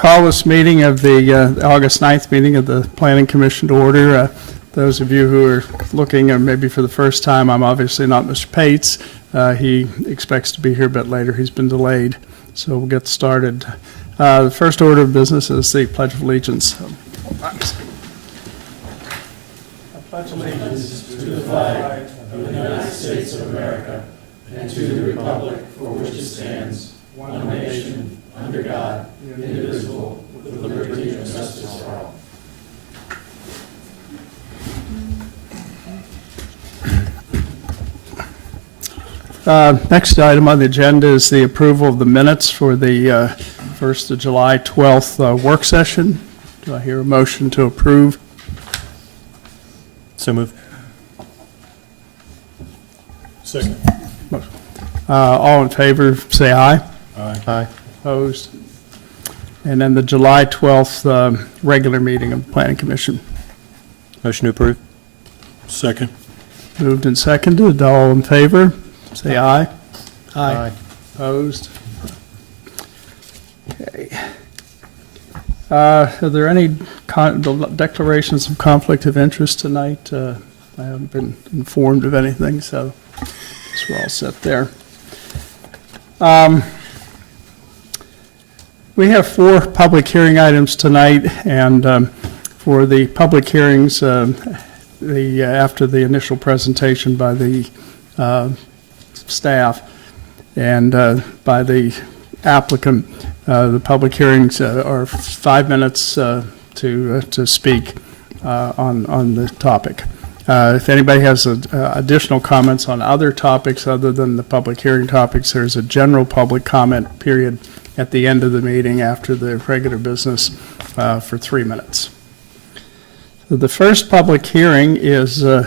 call this meeting of the August 9th meeting of the Planning Commission to order. Those of you who are looking maybe for the first time, I'm obviously not Mr. Pates. He expects to be here a bit later. He's been delayed, so we'll get started. The first order of business is the Pledge of Allegiance. I pledge allegiance to the flag of the United States of America and to the republic for which it stands, one nation, under God, indivisible, with liberty and justice for all. Next item on the agenda is the approval of the minutes for the 1st of July 12th work session. Do I hear a motion to approve? So moved. Second. All in favor, say aye. Aye. Aye. Opposed? And then the July 12th regular meeting of the Planning Commission. Motion to approve. Second. Moved and seconded. All in favor, say aye. Aye. Opposed? Okay. Are there any declarations of conflict of interest tonight? I haven't been informed of anything, so I guess we're all set there. We have 4 public hearing items tonight, and for the public hearings, after the initial presentation by the staff and by the applicant, the public hearings are 5 minutes to speak on the topic. If anybody has additional comments on other topics other than the public hearing topics, there's a general public comment period at the end of the meeting after the regular business for 3 minutes. So the first public hearing is SE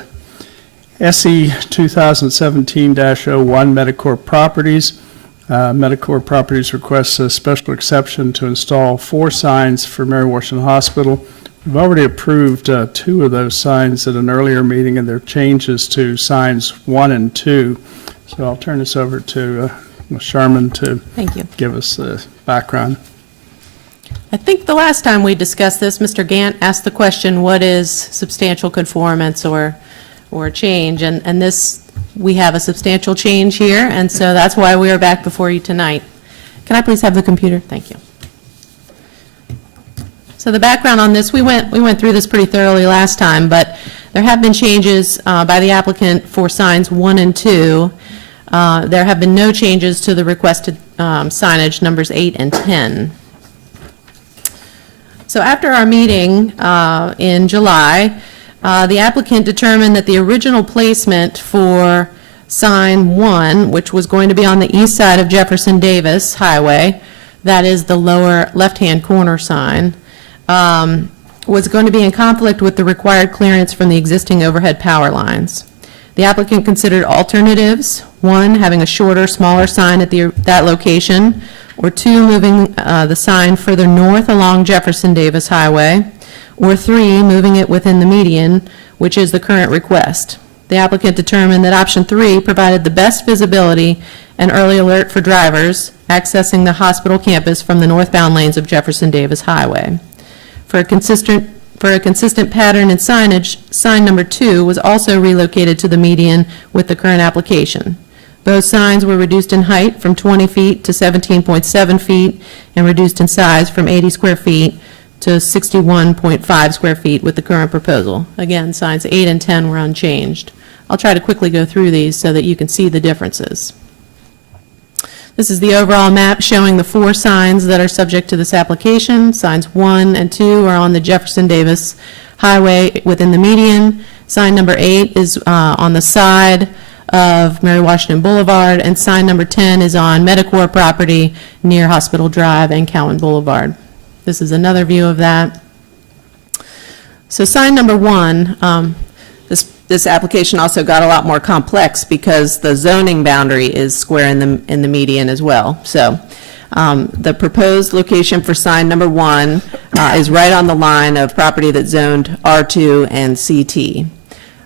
2017-01 Medicorp Properties. Medicorp Properties requests a special exception to install 4 signs for Mary Washington Hospital. We've already approved 2 of those signs at an earlier meeting, and they're changes to signs 1 and 2. So I'll turn this over to Ms. Sherman to give us the background. I think the last time we discussed this, Mr. Gant asked the question, what is substantial conformance or change? And this, we have a substantial change here, and so that's why we are back before you tonight. Can I please have the computer? Thank you. So the background on this, we went through this pretty thoroughly last time, but there have been changes by the applicant for signs 1 and 2. There have been no changes to the requested signage numbers 8 and 10. So after our meeting in July, the applicant determined that the original placement for sign 1, which was going to be on the east side of Jefferson Davis Highway, that is the lower left-hand corner sign, was going to be in conflict with the required clearance from the existing overhead power lines. The applicant considered alternatives: 1, having a shorter, smaller sign at that location, or 2, moving the sign further north along Jefferson Davis Highway, or 3, moving it within the median, which is the current request. The applicant determined that option 3 provided the best visibility and early alert for drivers accessing the hospital campus from the northbound lanes of Jefferson Davis Highway. For a consistent pattern in signage, sign number 2 was also relocated to the median with the current application. Both signs were reduced in height from 20 feet to 17.7 feet and reduced in size from 80 square feet to 61.5 square feet with the current proposal. Again, signs 8 and 10 were unchanged. I'll try to quickly go through these so that you can see the differences. This is the overall map showing the 4 signs that are subject to this application. Signs 1 and 2 are on the Jefferson Davis Highway within the median. Sign number 8 is on the side of Mary Washington Boulevard, and sign number 10 is on Medicorp property near Hospital Drive and Cowan Boulevard. This is another view of that. So sign number 1, this application also got a lot more complex because the zoning boundary is square in the median as well. So the proposed location for sign number 1 is right on the line of property that's zoned R2 and CT.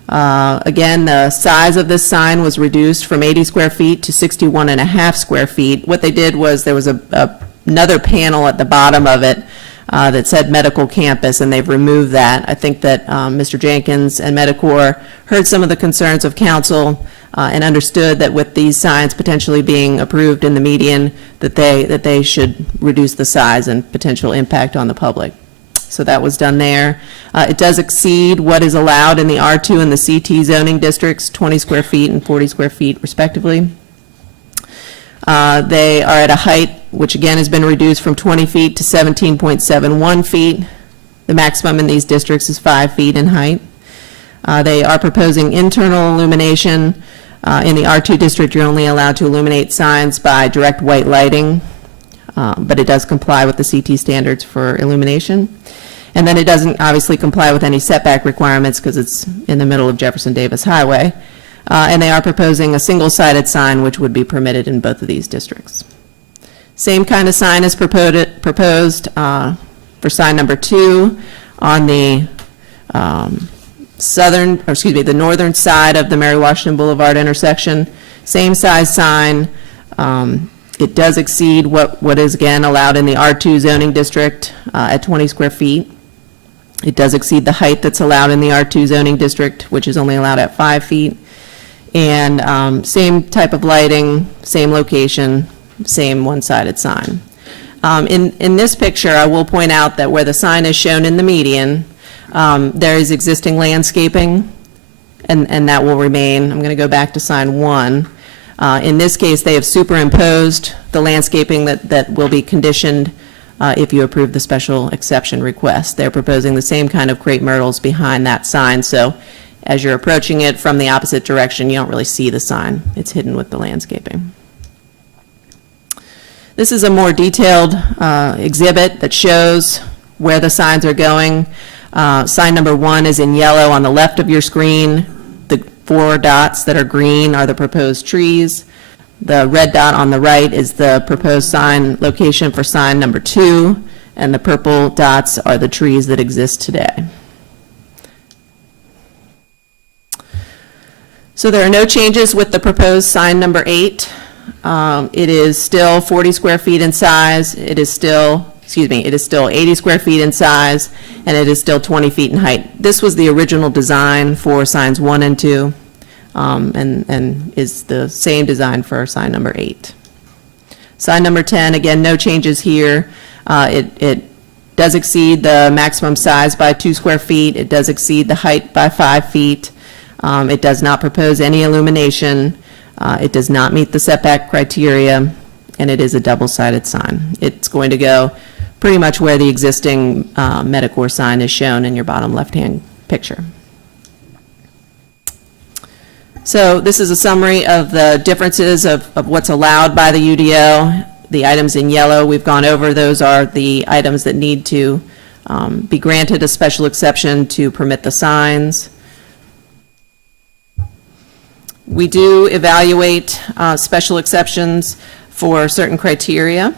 Again, the size of this sign was reduced from 80 square feet to 61.5 square feet. What they did was there was a another panel at the bottom of it that said medical campus, and they've removed that. I think that Mr. Jenkins and Medicor heard some of the concerns of council and understood that with these signs potentially being approved in the median, that they should reduce the size and potential impact on the public. So that was done there. It does exceed what is allowed in the R2 and the CT zoning districts, 20 square feet and 40 square feet respectively. They are at a height which again has been reduced from 20 feet to 17.71 feet. The maximum in these districts is 5 feet in height. They are proposing internal illumination. In the R2 district, you're only allowed to illuminate signs by direct white lighting, but it does comply with the CT standards for illumination. And then it doesn't obviously comply with any setback requirements because it's in the middle of Jefferson Davis Highway. And they are proposing a single-sided sign, which would be permitted in both of these districts. Same kind of sign is proposed for sign number 2 on the the northern side of the Mary Washington Boulevard intersection. Same size sign. It does exceed what is again allowed in the R2 zoning district at 20 square feet. It does exceed the height that's allowed in the R2 zoning district, which is only allowed at 5 feet. And same type of lighting, same location, same one-sided sign. In this picture, I will point out that where the sign is shown in the median, there is existing landscaping, and that will remain. I'm going to go back to sign 1. In this case, they have superimposed the landscaping that will be conditioned if you approve the special exception request. They're proposing the same kind of crepe myrtles behind that sign, so as you're approaching it from the opposite direction, you don't really see the sign. It's hidden with the landscaping. This is a more detailed exhibit that shows where the signs are going. Sign number 1 is in yellow on the left of your screen. The 4 dots that are green are the proposed trees. The red dot on the right is the proposed sign location for sign number 2, and the purple dots are the trees that exist today. So there are no changes with the proposed sign number 8. It is still 40 square feet in size. It is still 80 square feet in size, and it is still 20 feet in height. This was the original design for signs 1 and 2, and is the same design for sign number 8. Sign number 10, again, no changes here. It does exceed the maximum size by 2 square feet. It does exceed the height by 5 feet. It does not propose any illumination. It does not meet the setback criteria, and it is a double-sided sign. It's going to go pretty much where the existing Medicor sign is shown in your bottom left-hand picture. So this is a summary of the differences of what's allowed by the UDO. The items in yellow, we've gone over. Those are the items that need to be granted a special exception to permit the signs. We do evaluate special exceptions for certain criteria.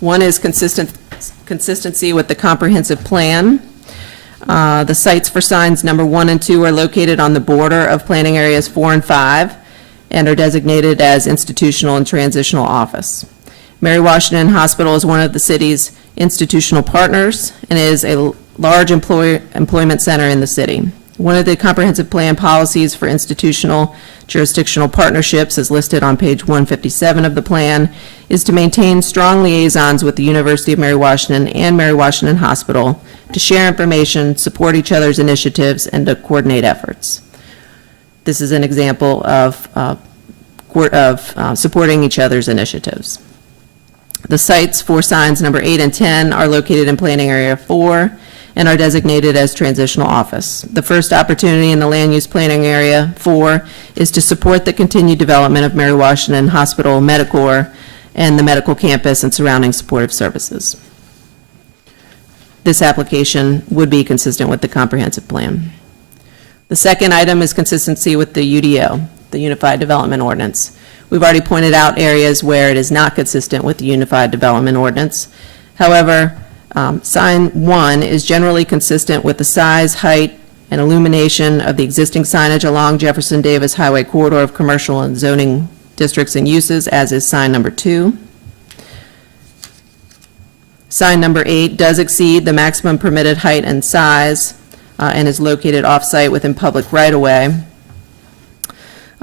One is consistency with the comprehensive plan. The sites for signs number 1 and 2 are located on the border of planning areas 4 and 5 and are designated as institutional and transitional office. Mary Washington Hospital is one of the city's institutional partners and is a large employment center in the city. One of the comprehensive plan policies for institutional jurisdictional partnerships, as listed on page 157 of the plan, is to maintain strong liaisons with the University of Mary Washington and Mary Washington Hospital to share information, support each other's initiatives, and to coordinate efforts. This is an example of supporting each other's initiatives. The sites for signs number 8 and 10 are located in planning area 4 and are designated as transitional office. The first opportunity in the land use planning area 4 is to support the continued development of Mary Washington Hospital Medicor and the medical campus and surrounding supportive services. This application would be consistent with the comprehensive plan. The second item is consistency with the UDO, the Unified Development Ordinance. We've already pointed out areas where it is not consistent with the Unified Development Ordinance. However, sign 1 is generally consistent with the size, height, and illumination of the existing signage along Jefferson Davis Highway corridor of commercial and zoning districts and uses, as is sign number 2. Sign number 8 does exceed the maximum permitted height and size and is located off-site within public right-of-way.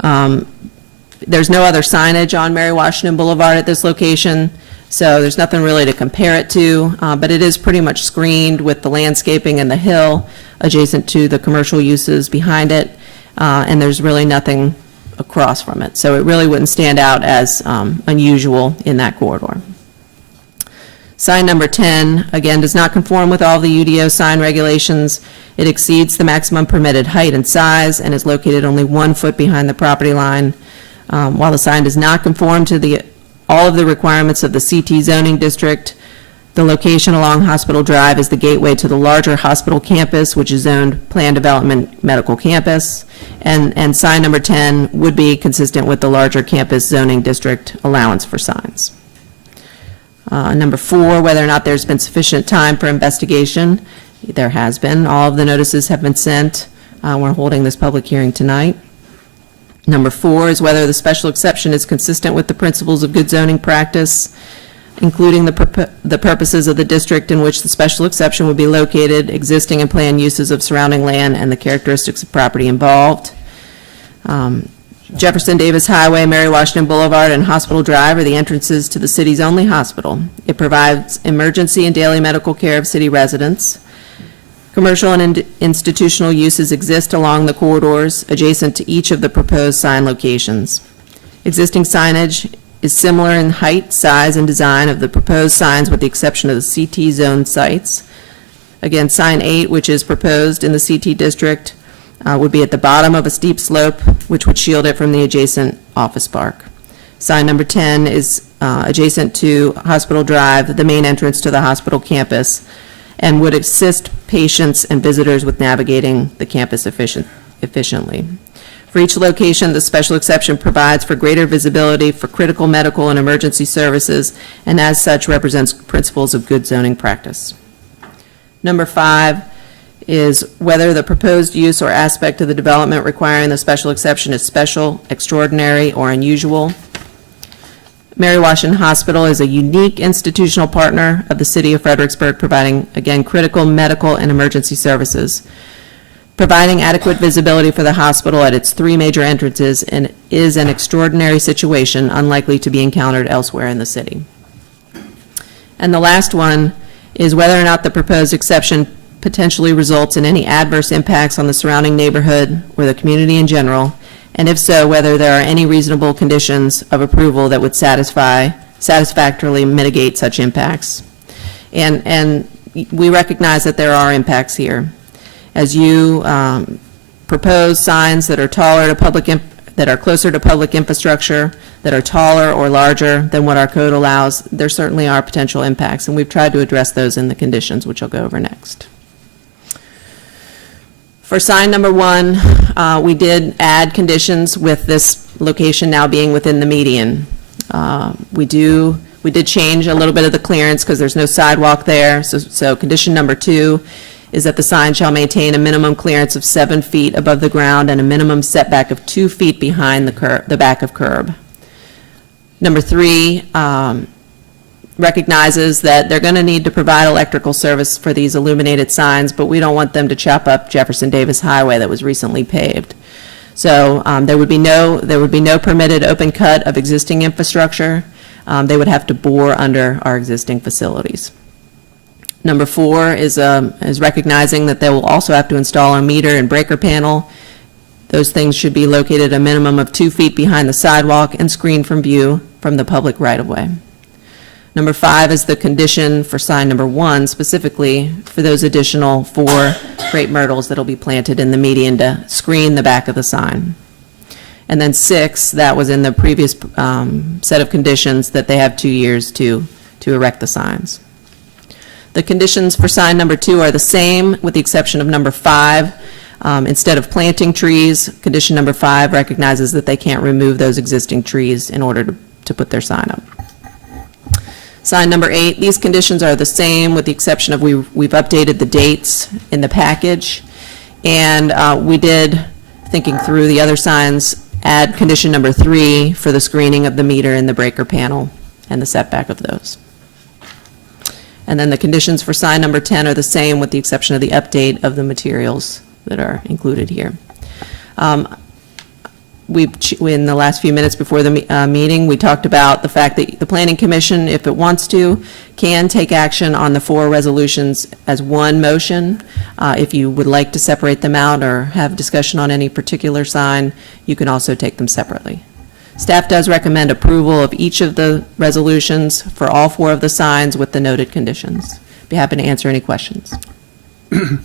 There's no other signage on Mary Washington Boulevard at this location, so there's nothing really to compare it to, but it is pretty much screened with the landscaping and the hill adjacent to the commercial uses behind it, and there's really nothing across from it. So it really wouldn't stand out as unusual in that corridor. Sign number 10, again, does not conform with all the UDO sign regulations. It exceeds the maximum permitted height and size and is located only 1 foot behind the property line. While the sign does not conform to all of the requirements of the CT zoning district, the location along Hospital Drive is the gateway to the larger hospital campus, which is zoned Planned Development Medical Campus, and sign number 10 would be consistent with the larger campus zoning district allowance for signs. Number 4, whether or not there's been sufficient time for investigation. There has been. All of the notices have been sent. We're holding this public hearing tonight. Number 4 is whether the special exception is consistent with the principles of good zoning practice, including the purposes of the district in which the special exception would be located, existing and planned uses of surrounding land, and the characteristics of property involved. Jefferson Davis Highway, Mary Washington Boulevard, and Hospital Drive are the entrances to the city's only hospital. It provides emergency and daily medical care of city residents. Commercial and institutional uses exist along the corridors adjacent to each of the proposed sign locations. Existing signage is similar in height, size, and design of the proposed signs with the exception of the CT zone sites. Again, sign 8, which is proposed in the CT district, would be at the bottom of a steep slope, which would shield it from the adjacent office park. Sign number 10 is adjacent to Hospital Drive, the main entrance to the hospital campus, and would assist patients and visitors with navigating the campus efficiently. For each location, the special exception provides for greater visibility for critical medical and emergency services, and as such represents principles of good zoning practice. Number 5 is whether the proposed use or aspect of the development requiring the special exception is special, extraordinary, or unusual. Mary Washington Hospital is a unique institutional partner of the city of Fredericksburg, providing, again, critical medical and emergency services. Providing adequate visibility for the hospital at its 3 major entrances and is an extraordinary situation unlikely to be encountered elsewhere in the city. And the last one is whether or not the proposed exception potentially results in any adverse impacts on the surrounding neighborhood or the community in general, and if so, whether there are any reasonable conditions of approval that would satisfactorily mitigate such impacts. And we recognize that there are impacts here. As you propose signs that are taller to that are closer to public infrastructure, that are taller or larger than what our code allows, there certainly are potential impacts, and we've tried to address those in the conditions, which I'll go over next. For sign number 1, we did add conditions with this location now being within the median. We did change a little bit of the clearance because there's no sidewalk there. So condition number 2 is that the sign shall maintain a minimum clearance of 7 feet above the ground and a minimum setback of 2 feet behind the back of curb. Number 3 recognizes that they're going to need to provide electrical service for these illuminated signs, but we don't want them to chop up Jefferson Davis Highway that was recently paved. So there would be no permitted open cut of existing infrastructure. They would have to bore under our existing facilities. Number 4 is recognizing that they will also have to install a meter and breaker panel. Those things should be located a minimum of 2 feet behind the sidewalk and screened from view from the public right-of-way. Number 5 is the condition for sign number 1, specifically for those additional 4 crepe myrtles that will be planted in the median to screen the back of the sign. And then 6, that was in the previous set of conditions, that they have 2 years to erect the signs. The conditions for sign number 2 are the same, with the exception of number 5. Instead of planting trees, condition number 5 recognizes that they can't remove those existing trees in order to put their sign up. Sign number 8, these conditions are the same with the exception of we've updated the dates in the package. And we did, thinking through the other signs, add condition number 3 for the screening of the meter and the breaker panel and the setback of those. And then the conditions for sign number 10 are the same, with the exception of the update of the materials that are included here. In the last few minutes before the meeting, we talked about the fact that the Planning Commission, if it wants to, can take action on the 4 resolutions as one motion. If you would like to separate them out or have discussion on any particular sign, you can also take them separately. Staff does recommend approval of each of the resolutions for all 4 of the signs with the noted conditions. Be happy to answer any questions. Are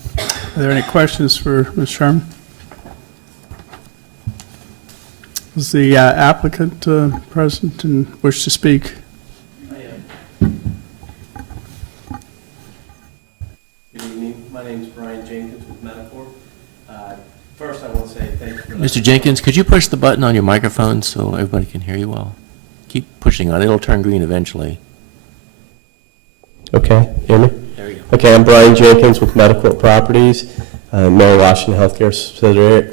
there any questions for Ms. Sherman? Is the applicant present and wish to speak? Good evening. My name is Brian Jenkins with Metaphor. First, I want to say thank you for... Mr. Jenkins, could you push the button on your microphone so everybody can hear you well? Keep pushing on it. It'll turn green eventually. Okay, hear me? There you go. Okay, I'm Brian Jenkins with Medical Properties, Mary Washington Healthcare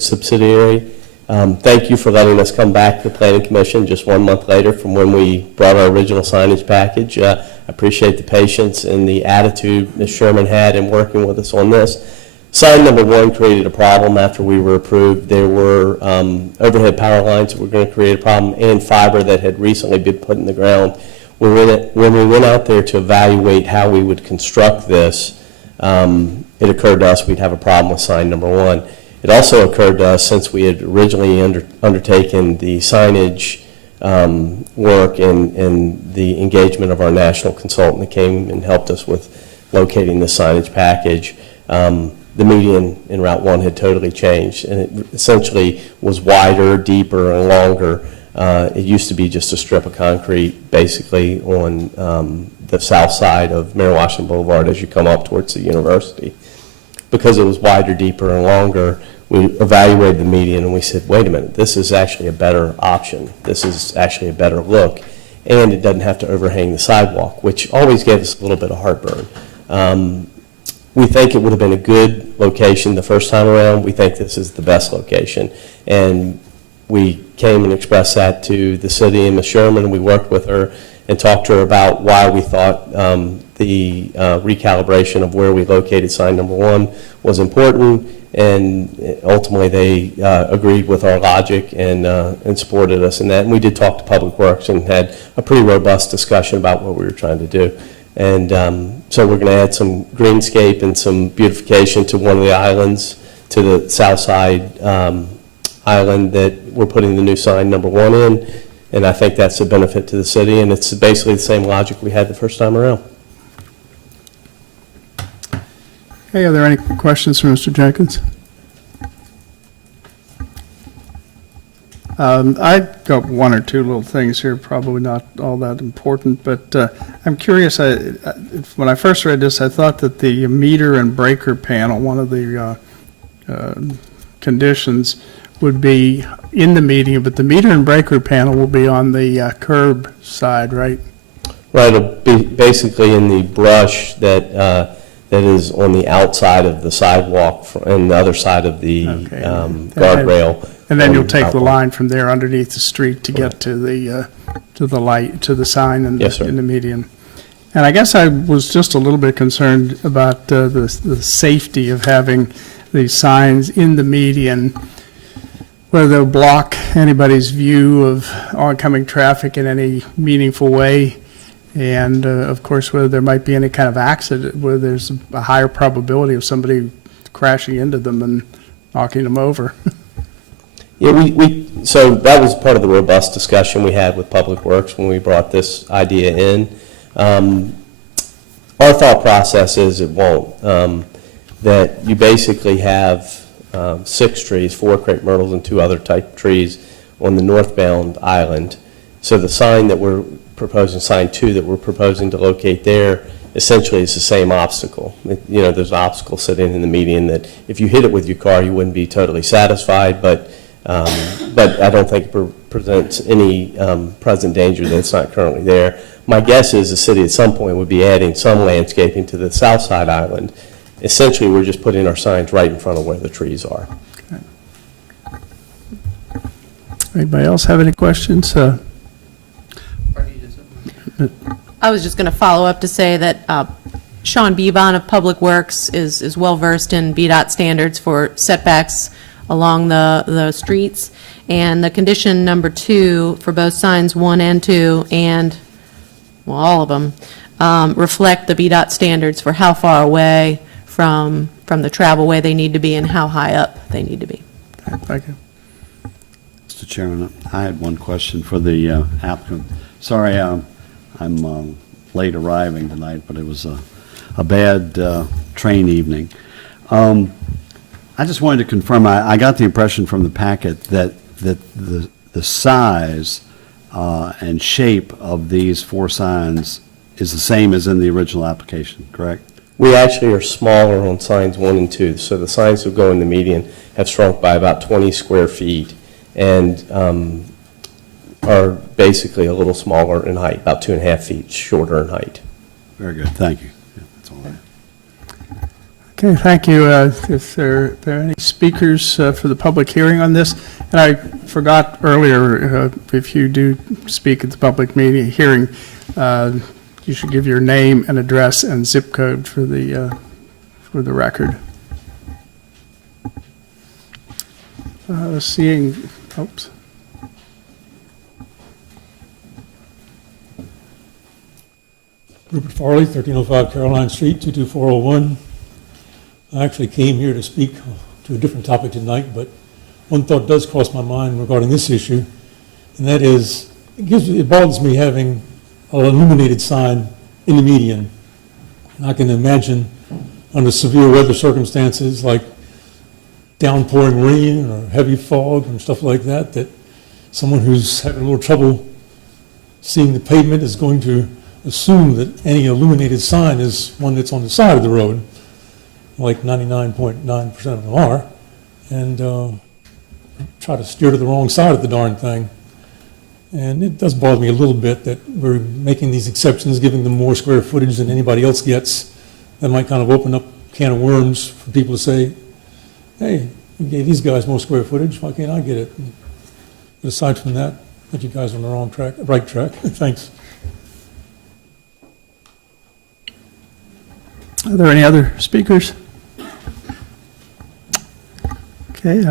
subsidiary. Thank you for letting us come back to the Planning Commission just 1 month later from when we brought our original signage package. I appreciate the patience and the attitude Ms. Sherman had in working with us on this. Sign number 1 created a problem after we were approved. There were overhead power lines that were going to create a problem and fiber that had recently been put in the ground. When we went out there to evaluate how we would construct this, it occurred to us we'd have a problem with sign number 1. It also occurred to us, since we had originally undertaken the signage work and the engagement of our national consultant that came and helped us with locating the signage package, the median in Route 1 had totally changed, and it essentially was wider, deeper, and longer. It used to be just a strip of concrete, basically, on the south side of Mary Washington Boulevard as you come up towards the university. Because it was wider, deeper, and longer, we evaluated the median and we said, wait a minute, this is actually a better option. This is actually a better look, and it doesn't have to overhang the sidewalk, which always gave us a little bit of heartburn. We think it would have been a good location the first time around. We think this is the best location, and we came and expressed that to the city and Ms. Sherman. We worked with her and talked to her about why we thought the recalibration of where we located sign number 1 was important, and ultimately they agreed with our logic and supported us in that. And we did talk to Public Works and had a pretty robust discussion about what we were trying to do. And so we're going to add some greenscape and some beautification to one of the islands, to the south side island that we're putting the new sign number 1 in. And I think that's a benefit to the city, and it's basically the same logic we had the first time around. Hey, are there any questions for Mr. Jenkins? I got 1 or 2 little things here, probably not all that important, but I'm curious. When I first read this, I thought that the meter and breaker panel, one of the conditions, would be in the median, but the meter and breaker panel will be on the curb side, right? Right, it'll be basically in the brush that is on the outside of the sidewalk and the other side of the Okay. guardrail. And then you'll take the outline. line from there underneath the street to get to the light, to the sign in Yes, sir. in the median. And I guess I was just a little bit concerned about the safety of having these signs in the median, whether they'll block anybody's view of oncoming traffic in any meaningful way. And, of course, whether there might be any kind of accident where there's a higher probability of somebody crashing into them and knocking them over. Yeah, so that was part of the robust discussion we had with Public Works when we brought this idea in. Our thought process is it won't. That you basically have 6 trees, 4 crepe myrtles and 2 other type trees on the northbound island. So the sign that we're proposing, sign 2 that we're proposing to locate there, essentially is the same obstacle. There's an obstacle sitting in the median that if you hit it with your car, you wouldn't be totally satisfied, but I don't think it presents any present danger that's not currently there. My guess is the city at some point would be adding some landscaping to the south side island. Essentially, we're just putting our signs right in front of where the trees are. Anybody else have any questions? I was just going to follow up to say that Sean Bevon of Public Works is well-versed in VDOT standards for setbacks along the streets. And the condition number 2 for both signs 1 and 2, and, well, all of them, reflect the VDOT standards for how far away from the travelway they need to be and how high up they need to be. Thank you. Mr. Chairman, I had one question for the applicant. Sorry, I'm late arriving tonight, but it was a bad train evening. I just wanted to confirm, I got the impression from the packet that the size and shape of these 4 signs is the same as in the original application, correct? We actually are smaller on signs 1 and 2, so the signs that go in the median have shrunk by about 20 square feet and are basically a little smaller in height, about 2.5 feet shorter in height. Very good, thank you. Yeah, that's all I have. Okay, thank you. If there are any speakers for the public hearing on this, and I forgot earlier, if you do speak at the public meeting hearing, you should give your name and address and zip code for the record. Seeing, oops. Rupert Farley, 1305 Caroline Street, 22401. I actually came here to speak to a different topic tonight, but one thought does cross my mind regarding this issue, and that is, it bothers me having an illuminated sign in the median. And I can imagine under severe weather circumstances like downpouring rain or heavy fog and stuff like that, that someone who's having a little trouble seeing the pavement is going to assume that any illuminated sign is one that's on the side of the road, like 99.9% of them are, and try to steer to the wrong side of the darn thing. And it does bother me a little bit that we're making these exceptions, giving them more square footage than anybody else gets. That might kind of open up a can of worms for people to say, hey, you gave these guys more square footage, why can't I get it? But aside from that, I think you guys are on the right track. Thanks. Are there any other speakers? Okay,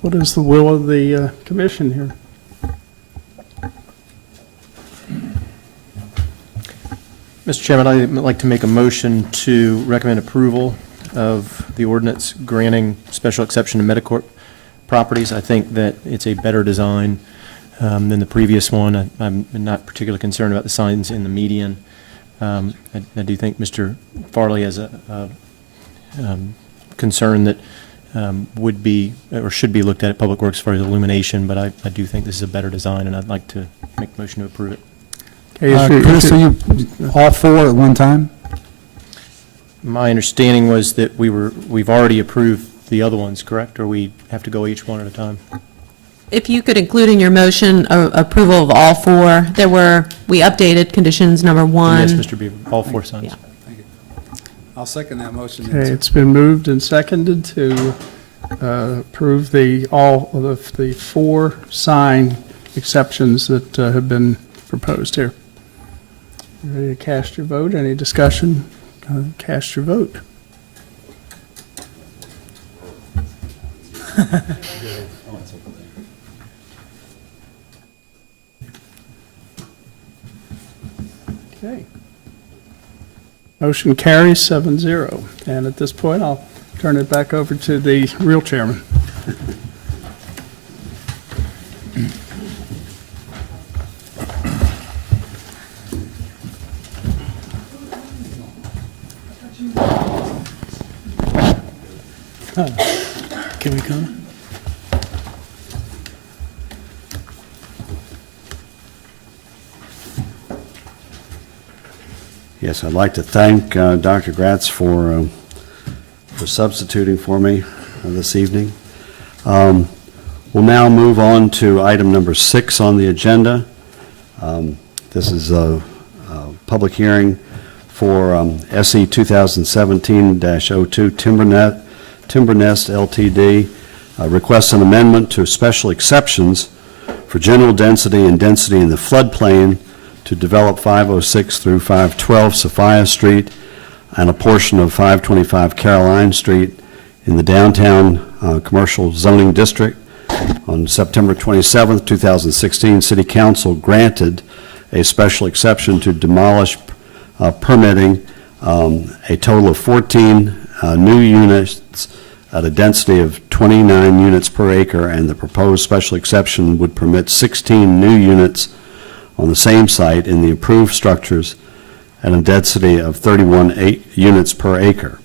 what is the will of the commission here? Mr. Chairman, I'd like to make a motion to recommend approval of the ordinance granting special exception to Medicorp properties. I think that it's a better design than the previous one. I'm not particularly concerned about the signs in the median. I do think Mr. Farley has a concern that would be or should be looked at Public Works for illumination, but I do think this is a better design, and I'd like to make a motion to approve it. Okay, Chris, are you all 4 at one time? My understanding was that we've already approved the other ones, correct? Or we have to go each one at a time? If you could include in your motion approval of all 4, we updated conditions number 1. Yes, Mr. Beaver, all 4 signs. Yeah. I'll second that motion. Okay, it's been moved and seconded to approve all of the 4 sign exceptions that have been proposed here. You ready to cast your vote? Any discussion? Cast your vote. Okay. Motion carries 7-0. And at this point, I'll turn it back over to the real chairman. Can we come? Yes, I'd like to thank Dr. Gratz for substituting for me this evening. We'll now move on to item number 6 on the agenda. This is a public hearing for SE 2017-02 Timber Nest Ltd. Requests an amendment to special exceptions for general density and density in the floodplain to develop 506 through 512 Sophia Street. and a portion of 525 Caroline Street in the downtown commercial zoning district. On September 27, 2016, City Council granted a special exception to demolish, permitting a total of 14 new units at a density of 29 units per acre, and the proposed special exception would permit 16 new units on the same site in the approved structures at a density of 31 units per acre,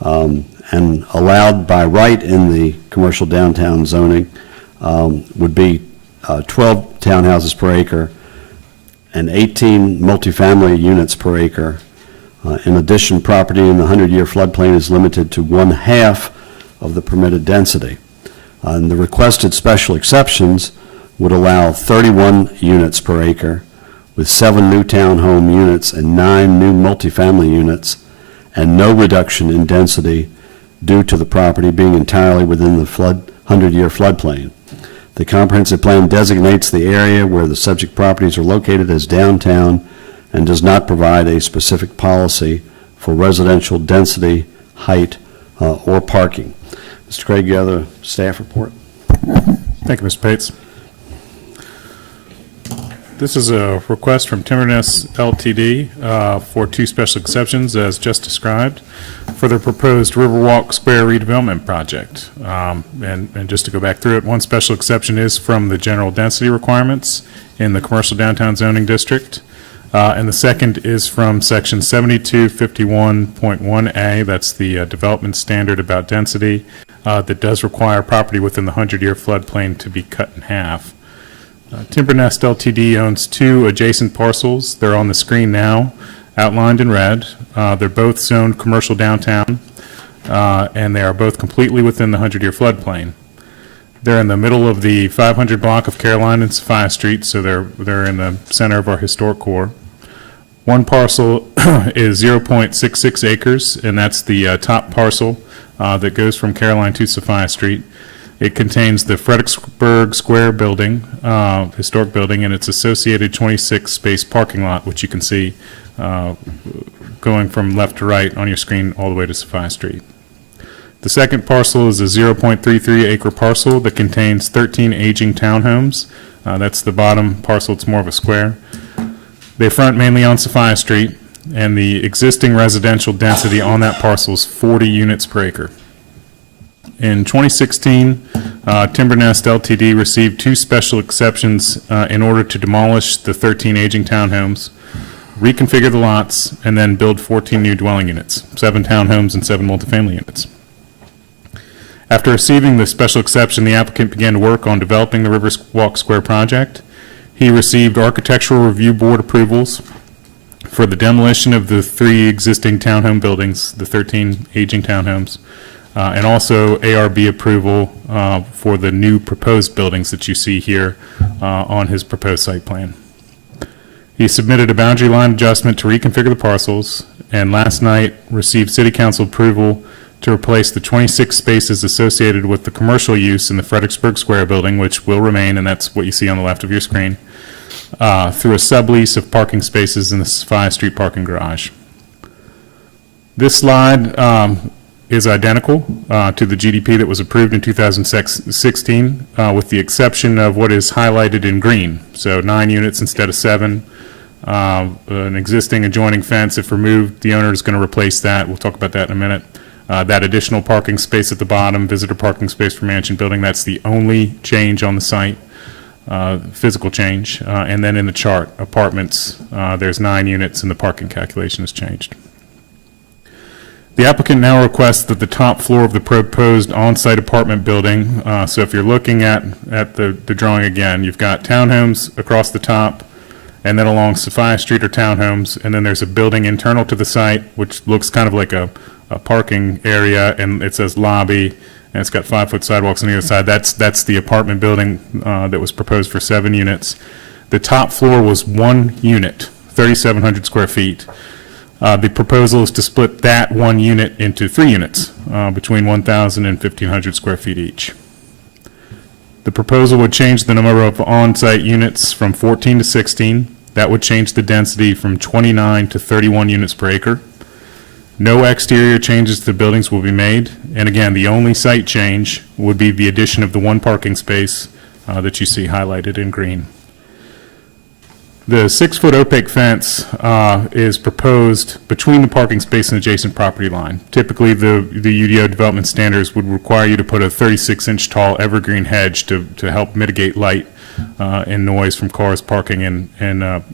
and allowed by right in the commercial downtown zoning would be 12 townhouses per acre and 18 multifamily units per acre. In addition, property in the 100-year floodplain is limited to 1/2 of the permitted density. And the requested special exceptions would allow 31 units per acre with 7 new townhome units and 9 new multifamily units, and no reduction in density due to the property being entirely within the 100-year floodplain. The comprehensive plan designates the area where the subject properties are located as downtown and does not provide a specific policy for residential density, height, or parking. Mr. Craig, you have a staff report? Thank you, Mr. Pates. This is a request from Timberness LTD for 2 special exceptions, as just described, for the proposed Riverwalk Square redevelopment project. And just to go back through it, 1 special exception is from the general density requirements in the commercial downtown zoning district. And the second is from section 7251.1A, that's the development standard about density, that does require property within the 100-year floodplain to be cut in half. Timber Nest LTD owns 2 adjacent parcels. They're on the screen now, outlined in red. They're both zoned commercial downtown, and they are both completely within the 100-year floodplain. They're in the middle of the 500 block of Caroline and Sophia Street, so they're in the center of our historic core. 1 parcel is 0.66 acres, and that's the top parcel that goes from Caroline to Sophia Street. It contains the Frederickbsurg Square building, historic building, and its associated 26-space parking lot, which you can see going from left to right on your screen all the way to Sophia Street. The second parcel is a 0.33 acre parcel that contains 13 aging townhomes. That's the bottom parcel. It's more of a square. They front mainly on Sophia Street, and the existing residential density on that parcel is 40 units per acre. In 2016, Timber Nest LTD received 2 special exceptions in order to demolish the 13 aging townhomes, reconfigure the lots, and then build 14 new dwelling units, 7 townhomes and 7 multifamily units. After receiving the special exception, the applicant began to work on developing the Riverwalk Square project. He received Architectural Review Board approvals for the demolition of the 3 existing townhome buildings, the 13 aging townhomes, and also ARB approval for the new proposed buildings that you see here on his proposed site plan. He submitted a boundary line adjustment to reconfigure the parcels, and last night received City Council approval to replace the 26 spaces associated with the commercial use in the Frederickbsurg Square building, which will remain, and that's what you see on the left of your screen, through a sublease of parking spaces in the Sophia Street parking garage. This slide is identical to the GDP that was approved in 2016, with the exception of what is highlighted in green. So 9 units instead of 7. An existing adjoining fence, if removed, the owner is going to replace that. We'll talk about that in a minute. That additional parking space at the bottom, visitor parking space for mansion building, that's the only change on the site, physical change. And then in the chart, apartments, there's 9 units and the parking calculation has changed. The applicant now requests that the top floor of the proposed on-site apartment building, so if you're looking at the drawing again, you've got townhomes across the top, and then along Sophia Street are townhomes, and then there's a building internal to the site, which looks kind of like a parking area, and it says lobby, and it's got 5-foot sidewalks on the other side. That's the apartment building that was proposed for 7 units. The top floor was 1 unit, 3,700 square feet. The proposal is to split that 1 unit into 3 units between 1,000 and 1,500 square feet each. The proposal would change the number of on-site units from 14 to 16. That would change the density from 29 to 31 units per acre. No exterior changes to the buildings will be made. And again, the only site change would be the addition of the one parking space that you see highlighted in green. The 6-foot opaque fence is proposed between the parking space and adjacent property line. Typically, the UDO development standards would require you to put a 36-inch tall evergreen hedge to help mitigate light and noise from cars parking in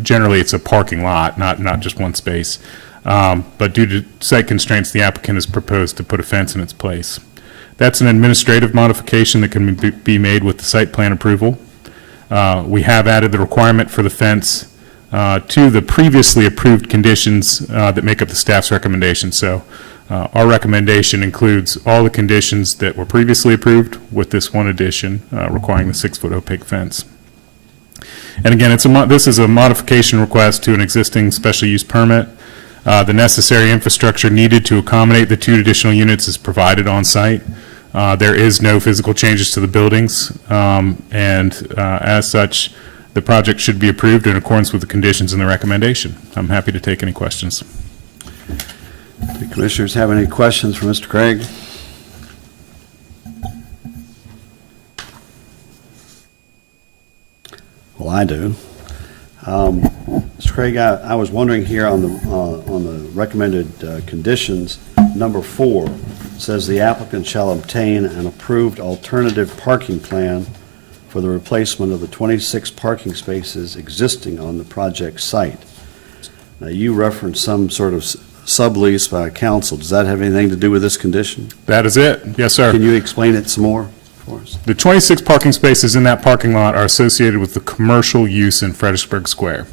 generally it's a parking lot, not just one space. But due to site constraints, the applicant has proposed to put a fence in its place. That's an administrative modification that can be made with the site plan approval. We have added the requirement for the fence to the previously approved conditions that make up the staff's recommendation. So our recommendation includes all the conditions that were previously approved with this one addition requiring the 6-foot opaque fence. And again, this is a modification request to an existing special use permit. The necessary infrastructure needed to accommodate the 2 additional units is provided on site. There is no physical changes to the buildings, and as such, the project should be approved in accordance with the conditions in the recommendation. I'm happy to take any questions. Do commissioners have any questions for Mr. Craig? Well, I do. Mr. Craig, I was wondering here on the recommended conditions, number 4 says the applicant shall obtain an approved alternative parking plan for the replacement of the 26 parking spaces existing on the project site. Now, you referenced some sort of sublease by council. Does that have anything to do with this condition? That is it. Yes, sir. Can you explain it some more for us? The 26 parking spaces in that parking lot are associated with the commercial use in Fredericksburg Square.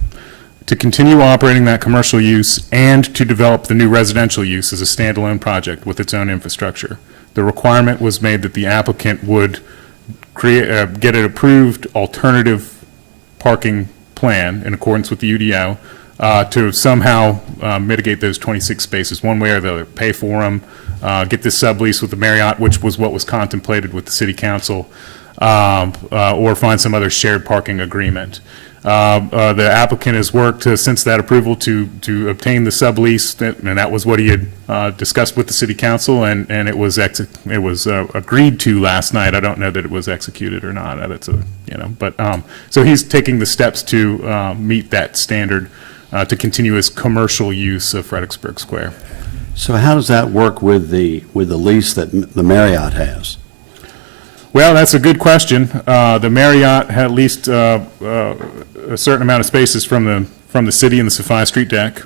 To continue operating that commercial use and to develop the new residential use as a standalone project with its own infrastructure, the requirement was made that the applicant would get an approved alternative parking plan in accordance with the UDO to somehow mitigate those 26 spaces one way or the other, pay for them, get this sublease with the Marriott, which was what was contemplated with the city council, or find some other shared parking agreement. The applicant has worked since that approval to obtain the sublease, and that was what he had discussed with the city council, and it was agreed to last night. I don't know that it was executed or not. So he's taking the steps to meet that standard to continue his commercial use of Fredericksburg Square. So how does that work with the lease that the Marriott has? Well, that's a good question. The Marriott had leased a certain amount of spaces from the city in the Sophia Street deck.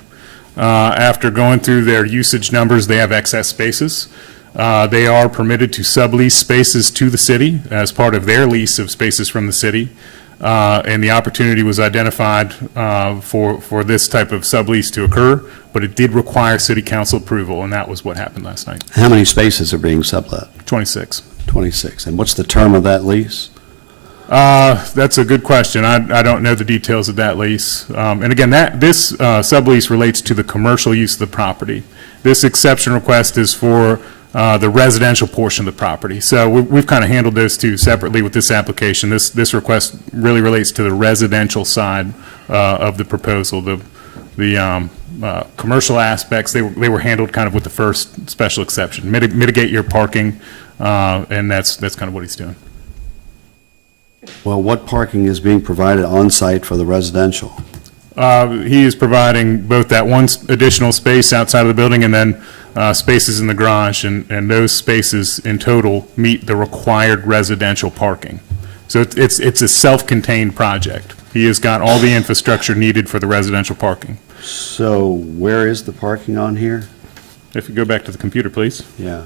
After going through their usage numbers, they have excess spaces. They are permitted to sublease spaces to the city as part of their lease of spaces from the city. And the opportunity was identified for this type of sublease to occur, but it did require city council approval, and that was what happened last night. How many spaces are being sublet? 26. 26. And what's the term of that lease? That's a good question. I don't know the details of that lease. And again, this sublease relates to the commercial use of the property. This exception request is for the residential portion of the property. So we've kind of handled those two separately with this application. This request really relates to the residential side of the proposal. The commercial aspects, they were handled kind of with the first special exception. Mitigate your parking, and that's kind of what he's doing. Well, what parking is being provided on-site for the residential? He is providing both that one additional space outside of the building and then spaces in the garage, and those spaces in total meet the required residential parking. So it's a self-contained project. He has got all the infrastructure needed for the residential parking. So where is the parking on here? If you go back to the computer, please. Yeah.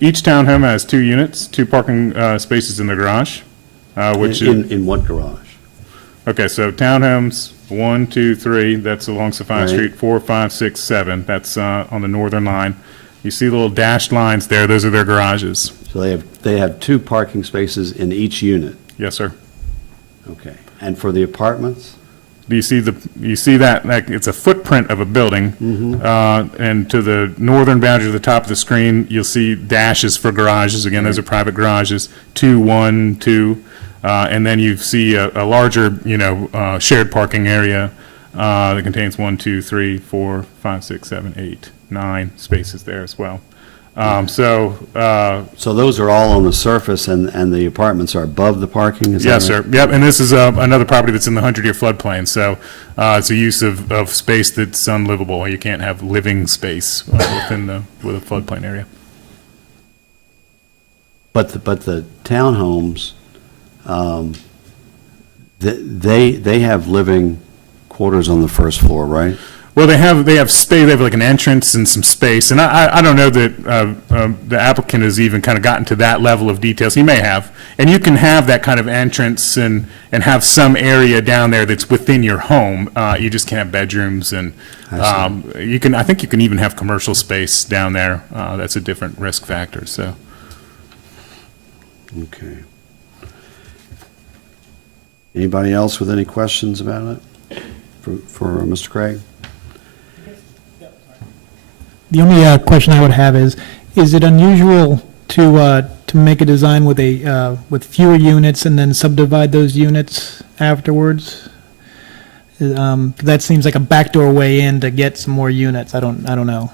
Each townhome has 2 units, 2 parking spaces in the garage, which is... In what garage? Okay, so townhomes, 1, 2, 3, that's along Sophia Right. Street, 4, 5, 6, 7, that's on the northern line. You see the little dashed lines there, those are their garages. So they have 2 parking spaces in each unit? Yes, sir. Okay. And for the apartments? Do you see that it's a footprint of a building, and to the northern boundary of the top of the screen, you'll see dashes for garages. Again, those are private garages, 2, 1, 2, and then you see a larger, shared parking area that contains 1, 2, 3, 4, 5, 6, 7, 8, 9 spaces there as well. So those are all on the surface, and the apartments are above the parking, is that yes, right? sir. Yep, and this is another property that's in the 100-year floodplain, so it's a use of space that's unlivable. You can't have living space with a floodplain area. But the townhomes, they have living quarters on the first floor, right? Well, they have space. They have like an entrance and some space, and I don't know that the applicant has even kind of gotten to that level of details. He may have, and you can have that kind of entrance and have some area down there that's within your home. You just can't have bedrooms, and you can. I think you can even have commercial space down there. That's a different risk factor. So. Okay. Anybody else with any questions about it for Mr. Craig? The only question I would have is it unusual to make a design with with fewer units and then subdivide those units afterwards? That seems like a backdoor way in to get some more units. I don't know.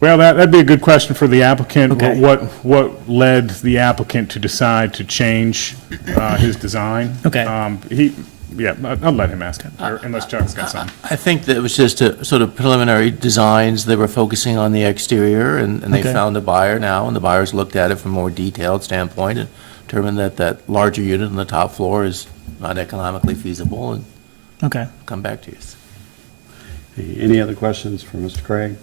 Well, that'd be a good question for the applicant. Okay. What led the applicant to decide to change his design? Okay. I'll let him ask it, unless Chuck's got something. I think that it was just a sort of preliminary designs. They were focusing on the exterior, and they Okay. found a buyer now, and the buyers looked at it from a more detailed standpoint and determined that larger unit on the top floor is not economically feasible, and Okay. come back to you. Any other questions for Mr. Craig?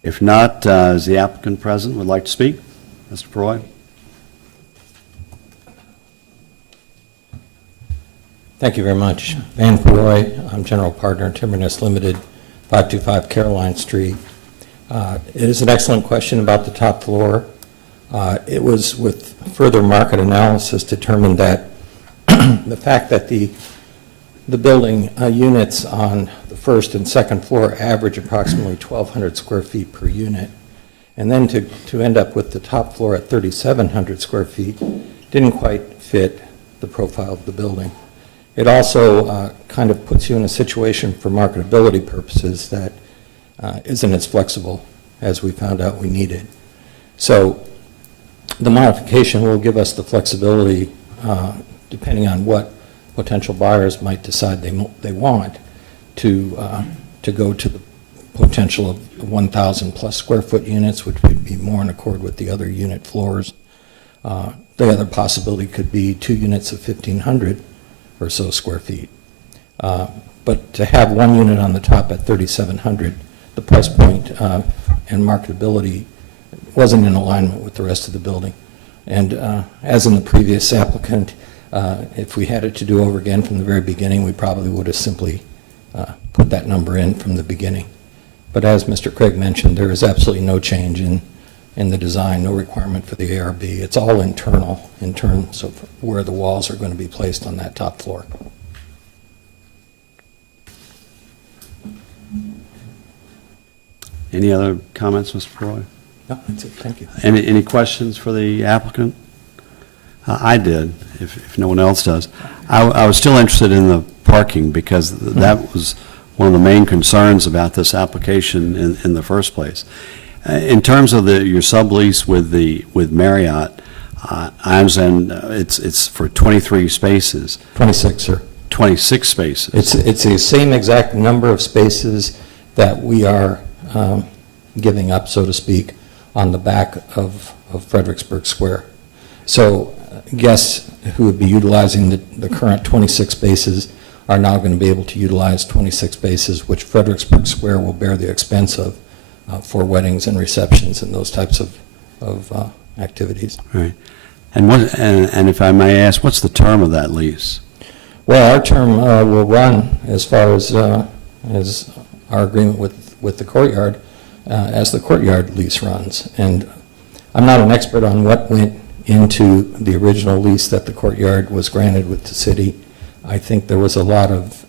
If not, is the applicant present, would like to speak? Mr. Freud? Thank you very much. Van Peroy, I'm general partner in Timberness Limited, 525 Caroline Street. It is an excellent question about the top floor. It was with further market analysis determined that the fact that the building units on the first and second floor average approximately 1,200 square feet per unit, and then to end up with the top floor at 3,700 square feet didn't quite fit the profile of the building. It also kind of puts you in a situation for marketability purposes that isn't as flexible as we found out we needed. So the modification will give us the flexibility, depending on what potential buyers might decide they want, to go to the potential of 1,000 plus square foot units, which would be more in accord with the other unit floors. The other possibility could be 2 units of 1,500 or so square feet. But to have 1 unit on the top at 3,700, the price point and marketability wasn't in alignment with the rest of the building. And as in the previous applicant, if we had it to do over again from the very beginning, we probably would have simply put that number in from the beginning. But as Mr. Craig mentioned, there is absolutely no change in the design, no requirement for the ARB. It's all internal in terms of where the walls are going to be placed on that top floor. Any other comments, Mr. Freud? No, that's it. Thank you. Any questions for the applicant? I did, if no one else does. I was still interested in the parking because that was one of the main concerns about this application in the first place. In terms of your sublease with Marriott, I understand it's for 23 spaces. 26, sir. 26 spaces. It's the same exact number of spaces that we are giving up, so to speak, on the back of Frederickbsurg Square. So guests who would be utilizing the current 26 spaces are now going to be able to utilize 26 spaces, which Frederickbsurg Square will bear the expense of for weddings and receptions and those types of activities. Right. And if I may ask, what's the term of that lease? Well, our term will run as far as our agreement with the courtyard, as the courtyard lease runs. And I'm not an expert on what went into the original lease that the courtyard was granted with the city. I think there was a lot of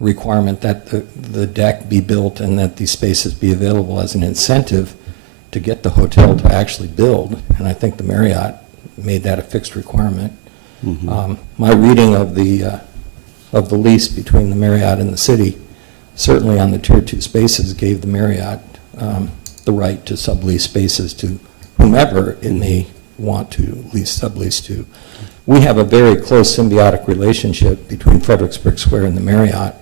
requirement that the deck be built and that these spaces be available as an incentive to get the hotel to actually build. And I think the Marriott made that a fixed requirement. Mm-hmm. My reading of the of the lease between the Marriott and the city, certainly on the Tier 2 spaces, gave the Marriott the right to sublease spaces to whomever it may want to sublease to. We have a very close symbiotic relationship between Fredericksburg Square and the Marriott.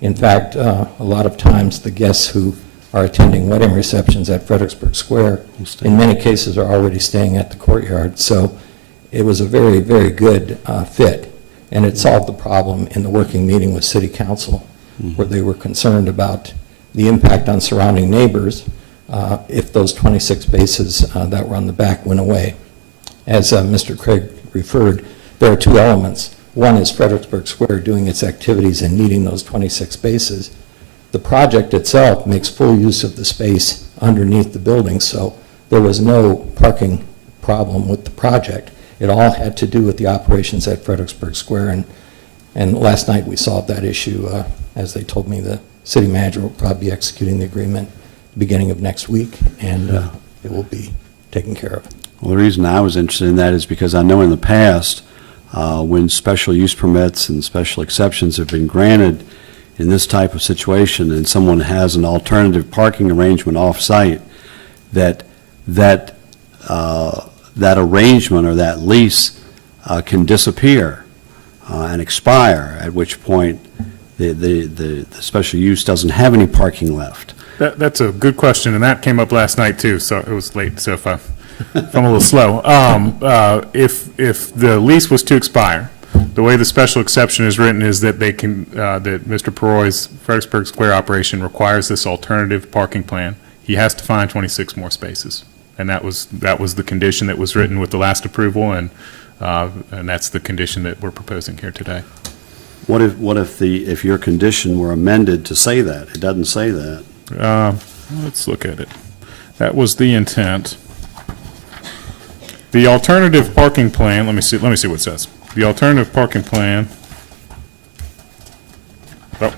In fact, a lot of times the guests who are attending wedding receptions at Fredericksburg Square, in many cases, are already staying at the Courtyard. So it was a very, very good fit, and it solved the problem in the working meeting with City Council, where they were concerned about the impact on surrounding neighbors if those 26 bases that were on the back went away. As Mr. Craig referred, there are two elements. One is Fredericksburg Square doing its activities and needing those 26 spaces. The project itself makes full use of the space underneath the building, so there was no parking problem with the project. It all had to do with the operations at Fredericksburg Square, and last night we solved that issue. As they told me, the city manager will probably be executing the agreement beginning of next week, and it will be taken care of. Well, the reason I was interested in that is because I know in the past, when special use permits and special exceptions have been granted in this type of situation, and someone has an alternative parking arrangement off-site, that arrangement or that lease can disappear and expire, at which point the special use doesn't have any parking left. That's a good question, and that came up last night too, so it was late, so if I'm a little slow. If the lease was to expire, the way the special exception is written is that they can, that Mr. Peroy's Fredericksburg Square operation requires this alternative parking plan. He has to find 26 more spaces, and that was the condition that was written with the last approval, and that's the condition that we're proposing here today. What if your condition were amended to say that? It doesn't say that. Let's look at it. That was the intent. The alternative parking plan, let me see what it says. The alternative parking plan, oh,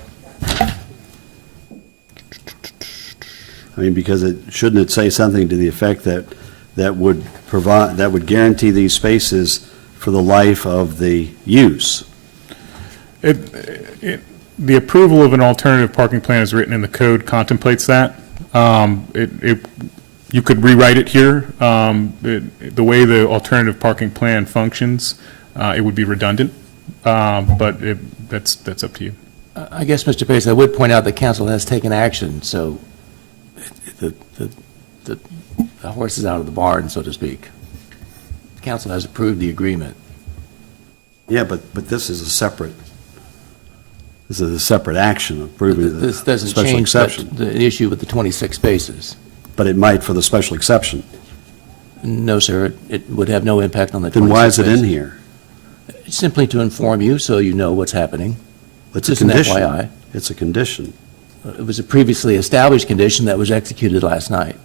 I mean, because shouldn't it say something to the effect that would guarantee these spaces for the life of the use? the approval of an alternative parking plan as written in the code contemplates that. You could rewrite it here. The way the alternative parking plan functions, it would be redundant, but that's up to you. I guess, Mr. Pace, I would point out that council has taken action, so the horse is out of the barn, so to speak. Council has approved the agreement. Yeah, but this is a separate action, approving the This doesn't special change exception. the issue with the 26 spaces. But it might for the special exception. No, sir, it would have no impact on the 26 Then why is it in spaces. here? Simply to inform you so you know what's happening. It's a Just an condition. FYI. It's a condition. It was a previously established condition that was executed last night.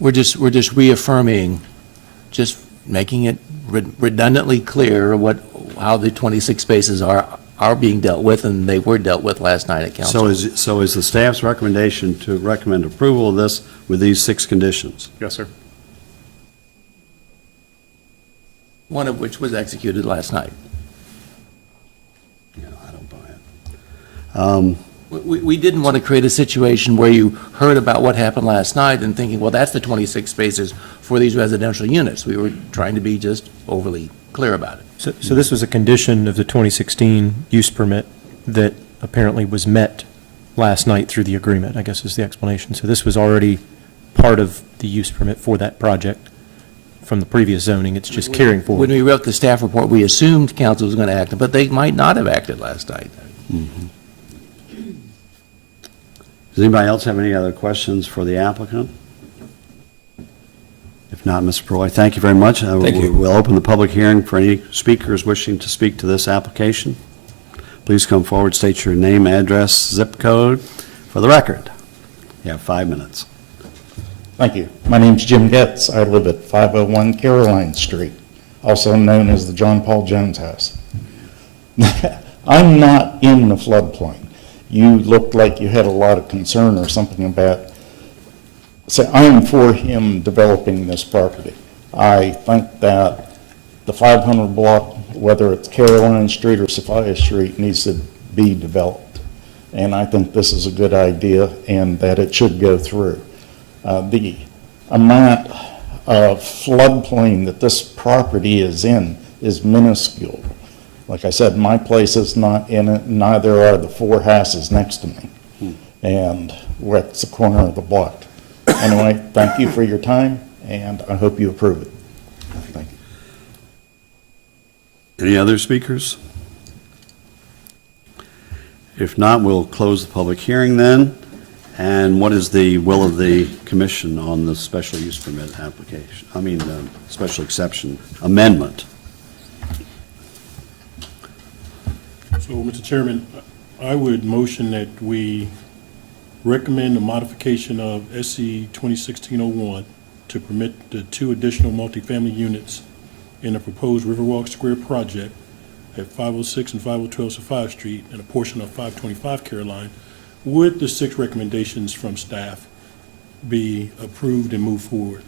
We're just reaffirming, just making it redundantly clear how the 26 spaces are being dealt with, and they were dealt with last night at council. So is the staff's recommendation to recommend approval of this with these 6 conditions? Yes, sir. One of which was executed last night. Yeah, I don't buy it. We didn't want to create a situation where you heard about what happened last night and thinking, well, that's the 26 spaces for these residential units. We were trying to be just overly clear about it. So this was a condition of the 2016 use permit that apparently was met last night through the agreement, I guess is the explanation. So this was already part of the use permit for that project from the previous zoning. It's just carrying forward. When we wrote the staff report, we assumed council was going to act, but they might not have acted last night. Mm-hmm. Does anybody else have any other questions for the applicant? If not, Mr. Peroy, thank you very much. Thank you. We'll open the public hearing for any speakers wishing to speak to this application. Please come forward, state your name, address, zip code for the record. You have 5 minutes. Thank you. My name's Jim Getz. I live at 501 Caroline Street, also known as the John Paul Jones House. I'm not in the floodplain. You looked like you had a lot of concern or something about. So I am for him developing this property. I think that the 500 block, whether it's Caroline Street or Sophia Street, needs to be developed. And I think this is a good idea and that it should go through. The amount of floodplain that this property is in is minuscule. Like I said, my place is not in it, neither are the 4 houses next to me. And we're at the corner of the block. Anyway, thank you for your time, and I hope you approve it. Thank you. Any other speakers? If not, we'll close the public hearing then. And what is the will of the commission on the special use permit application? Special exception amendment. So, Mr. Chairman, I would motion that we recommend a modification of SC 2016-01 to permit the 2 additional multifamily units in the proposed Riverwalk Square project at 506 and 512 Sophia Street and a portion of 525 Caroline, with the 6 recommendations from staff be approved and move forward.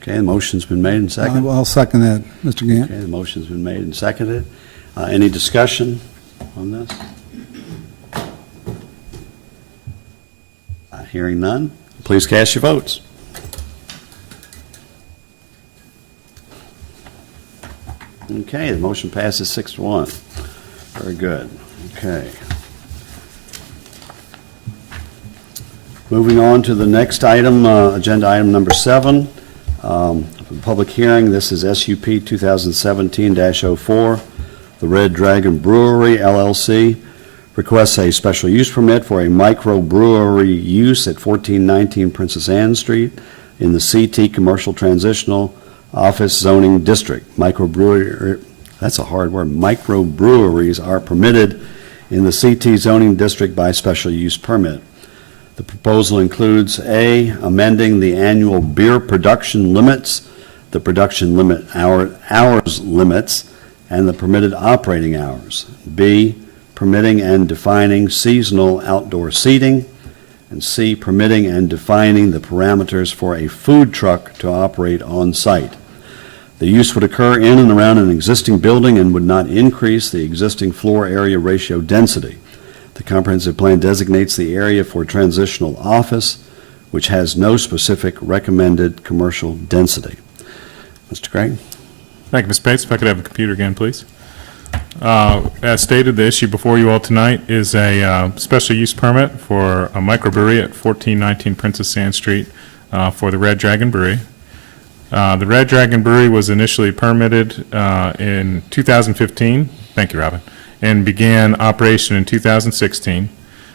Okay, the motion's been made and seconded. I'll second that, Mr. Gant. Okay, the motion's been made and seconded. Any discussion on this? Hearing none, please cast your votes. Okay, the motion passes 6-1. Very good. Okay. Moving on to the next item, agenda item number 7, public hearing. This is SUP 2017-04. The Red Dragon Brewery, LLC, requests a special use permit for a microbrewery use at 1419 Princess Anne Street in the CT Commercial Transitional Office Zoning District. Microbrewery, that's a hard word. Microbreweries are permitted in the CT zoning district by special use permit. The proposal includes A, amending the annual beer production limits, the production limit hours limits, and the permitted operating hours. B, permitting and defining seasonal outdoor seating. And C, permitting and defining the parameters for a food truck to operate on site. The use would occur in and around an existing building and would not increase the existing floor area ratio density. The comprehensive plan designates the area for transitional office, which has no specific recommended commercial density. Mr. Craig? Thank you, Ms. Bates. If I could have the computer again, please. As stated, the issue before you all tonight is a special use permit for a microbrewery at 1419 Princess Anne Street for the Red Dragon Brewery. The Red Dragon Brewery was initially permitted in 2015, thank you, Robin, and began operation in 2016.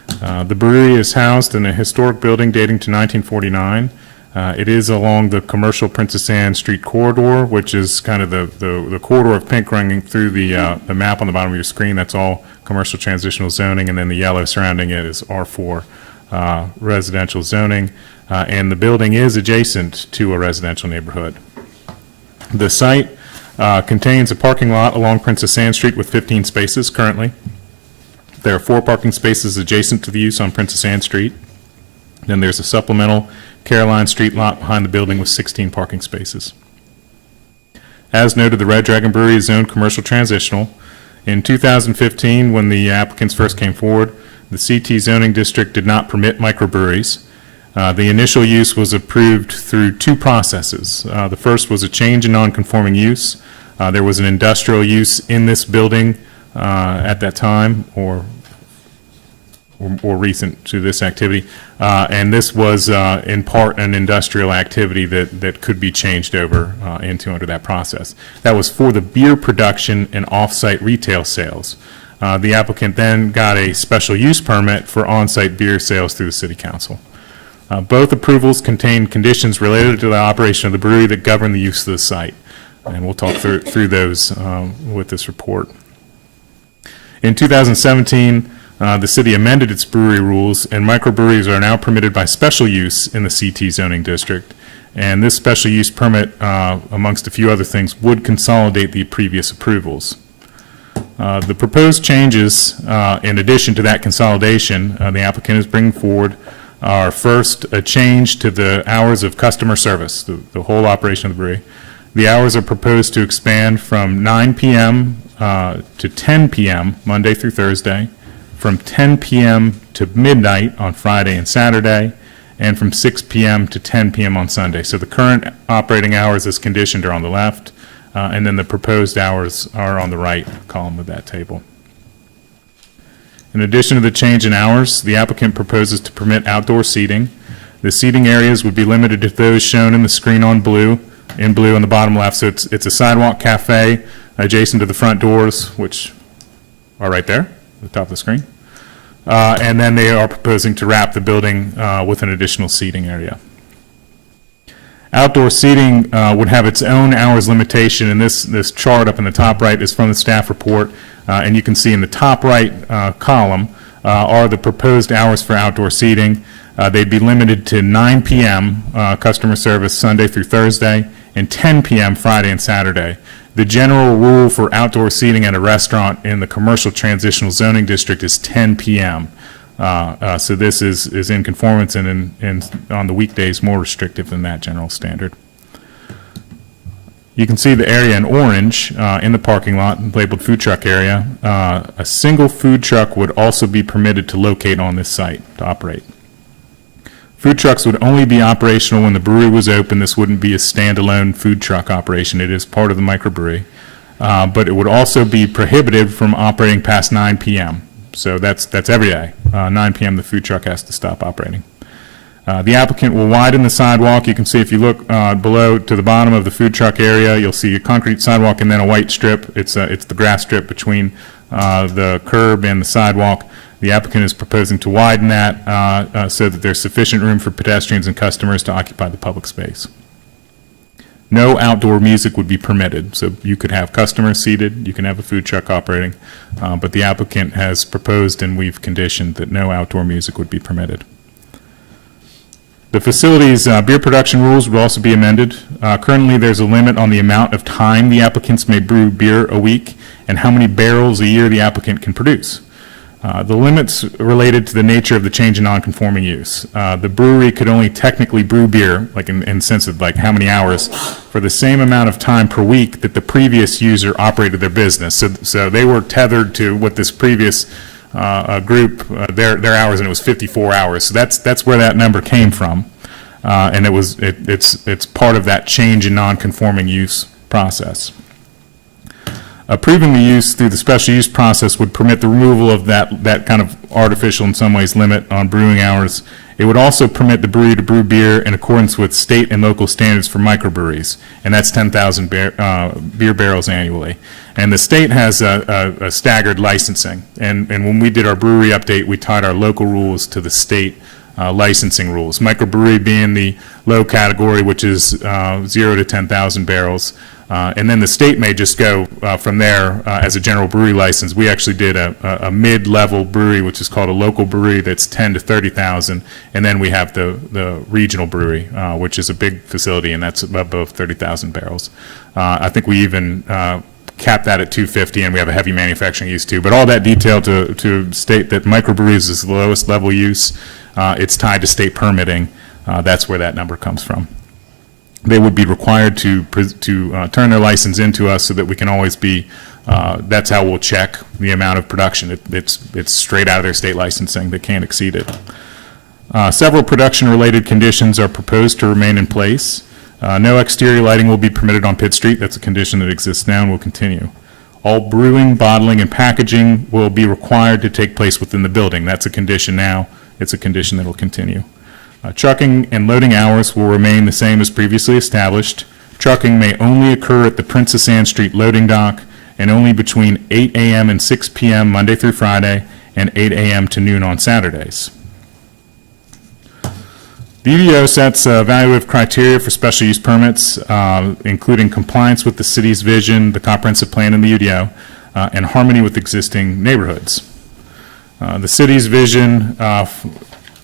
The brewery is housed in a historic building dating to 1949. It is along the commercial Princess Anne Street corridor, which is kind of the corridor of pink running through the map on the bottom of your screen. That's all commercial transitional zoning, and then the yellow surrounding it is R4 residential zoning. And the building is adjacent to a residential neighborhood. The site contains a parking lot along Princess Anne Street with 15 spaces currently. There are 4 parking spaces adjacent to the use on Princess Anne Street. Then there's a supplemental Caroline Street lot behind the building with 16 parking spaces. As noted, the Red Dragon Brewery is zoned commercial transitional. In 2015, when the applicants first came forward, the CT zoning district did not permit microbreweries. The initial use was approved through 2 processes. The first was a change in non-conforming use. There was an industrial use in this building at that time, or recent to this activity, and this was in part an industrial activity that could be changed over into under that process. That was for the beer production and off-site retail sales. The applicant then got a special use permit for on-site beer sales through the City Council. Both approvals contain conditions related to the operation of the brewery that govern the use of the site, and we'll talk through those with this report. In 2017, the city amended its brewery rules, and microbreweries are now permitted by special use in the CT zoning district. And this special use permit, amongst a few other things, would consolidate the previous approvals. The proposed changes, in addition to that consolidation, the applicant is bringing forward are first a change to the hours of customer service, the whole operation of the brewery. The hours are proposed to expand from 9 p.m. To 10 p.m. Monday through Thursday, from 10 p.m. to midnight on Friday and Saturday, and from 6 p.m. to 10 p.m. on Sunday. So the current operating hours as conditioned are on the left, and then the proposed hours are on the right column of that table. In addition to the change in hours, the applicant proposes to permit outdoor seating. The seating areas would be limited to those shown in the screen in blue on the bottom left. So it's a sidewalk cafe adjacent to the front doors, which are right there at the top of the screen. And then they are proposing to wrap the building with an additional seating area. Outdoor seating would have its own hours limitation, and this chart up in the top right is from the staff report, and you can see in the top right column are the proposed hours for outdoor seating. They'd be limited to 9 p.m. Customer service Sunday through Thursday, and 10 p.m. Friday and Saturday. The general rule for outdoor seating at a restaurant in the commercial transitional zoning district is 10 p.m. So this is in conformance and on the weekdays more restrictive than that general standard. You can see the area in orange in the parking lot labeled food truck area. A single food truck would also be permitted to locate on this site to operate. Food trucks would only be operational when the brewery was open. This wouldn't be a standalone food truck operation. It is part of the microbrewery. But it would also be prohibited from operating past 9 p.m. So that's every day. 9 p.m. the food truck has to stop operating. The applicant will widen the sidewalk. You can see if you look below to the bottom of the food truck area, you'll see a concrete sidewalk and then a white strip. It's the grass strip between the curb and the sidewalk. The applicant is proposing to widen that so that there's sufficient room for pedestrians and customers to occupy the public space. No outdoor music would be permitted, so you could have customers seated, you can have a food truck operating, but the applicant has proposed and we've conditioned that no outdoor music would be permitted. The facility's beer production rules would also be amended. Currently, there's a limit on the amount of time the applicants may brew beer a week and how many barrels a year the applicant can produce. The limits related to the nature of the change in non-conforming use. The brewery could only technically brew beer, like in sense of like how many hours, for the same amount of time per week that the previous user operated their business. So they were tethered to what this previous group, their hours, and it was 54 hours. So that's where that number came from, and it's part of that change in non-conforming use process. Approving the use through the special use process would permit the removal of that kind of artificial, in some ways, limit on brewing hours. It would also permit the brewery to brew beer in accordance with state and local standards for microbreweries, and that's 10,000 beer barrels annually. And the state has a staggered licensing, and when we did our brewery update, we tied our local rules to the state licensing rules. Microbrewery being the low category, which is 0 to 10,000 barrels. And then the state may just go from there as a general brewery license. We actually did a mid-level brewery, which is called a local brewery, that's 10 to 30,000. And then we have the regional brewery, which is a big facility, and that's above 30,000 barrels. I think we even capped that at 250, and we have a heavy manufacturing use too. But all that detail to state that microbreweries is the lowest level use. It's tied to state permitting. That's where that number comes from. They would be required to turn their license into us so that we can always be, that's how we'll check the amount of production. It's straight out of their state licensing. They can't exceed it. Several production-related conditions are proposed to remain in place. No exterior lighting will be permitted on Pitt Street. That's a condition that exists now and will continue. All brewing, bottling, and packaging will be required to take place within the building. That's a condition now. It's a condition that will continue. Trucking and loading hours will remain the same as previously established. Trucking may only occur at the Princess Anne Street loading dock and only between 8 a.m. and 6 p.m. Monday through Friday and 8 a.m. to noon on Saturdays. The UDO sets evaluative criteria for special use permits, including compliance with the city's vision, the comprehensive plan, and the UDO, and harmony with existing neighborhoods. The city's vision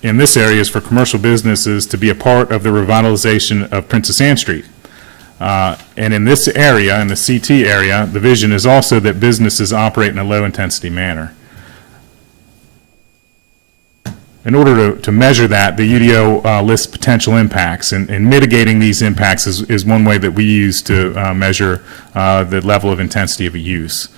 in this area is for commercial businesses to be a part of the revitalization of Princess Anne Street. And in this area, in the CT area, the vision is also that businesses operate in a low-intensity manner. in order to measure that, the UDO lists potential impacts, and mitigating these impacts is one way that we use to measure the level of intensity of a use.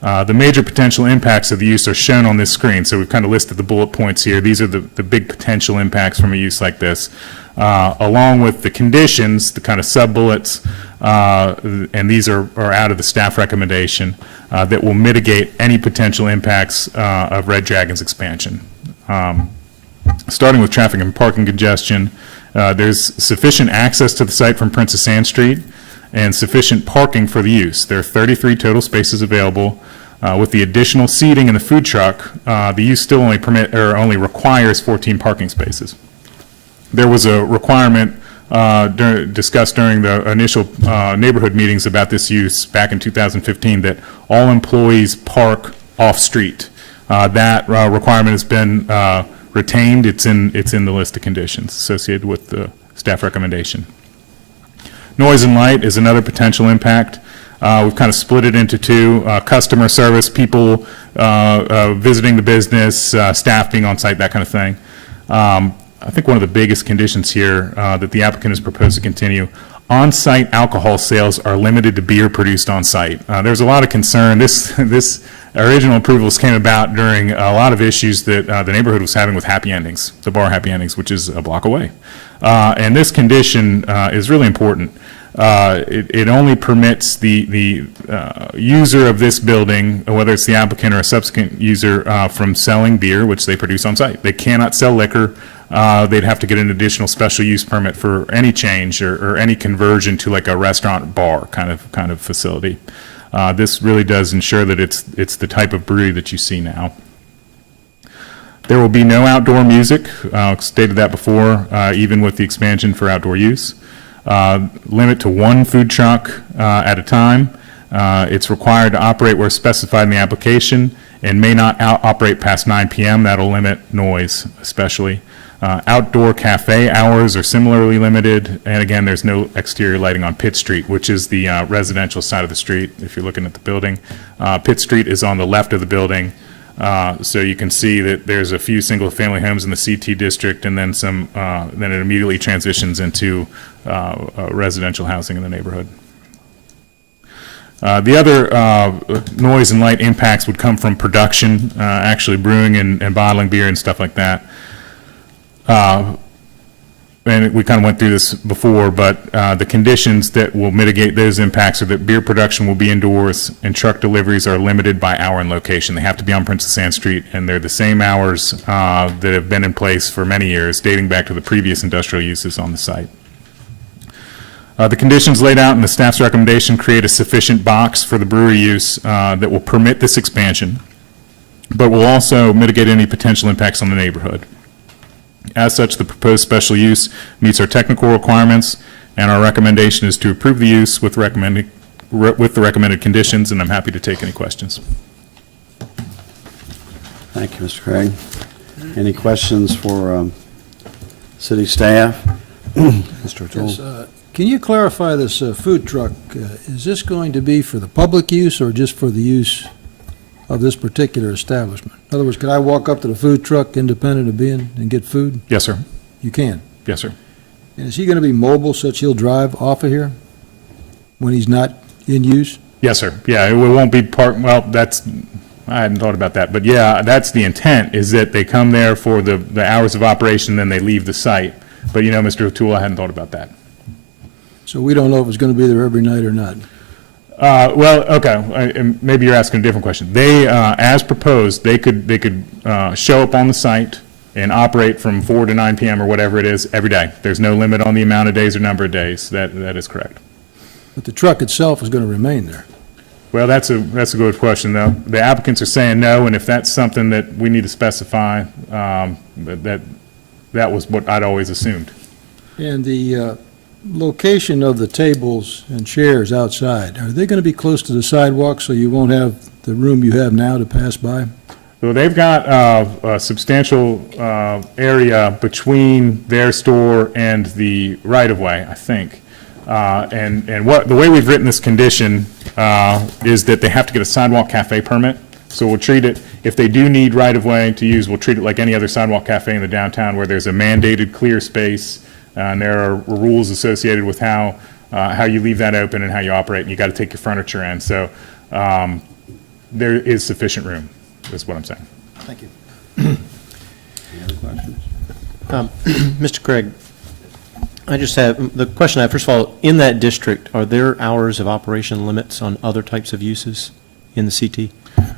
The major potential impacts of the use are shown on this screen, so we've kind of listed the bullet points here. These are the big potential impacts from a use like this, along with the conditions, the kind of sub-bullets, and these are out of the staff recommendation, that will mitigate any potential impacts of Red Dragon's expansion. Starting with traffic and parking congestion, there's sufficient access to the site from Princess Anne Street and sufficient parking for the use. There are 33 total spaces available. With the additional seating in the food truck, the use still only requires 14 parking spaces. There was a requirement discussed during the initial neighborhood meetings about this use back in 2015 that all employees park off-street. That requirement has been retained. It's in the list of conditions associated with the staff recommendation. Noise and light is another potential impact. We've kind of split it into two: customer service, people visiting the business, staff being on site, that kind of thing. I think one of the biggest conditions here that the applicant has proposed to continue: on-site alcohol sales are limited to beer produced on site. There's a lot of concern. This original approvals came about during a lot of issues that the neighborhood was having with Happy Endings, the bar Happy Endings, which is a block away. And this condition is really important. It only permits the user of this building, whether it's the applicant or a subsequent user, from selling beer, which they produce on site. They cannot sell liquor. They'd have to get an additional special use permit for any change or any conversion to like a restaurant bar kind of facility. This really does ensure that it's the type of brewery that you see now. There will be no outdoor music. Stated that before, even with the expansion for outdoor use. Limit to one food truck at a time. It's required to operate where specified in the application and may not operate past 9 p.m. That'll limit noise, especially. Outdoor cafe hours are similarly limited, and again, there's no exterior lighting on Pitt Street, which is the residential side of the street, if you're looking at the building. Pitt Street is on the left of the building, so you can see that there's a few single-family homes in the CT district, and then then it immediately transitions into residential housing in the neighborhood. The other noise and light impacts would come from production, actually brewing and bottling beer and stuff like that. And we kind of went through this before, but the conditions that will mitigate those impacts are that beer production will be indoors and truck deliveries are limited by hour and location. They have to be on Princess Anne Street, and they're the same hours that have been in place for many years, dating back to the previous industrial uses on the site. The conditions laid out in the staff's recommendation create a sufficient box for the brewery use that will permit this expansion, but will also mitigate any potential impacts on the neighborhood. As such, the proposed special use meets our technical requirements, and our recommendation is to approve the use with the recommended conditions, and I'm happy to take any questions. Thank you, Mr. Craig. Any questions for city staff? Mr. O'Toole? Yes, can you clarify this food truck? Is this going to be for the public use or just for the use of this particular establishment? In other words, could I walk up to the food truck independent of being and get food? Yes, sir. You can? Yes, sir. And is he going to be mobile such he'll drive off of here when he's not in use? Yes, sir. Yeah, it won't be well, I hadn't thought about that, but yeah, that's the intent, is that they come there for the hours of operation, then they leave the site. But you know, Mr. O'Toole, I hadn't thought about that. So we don't know if it's going to be there every night or not. Well, okay, maybe you're asking a different question. They, as proposed, they could show up on the site and operate from 4 to 9 p.m. or whatever it is every day. There's no limit on the amount of days or number of days. That is correct. But the truck itself is going to remain there. Well, that's a good question, though. The applicants are saying no, and if that's something that we need to specify, that was what I'd always assumed. And the location of the tables and chairs outside, are they going to be close to the sidewalk so you won't have the room you have now to pass by? So they've got a substantial area between their store and the right-of-way, I think. And the way we've written this condition is that they have to get a sidewalk cafe permit. So we'll treat it, if they do need right-of-way to use, we'll treat it like any other sidewalk cafe in the downtown where there's a mandated clear space, and there are rules associated with how you leave that open and how you operate, and you got to take your furniture in. So there is sufficient room, is what I'm saying. Thank you. Any other questions? Mr. Craig, I just have, the question I have, first of all, in that district, are there hours of operation limits on other types of uses in the CT?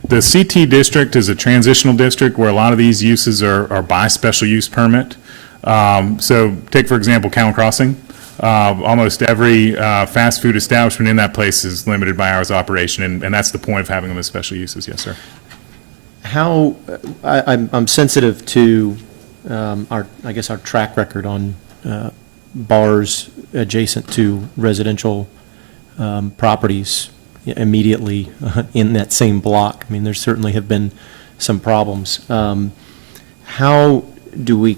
The CT district is a transitional district where a lot of these uses are by special use permit. So take, for example, Cowan Crossing. Almost every fast food establishment in that place is limited by hours of operation, and that's the point of having them as special uses, yes, sir. How, I'm sensitive to our track record on bars adjacent to residential properties immediately in that same block. I mean, there certainly have been some problems. How do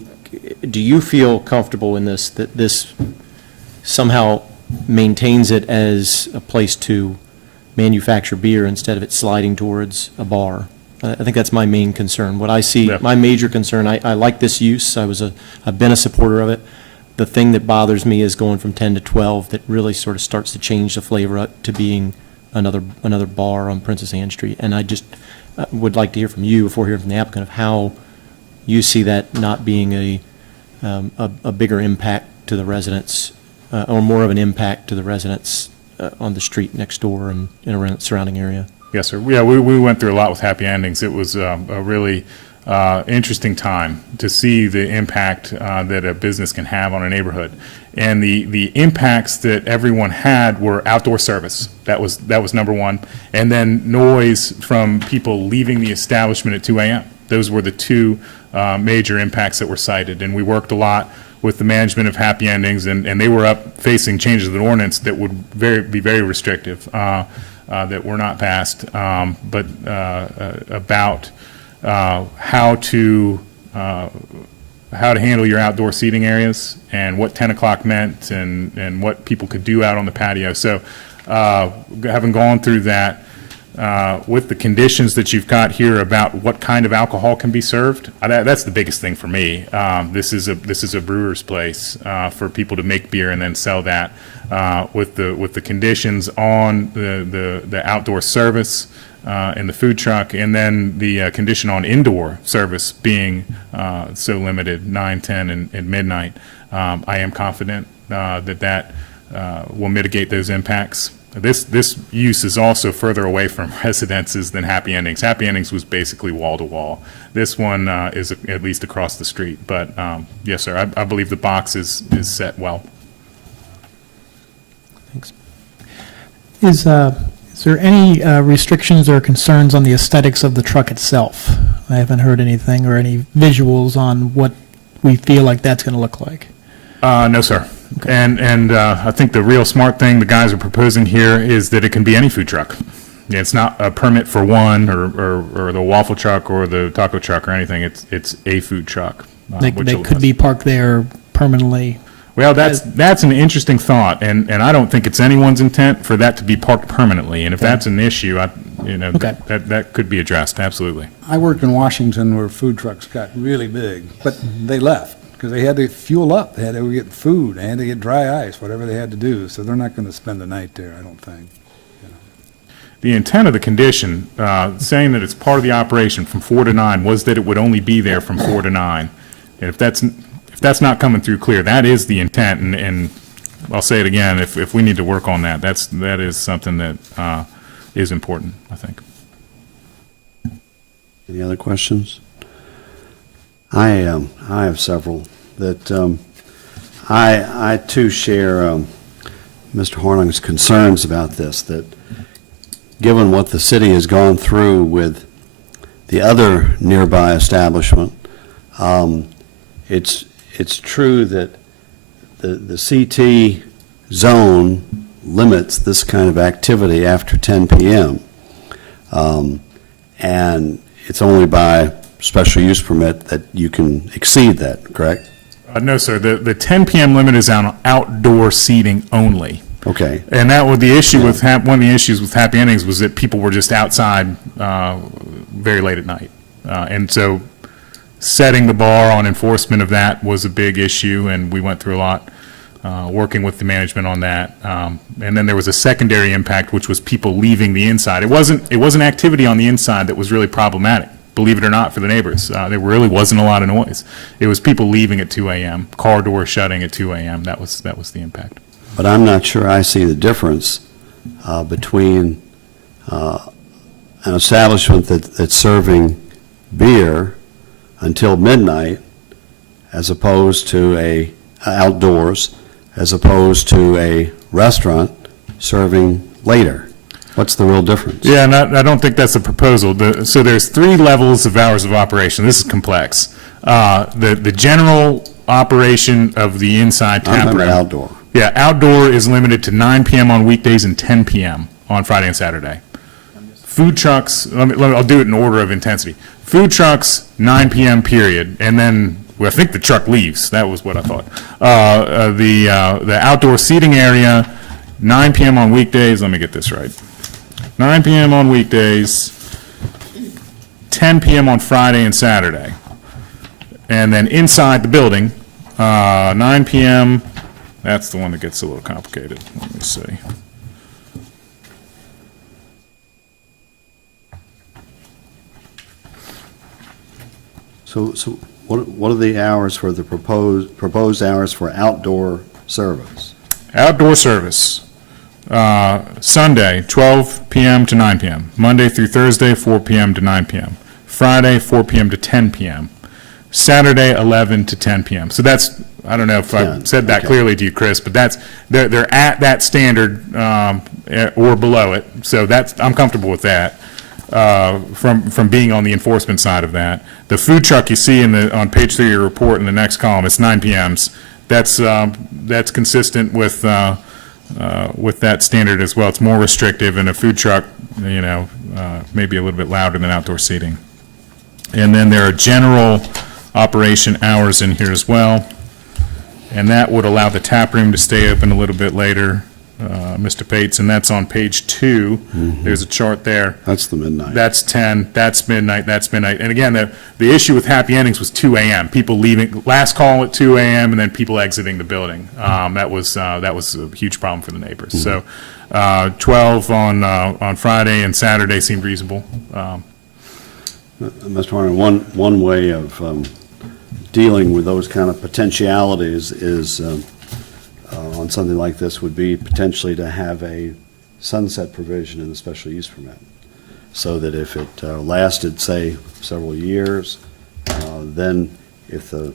you feel comfortable in this, that this somehow maintains it as a place to manufacture beer instead of it sliding towards a bar? I think that's my main concern. What I see, my major concern, I like this use. I've been a supporter of it. The thing that bothers me is going from 10 to 12 that really sort of starts to change the flavor up to being another bar on Princess Anne Street. And I just would like to hear from you, before hearing from the applicant, of how you see that not being a bigger impact to the residents, or more of an impact to the residents on the street next door and in around the surrounding area. Yes, sir. Yeah, we went through a lot with Happy Endings. It was a really interesting time to see the impact that a business can have on a neighborhood. And the impacts that everyone had were outdoor service. That was number one. And then noise from people leaving the establishment at 2 a.m. Those were the two major impacts that were cited. And we worked a lot with the management of Happy Endings, and they were up facing changes of the ordinance that would be very restrictive. That were not passed, but about how to handle your outdoor seating areas and what 10 o'clock meant and what people could do out on the patio. So having gone through that, with the conditions that you've got here about what kind of alcohol can be served, that's the biggest thing for me. This is a brewer's place for people to make beer and then sell that. With the conditions on the outdoor service and the food truck, and then the condition on indoor service being so limited, 9, 10, and midnight, I am confident that will mitigate those impacts. This use is also further away from residences than Happy Endings. Happy Endings was basically wall to wall. This one is at least across the street. But yes, sir, I believe the box is set well. Thanks. Is there any restrictions or concerns on the aesthetics of the truck itself? I haven't heard anything or any visuals on what we feel like that's going to look like. No, sir. Okay. And I think the real smart thing the guys are proposing here is that it can be any food truck. Yeah, it's not a permit for one or the waffle truck or the taco truck or anything. It's a food truck. They could be parked there permanently. Well, that's an interesting thought, and I don't think it's anyone's intent for that to be parked permanently. And if that's an issue, that could be addressed, absolutely. I worked in Washington where food trucks got really big, but they left because they had to fuel up. They had to get food. They had to get dry ice, whatever they had to do. So they're not going to spend the night there, I don't think. The intent of the condition, saying that it's part of the operation from 4 to 9, was that it would only be there from 4 to 9. And if that's not coming through clear, that is the intent, and I'll say it again, if we need to work on that, that is something that is important, I think. Any other questions? I have several that I too share Mr. Hornung's concerns about this, that given what the city has gone through with the other nearby establishment, it's true that the CT zone limits this kind of activity after 10 p.m. And it's only by special use permit that you can exceed that, correct? No, sir. The 10 p.m. limit is on outdoor seating only. Okay. And that was the issue with, one of the issues with Happy Endings was that people were just outside very late at night. And so setting the bar on enforcement of that was a big issue, and we went through a lot working with the management on that. And then there was a secondary impact, which was people leaving the inside. It wasn't activity on the inside that was really problematic, believe it or not, for the neighbors. There really wasn't a lot of noise. It was people leaving at 2 a.m., car doors shutting at 2 a.m. That was the impact. But I'm not sure I see the difference between an establishment that's serving beer until midnight as opposed to outdoors, as opposed to a restaurant serving later. What's the real difference? Yeah, and I don't think that's a proposal. So there's 3 levels of hours of operation. This is complex. The general operation of the inside I'm tap talking room. about outdoor. Yeah, outdoor is limited to 9 p.m. on weekdays and 10 p.m. on Friday and Saturday. Food trucks, I'll do it in order of intensity. Food trucks, 9 p.m. period, and then, well, I think the truck leaves. That was what I thought. The outdoor seating area, 9 p.m. on weekdays. Let me get this right. 9 p.m. on weekdays, 10 p.m. on Friday and Saturday. And then inside the building, 9 p.m., that's the one that gets a little complicated. Let me see. So what are the hours for the proposed hours for outdoor service? Outdoor service, Sunday, 12 p.m. to 9 p.m. Monday through Thursday, 4 p.m. to 9 p.m. Friday, 4 p.m. to 10 p.m. Saturday, 11 to 10 p.m. So that's, I don't know if I said that clearly to you, Chris, but that's, they're at that standard or below it. So I'm comfortable with that. From being on the enforcement side of that. The food truck you see on page 3 of your report in the next column, it's 9 p.m.s. That's consistent with that standard as well. It's more restrictive, and a food truck, maybe a little bit louder than outdoor seating. And then there are general operation hours in here as well, and that would allow the tap room to stay open a little bit later, Mr. Pates, and that's on page 2. Mm-hmm. There's a chart there. That's the midnight. That's 10, that's midnight, that's midnight. And again, the issue with Happy Endings was 2 a.m., people leaving, last call at 2 a.m., and then people exiting the building. That was a huge problem for the neighbors. Mm-hmm. So 12 on Friday and Saturday seemed reasonable. Mr. Warner, one way of dealing with those kind of potentialities is on something like this would be potentially to have a sunset provision in the special use permit, so that if it lasted, say, several years, then if the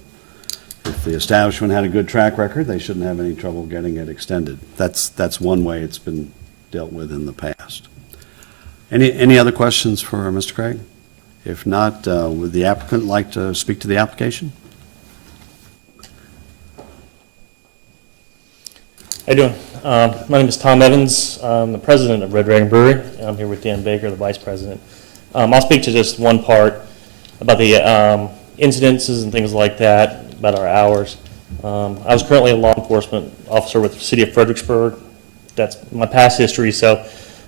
establishment had a good track record, they shouldn't have any trouble getting it extended. That's one way it's been dealt with in the past. Any other questions for Mr. Craig? If not, would the applicant like to speak to the application? How you doing? My name is Tom Evans. I'm the president of Red Dragon Brewery. I'm here with Dan Baker, the vice president. I'll speak to just one part about the incidences and things like that, about our hours. I was currently a law enforcement officer with the city of Frederickbsurg. That's my past history. So,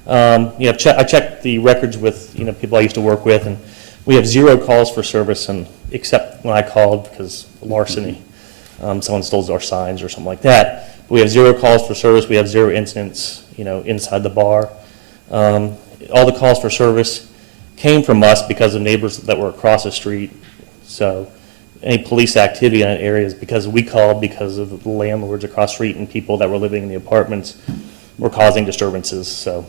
I checked the records with people I used to work with, and we have 0 calls for service, and except when I called because of larceny, someone stole our signs or something like that. We have 0 calls for service. We have 0 incidents, inside the bar. All the calls for service came from us because of neighbors that were across the street. So any police activity in that area is because we called because of the landlords across the street and people that were living in the apartments were causing disturbances. So,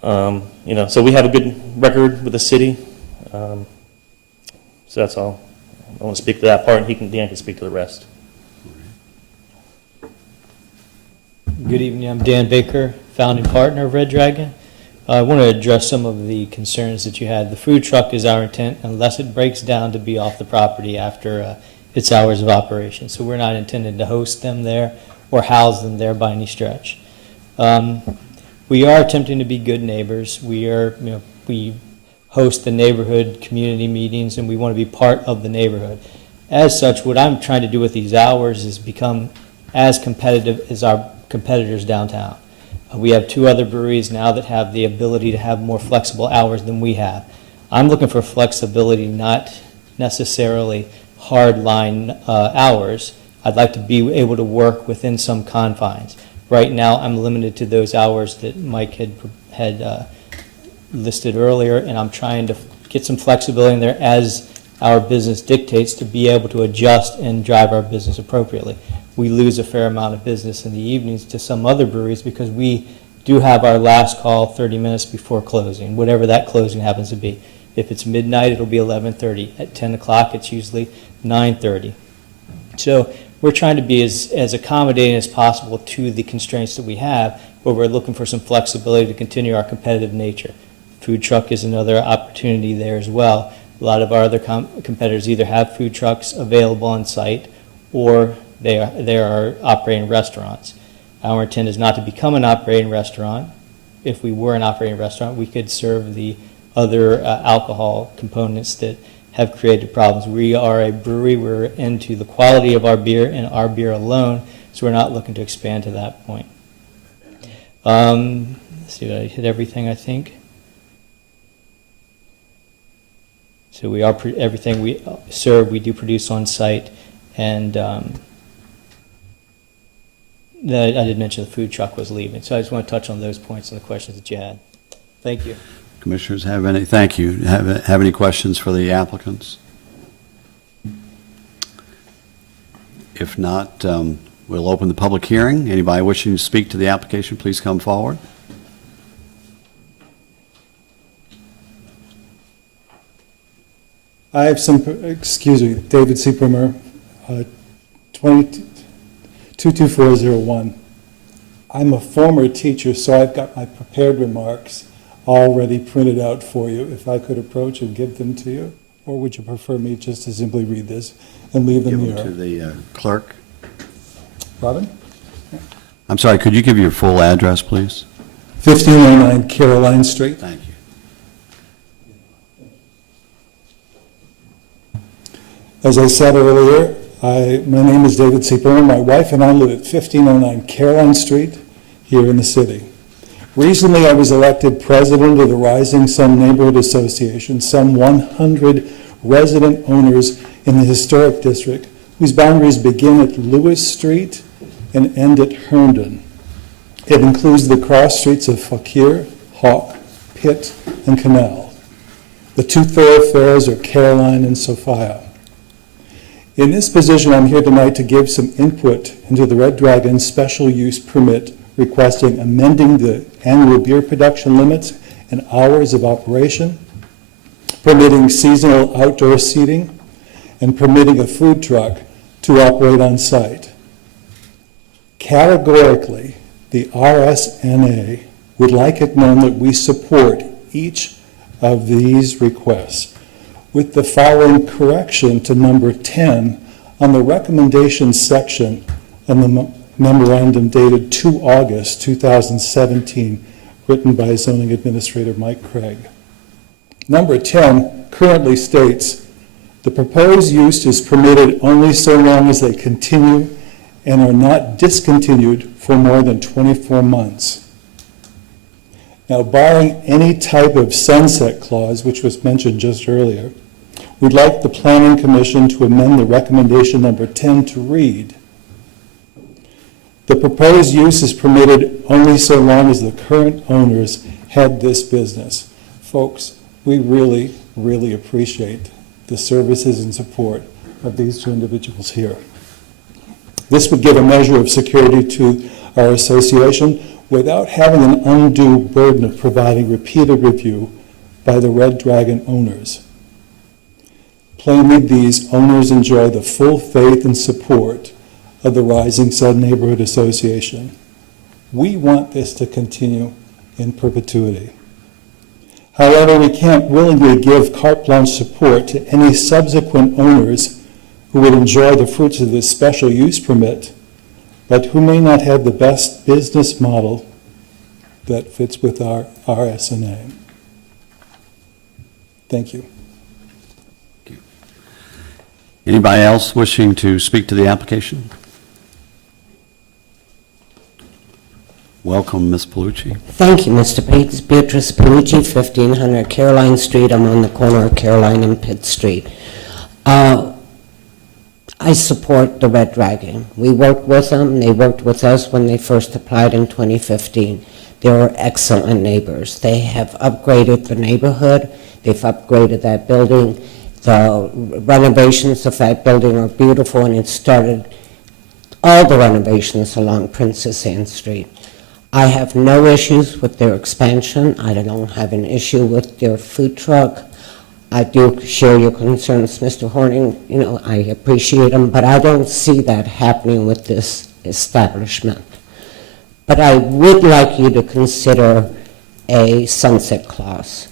so we have a good record with the city. So that's all. I want to speak to that part, and Dan can speak to the rest. Good evening, I'm Dan Baker, founding partner of Red Dragon. I want to address some of the concerns that you had. The food truck is our intent unless it breaks down to be off the property after its hours of operation. So we're not intended to host them there or house them there by any stretch. We are attempting to be good neighbors. We host the neighborhood community meetings, and we want to be part of the neighborhood. As such, what I'm trying to do with these hours is become as competitive as our competitors downtown. We have two other breweries now that have the ability to have more flexible hours than we have. I'm looking for flexibility, not necessarily hard line hours. I'd like to be able to work within some confines. Right now, I'm limited to those hours that Mike had listed earlier, and I'm trying to get some flexibility in there as our business dictates to be able to adjust and drive our business appropriately. We lose a fair amount of business in the evenings to some other breweries because we do have our last call 30 minutes before closing, whatever that closing happens to be. If it's midnight, it'll be 11:30. At 10 o'clock, it's usually 9:30. So we're trying to be as accommodating as possible to the constraints that we have, but we're looking for some flexibility to continue our competitive nature. Food truck is another opportunity there as well. A lot of our other competitors either have food trucks available on site or they are operating restaurants. Our intent is not to become an operating restaurant. If we were an operating restaurant, we could serve the other alcohol components that have created problems. We are a brewery. We're into the quality of our beer and our beer alone, so we're not looking to expand to that point. Let's see, I hit everything, I think. So we are everything we serve, we do produce on site, and I did mention the food truck was leaving. So I just want to touch on those points and the questions that you had. Thank you. Commissioners have any, thank you. Have any questions for the applicants? If not, we'll open the public hearing. Anybody wishing to speak to the application, please come forward. I have some, excuse me, David Seaprimer, 22401. I'm a former teacher, so I've got my prepared remarks already printed out for you. If I could approach and give them to you, or would you prefer me just to simply read this and leave them here? Give them to the clerk. Robin? I'm sorry, could you give your full address, please? 1509 Caroline Street. Thank you. As I said earlier, my name is David Seaprimer. My wife and I live at 1509 Caroline Street here in the city. Recently, I was elected president of the Rising Sun Neighborhood Association, some 100 resident owners in the historic district, whose boundaries begin at Lewis Street and end at Herndon. It includes the cross streets of Fakir, Hawk, Pitt, and Canal. The two thoroughfares are Caroline and Sophia. In this position, I'm here tonight to give some input into the Red Dragon special use permit requesting amending the annual beer production limits and hours of operation, permitting seasonal outdoor seating, and permitting a food truck to operate on site. Categorically, the RSNA would like it known that we support each of these requests, with the following correction to number 10 on the recommendations section and the memorandum dated 2 August 2017, written by Zoning Administrator Mike Craig. Number 10 currently states, the proposed use is permitted only so long as they continue and are not discontinued for more than 24 months. Now, barring any type of sunset clause, which was mentioned just earlier, we'd like the Planning Commission to amend the recommendation number 10 to read, the proposed use is permitted only so long as the current owners had this business. Folks, we really, really appreciate the services and support of these two individuals here. This would give a measure of security to our association without having an undue burden of providing repeated review by the Red Dragon owners. Plainly, these owners enjoy the full faith and support of the Rising Sun Neighborhood Association. We want this to continue in perpetuity. However, we can't willingly give carte blanche support to any subsequent owners who would enjoy the fruits of this special use permit, but who may not have the best business model that fits with our RSNA. Thank you. Anybody else wishing to speak to the application? Welcome, Ms. Palucci. Thank you, Mr. Bates. Beatrice Palucci, 1500 Caroline Street. I'm on the corner of Caroline and Pitt Street. I support the Red Dragon. We worked with them. They worked with us when they first applied in 2015. They were excellent neighbors. They have upgraded the neighborhood. They've upgraded that building. The renovations of that building are beautiful, and it started all the renovations along Princess Anne Street. I have no issues with their expansion. I don't have an issue with their food truck. I do share your concerns, Mr. Horning. You know, I appreciate them, but I don't see that happening with this establishment. But I would like you to consider a sunset clause,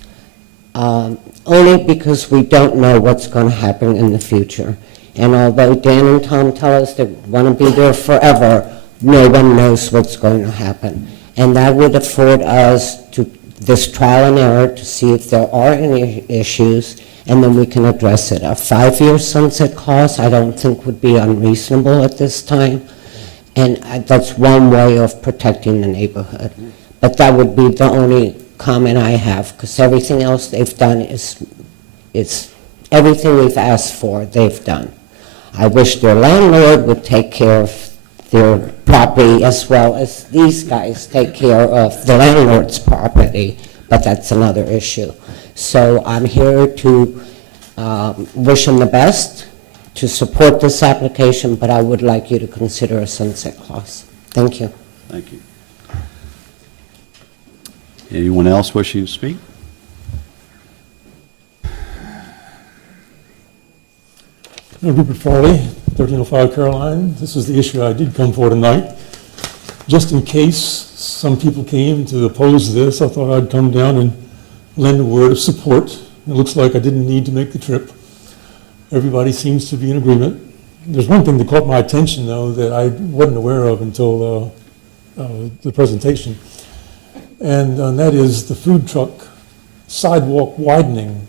only because we don't know what's going to happen in the future. And although Dan and Tom tell us they want to be there forever, no one knows what's going to happen. And that would afford us this trial and error to see if there are any issues, and then we can address it. A 5-year sunset clause I don't think would be unreasonable at this time, and that's one way of protecting the neighborhood. But that would be the only comment I have, because everything else they've done is everything we've asked for, they've done. I wish their landlord would take care of their property as well as these guys take care of the landlord's property, but that's another issue. So I'm here to wish them the best, to support this application, but I would like you to consider a sunset clause. Thank you. Thank you. Anyone else wishing to speak? Rupert Farley, 1305 Caroline. This is the issue I did come for tonight. Just in case some people came to oppose this, I thought I'd come down and lend a word of support. It looks like I didn't need to make the trip. Everybody seems to be in agreement. There's one thing that caught my attention, though, that I wasn't aware of until the presentation, and that is the food truck sidewalk widening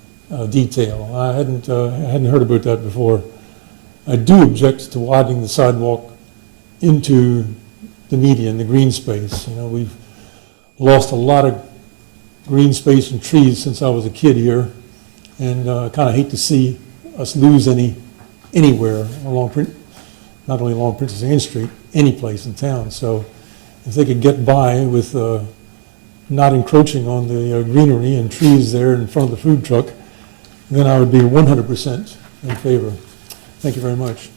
detail. I hadn't heard about that before. I do object to widening the sidewalk into the median, the green space. You know, we've lost a lot of green space and trees since I was a kid here, and I kind of hate to see us lose anywhere along, not only along Princess Anne Street, any place in town. So if they could get by with not encroaching on the greenery and trees there in front of the food truck, then I would be 100% in favor. Thank you very much.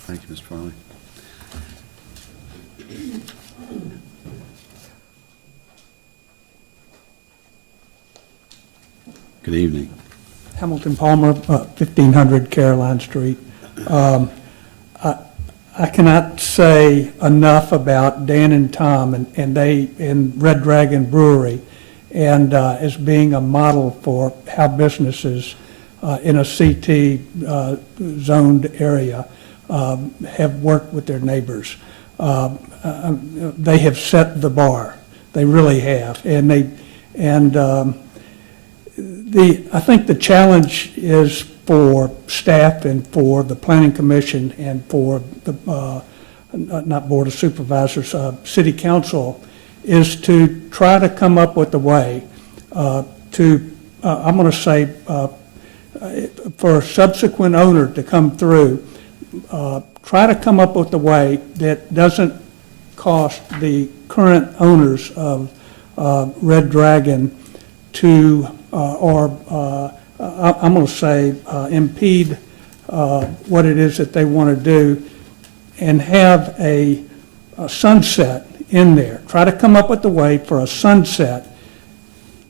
Thank you, Mr. Farley. Good evening. Hamilton Palmer, 1500 Caroline Street. I cannot say enough about Dan and Tom and Red Dragon Brewery, and as being a model for how businesses in a CT zoned area have worked with their neighbors. They have set the bar. They really have, I think the challenge is for staff and for the Planning Commission and for the, not Board of Supervisors, City Council, is to try to come up with a way to, I'm going to say, for a subsequent owner to come through, try to come up with a way that doesn't cost the current owners of Red Dragon to, I'm going to say, impede what it is that they want to do, and have a sunset in there. Try to come up with a way for a sunset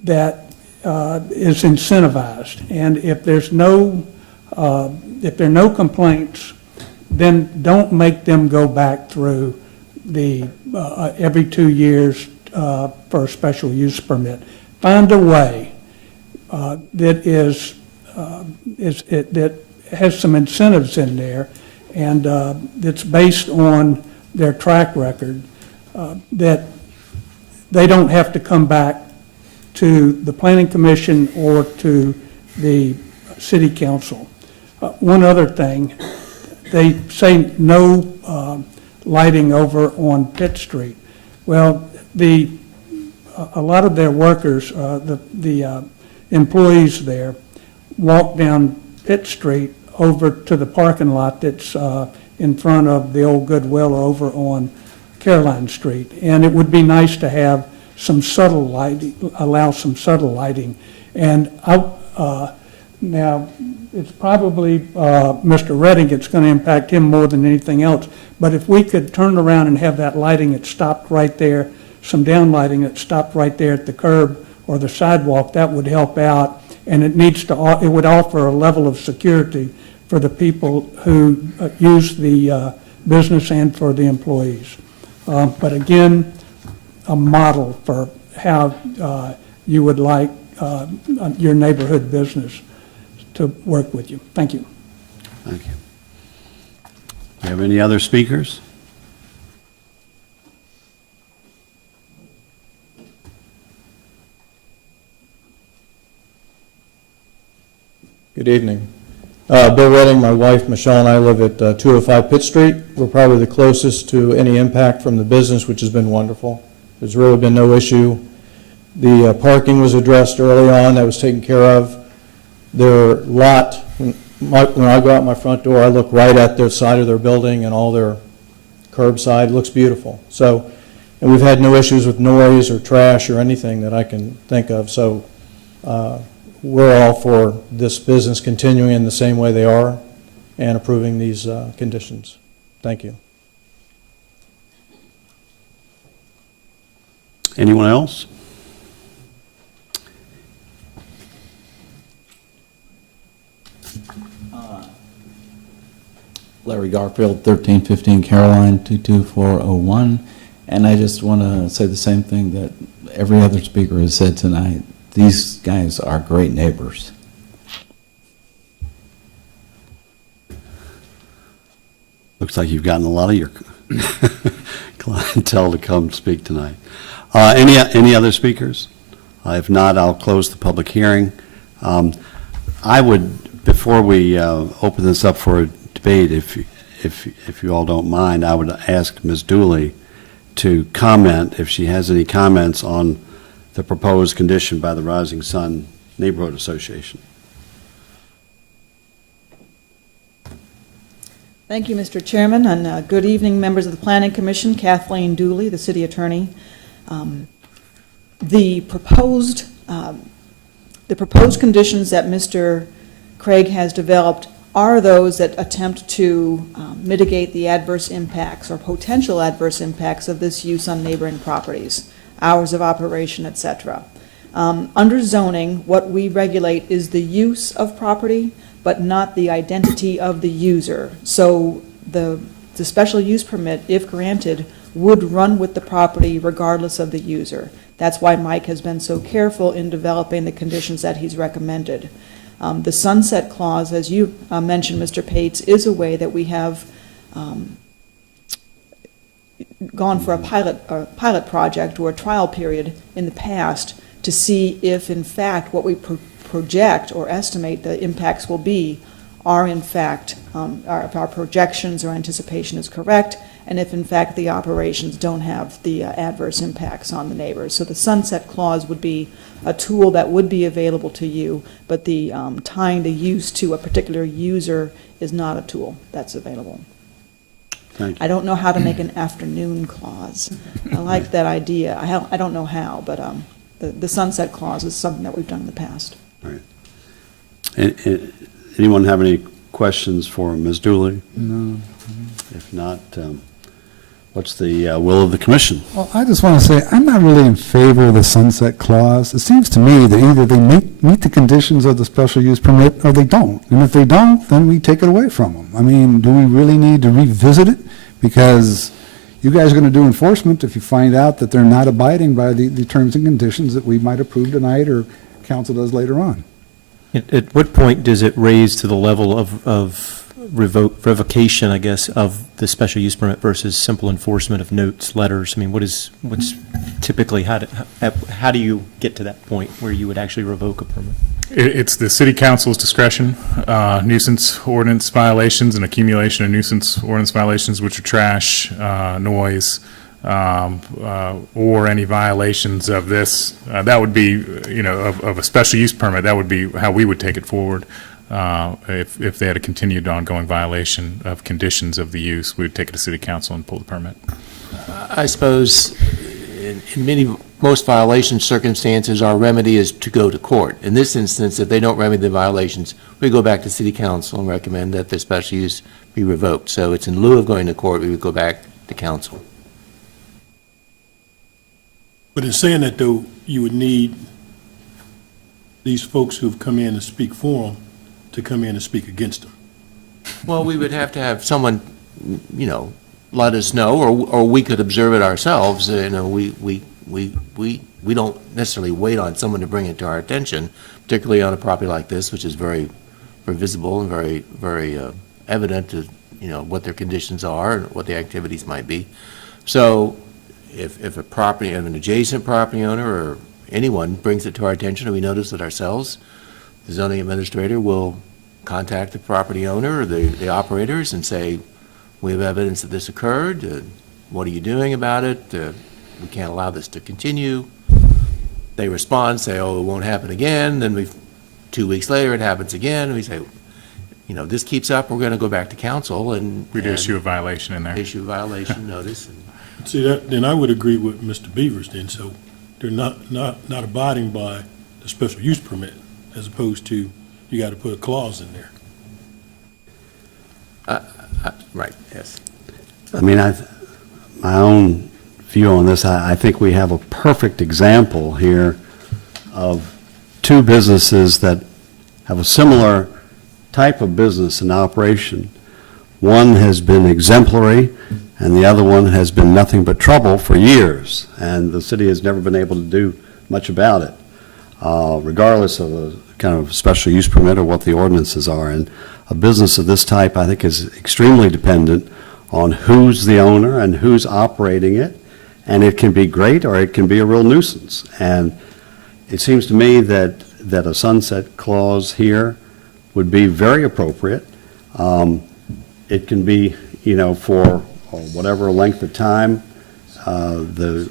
that is incentivized. And if there are no complaints, then don't make them go back through the every 2 years for a special use permit. Find a way that has some incentives in there, and that's based on their track record, that they don't have to come back to the Planning Commission or to the City Council. One other thing, they say no lighting over on Pitt Street. Well, a lot of their workers, the employees there, walk down Pitt Street over to the parking lot that's in front of the old Goodwill over on Caroline Street. And it would be nice to have some subtle lighting, allow some subtle lighting. And now, it's probably Mr. Redding, it's going to impact him more than anything else. But if we could turn around and have that lighting that stopped right there, some down lighting that stopped right there at the curb or the sidewalk, that would help out. And it would offer a level of security for the people who use the business and for the employees. But again, a model for how you would like your neighborhood business to work with you. Thank you. Thank you. Do you have any other speakers? Good evening. Bill Redding, my wife Michelle, and I live at 205 Pitt Street. We're probably the closest to any impact from the business, which has been wonderful. There's really been no issue. The parking was addressed early on. That was taken care of. Their lot, when I go out my front door, I look right at their side of their building and all their curbside. It looks beautiful. So, and we've had no issues with noise or trash or anything that I can think of. So we're all for this business continuing in the same way they are and approving these conditions. Thank you. Anyone else? Larry Garfield, 1315 Caroline, 22401. And I just want to say the same thing that every other speaker has said tonight. These guys are great neighbors. Looks like you've gotten a lot of your clientele to come speak tonight. Any other speakers? If not, I'll close the public hearing. I would, before we open this up for a debate, if you all don't mind, I would ask Ms. Dooley to comment, if she has any comments on the proposed condition by the Rising Sun Neighborhood Association. Thank you, Mr. Chairman, and good evening, members of the Planning Commission. Kathleen Dooley, the City Attorney. The proposed conditions that Mr. Craig has developed are those that attempt to mitigate the adverse impacts or potential adverse impacts of this use on neighboring properties, hours of operation, etc. Under zoning, what we regulate is the use of property, but not the identity of the user. So the special use permit, if granted, would run with the property regardless of the user. That's why Mike has been so careful in developing the conditions that he's recommended. The sunset clause, as you mentioned, Mr. Pates, is a way that we have gone for a pilot project or a trial period in the past to see if, in fact, what we project or estimate the impacts will be are, in fact, if our projections or anticipation is correct, and if, in fact, the operations don't have the adverse impacts on the neighbors. So the sunset clause would be a tool that would be available to you, but the tying the use to a particular user is not a tool that's available. Thank you. I don't know how to make an afternoon clause. I like that idea. I don't know how, but the sunset clause is something that we've done in the past. All right. Anyone have any questions for Ms. Dooley? No. If not, what's the will of the commission? Well, I just want to say, I'm not really in favor of the sunset clause. It seems to me that either they meet the conditions of the special use permit or they don't. And if they don't, then we take it away from them. I mean, do we really need to revisit it? Because you guys are going to do enforcement if you find out that they're not abiding by the terms and conditions that we might approve tonight or council does later on. At what point does it raise to the level of revocation, I guess, of the special use permit versus simple enforcement of notes, letters? I mean, what's typically, how do you get to that point where you would actually revoke a permit? It's the city council's discretion. Nuisance ordinance violations and accumulation of nuisance ordinance violations, which are trash, noise, or any violations of this, that would be, of a special use permit, that would be how we would take it forward. If they had a continued ongoing violation of conditions of the use, we would take it to city council and pull the permit. I suppose in most violation circumstances, our remedy is to go to court. In this instance, if they don't remedy the violations, we go back to city council and recommend that the special use be revoked. So it's in lieu of going to court, we would go back to council. But in saying that, though, you would need these folks who've come in to speak for them to come in and speak against them. Well, we would have to have someone, let us know, or we could observe it ourselves. We don't necessarily wait on someone to bring it to our attention, particularly on a property like this, which is very, very visible and very, very evident to, what their conditions are and what the activities might be. So if a property, an adjacent property owner or anyone brings it to our attention and we notice it ourselves, the zoning administrator will contact the property owner or the operators and say, we have evidence that this occurred. What are you doing about it? We can't allow this to continue. They respond, say, oh, it won't happen again. Then 2 weeks later, it happens again. And we say, this keeps up. We're going to go back to council and We'd issue a violation in there. Issue a violation notice. See, then I would agree with Mr. Beavers then. So they're not abiding by the special use permit, as opposed to you got to put a clause in there. Right, yes. I mean, my own view on this, I think we have a perfect example here of two businesses that have a similar type of business and operation. One has been exemplary, and the other one has been nothing but trouble for years, and the city has never been able to do much about it, regardless of a kind of special use permit or what the ordinances are. And a business of this type, I think, is extremely dependent on who's the owner and who's operating it, and it can be great or it can be a real nuisance. And it seems to me that a sunset clause here would be very appropriate. It can be, for whatever length of time the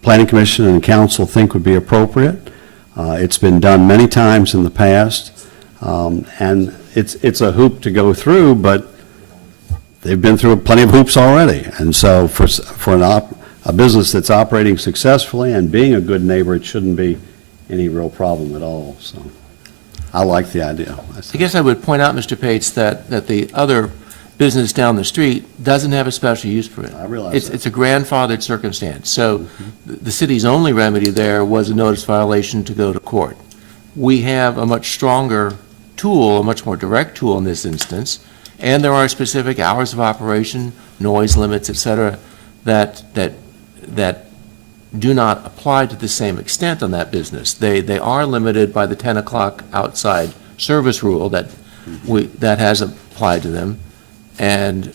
Planning Commission and Council think would be appropriate. It's been done many times in the past, and it's a hoop to go through, but they've been through plenty of hoops already. And so for a business that's operating successfully and being a good neighbor, it shouldn't be any real problem at all. So I like the idea. I guess I would point out, Mr. Pates, that the other business down the street doesn't have a special use permit. I realize that. It's a grandfathered circumstance. So the city's only remedy there was a notice violation to go to court. We have a much stronger tool, a much more direct tool in this instance, and there are specific hours of operation, noise limits, et cetera, that do not apply to the same extent on that business. They are limited by the 10 o'clock outside service rule that has applied to them. And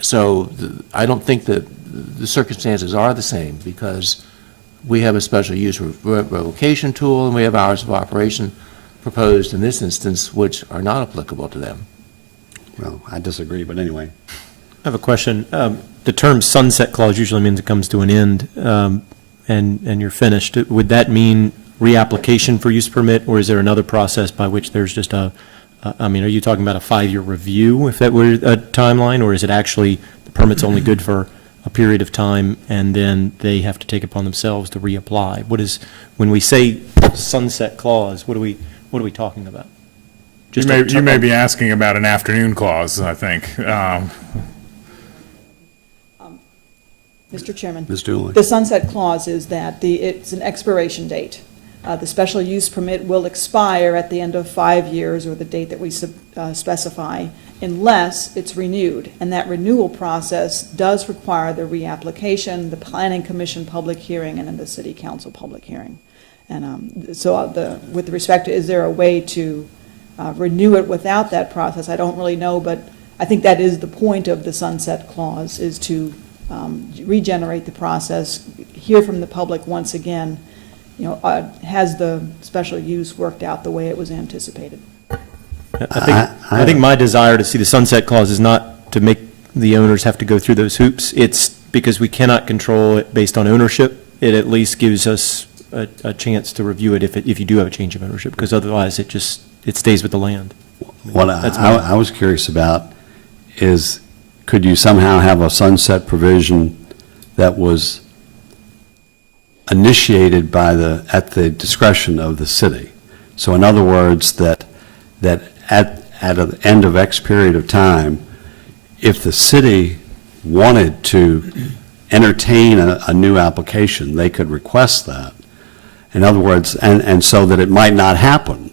so I don't think that the circumstances are the same, because we have a special use revocation tool and we have hours of operation proposed in this instance which are not applicable to them. Well, I disagree, but anyway. I have a question. The term sunset clause usually means it comes to an end, and you're finished. Would that mean reapplication for use permit, or is there another process by which there's just are you talking about a 5-year review, if that were a timeline, or is it actually the permit's only good for a period of time and then they have to take upon themselves to reapply? When we say sunset clause, what are we talking about? You may be asking about an afternoon clause, I think. Mr. Chairman. Ms. Dooley. The sunset clause is that it's an expiration date. The special use permit will expire at the end of 5 years, or the date that we specify, unless it's renewed. And that renewal process does require the reapplication, the Planning Commission public hearing, and then the City Council public hearing. And with respect to, is there a way to renew it without that process? I don't really know, but I think that is the point of the sunset clause, is to regenerate the process, hear from the public once again, has the special use worked out the way it was anticipated? I think my desire to see the sunset clause is not to make the owners have to go through those hoops. It's because we cannot control it based on ownership, it at least gives us a chance to review it if you do have a change of ownership, because otherwise it stays with the land. What I was curious about is, could you somehow have a sunset provision that was initiated at the discretion of the city? So in other words, that at an end of X period of time, if the city wanted to entertain a new application, they could request that. In other words, and so that it might not happen,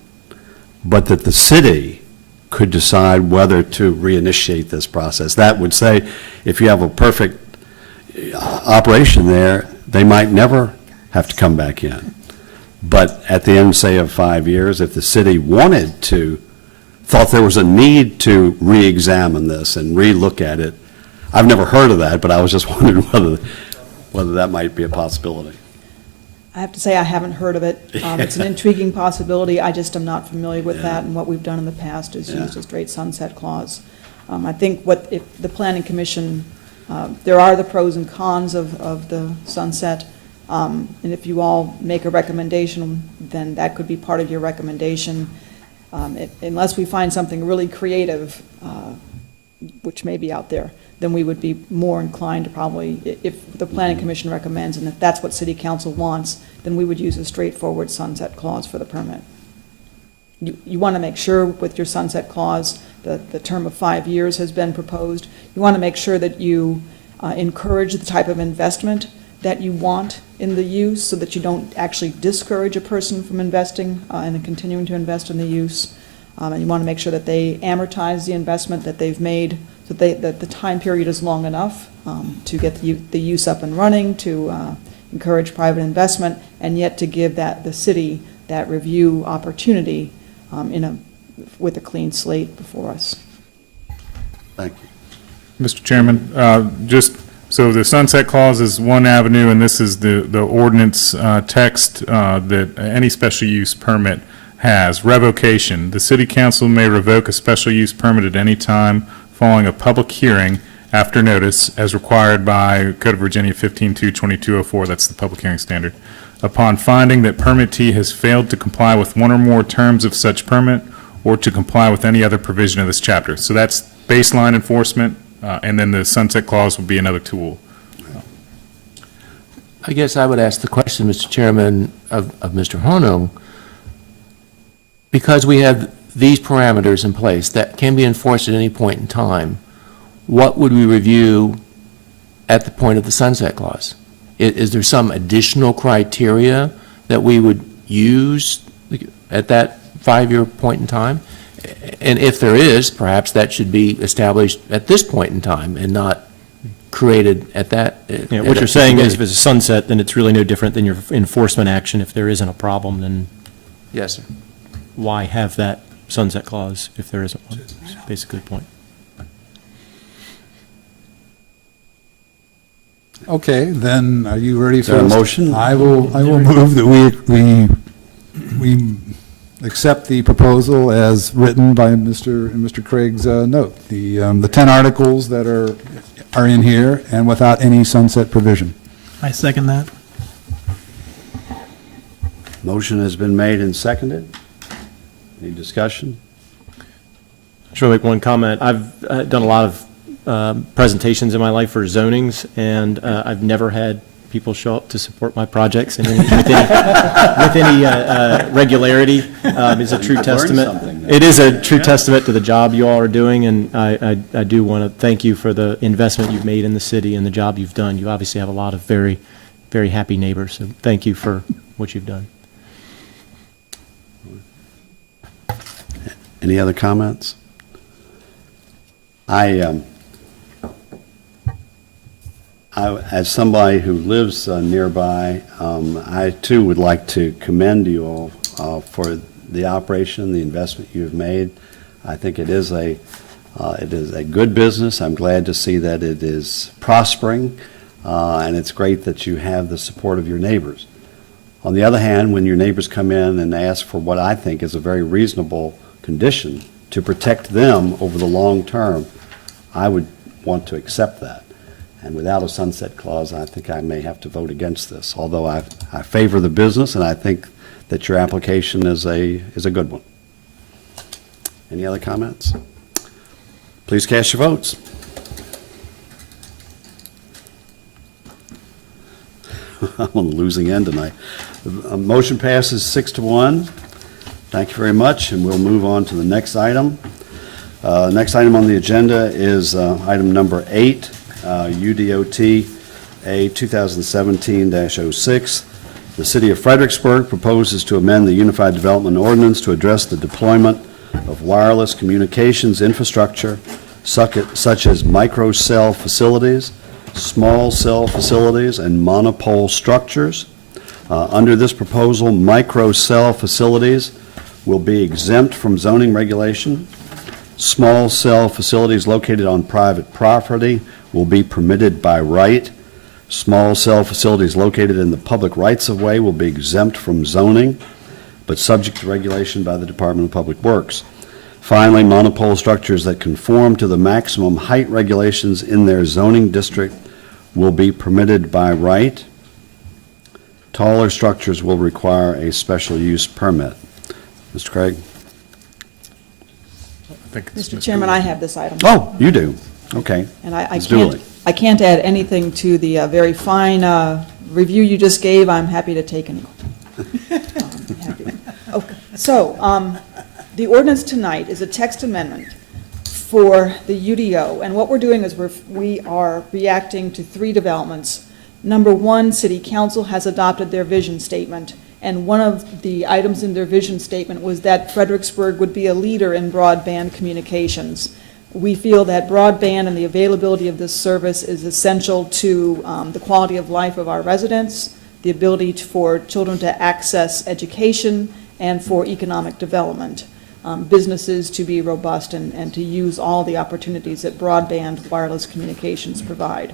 but that the city could decide whether to reinitiate this process. That would say, if you have a perfect operation there, they might never have to come back in. But at the end, say, of 5 years, if the city thought there was a need to re-examine this and re-look at it, I've never heard of that, but I was just wondering whether that might be a possibility. I have to say, I haven't heard of it. It's an intriguing possibility. I just am not familiar with that, and what we've done in the past is used a straight sunset clause. I think if the Planning Commission, there are the pros and cons of the sunset, and if you all make a recommendation, then that could be part of your recommendation. Unless we find something really creative, which may be out there, then we would be more inclined to probably, if the Planning Commission recommends, and if that's what City Council wants, then we would use a straightforward sunset clause for the permit. You want to make sure with your sunset clause, the term of 5 years has been proposed. You want to make sure that you encourage the type of investment that you want in the use, so that you don't actually discourage a person from investing and continuing to invest in the use. And you want to make sure that they amortize the investment that they've made, so that the time period is long enough to get the use up and running, to encourage private investment, and yet to give the city that review opportunity with a clean slate before us. Thank you. Mr. Chairman, so the sunset clause is one avenue, and this is the ordinance text that any special use permit has. Revocation. The city council may revoke a special use permit at any time following a public hearing after notice, as required by Code of Virginia 15.2.2204, that's the public hearing standard, upon finding that permittee has failed to comply with one or more terms of such permit or to comply with any other provision of this chapter. So that's baseline enforcement, and then the sunset clause will be another tool. I guess I would ask the question, Mr. Chairman, of Mr. Hono, because we have these parameters in place that can be enforced at any point in time, what would we review at the point of the sunset clause? Is there some additional criteria that we would use at that 5-year point in time? And if there is, perhaps that should be established at this point in time and not created at that. What you're saying is, if it's a sunset, then it's really no different than your enforcement action. If there isn't a problem, then yes, sir. Why have that sunset clause if there isn't one? That's basically the point. Okay, then are you ready for a motion? I will move that we accept the proposal as written by Mr. Craig's note. The 10 articles that are in here and without any sunset provision. I second that. Motion has been made and seconded. Any discussion? Sure, make one comment. I've done a lot of presentations in my life for zonings, and I've never had people show up to support my projects with any regularity. It's a true testament. It is a true testament to the job you all are doing, and I do want to thank you for the investment you've made in the city and the job you've done. You obviously have a lot of very, very happy neighbors, so thank you for what you've done. Any other comments? As somebody who lives nearby, I too would like to commend you all for the operation, the investment you have made. I think it is a good business. I'm glad to see that it is prospering, and it's great that you have the support of your neighbors. On the other hand, when your neighbors come in and ask for what I think is a very reasonable condition to protect them over the long term, I would want to accept that. And without a sunset clause, I think I may have to vote against this, although I favor the business, and I think that your application is a good one. Any other comments? Please cast your votes. I'm on the losing end tonight. The motion passes 6-1. Thank you very much, and we'll move on to the next item. Next item on the agenda is item number 8, UDOT A 2017-06. The City of Fredericksburg proposes to amend the Unified Development Ordinance to address the deployment of wireless communications infrastructure such as microcell facilities, small cell facilities, and monopole structures. Under this proposal, microcell facilities will be exempt from zoning regulation. Small cell facilities located on private property will be permitted by right. Small cell facilities located in the public rights-of-way will be exempt from zoning, but subject to regulation by the Department of Public Works. Finally, monopole structures that conform to the maximum height regulations in their zoning district will be permitted by right. Taller structures will require a special use permit. Mr. Craig? Mr. Chairman, I have this item. Oh, you do? Okay. And I Let's do it. can't add anything to the very fine review you just gave. I'm happy to take any. Okay. So, the ordinance tonight is a text amendment for the UDO, and what we're doing is we are reacting to 3 developments. Number 1, City Council has adopted their vision statement, and one of the items in their vision statement was that Fredericksburg would be a leader in broadband communications. We feel that broadband and the availability of this service is essential to the quality of life of our residents, the ability for children to access education, and for economic development. Businesses to be robust and to use all the opportunities that broadband wireless communications provide.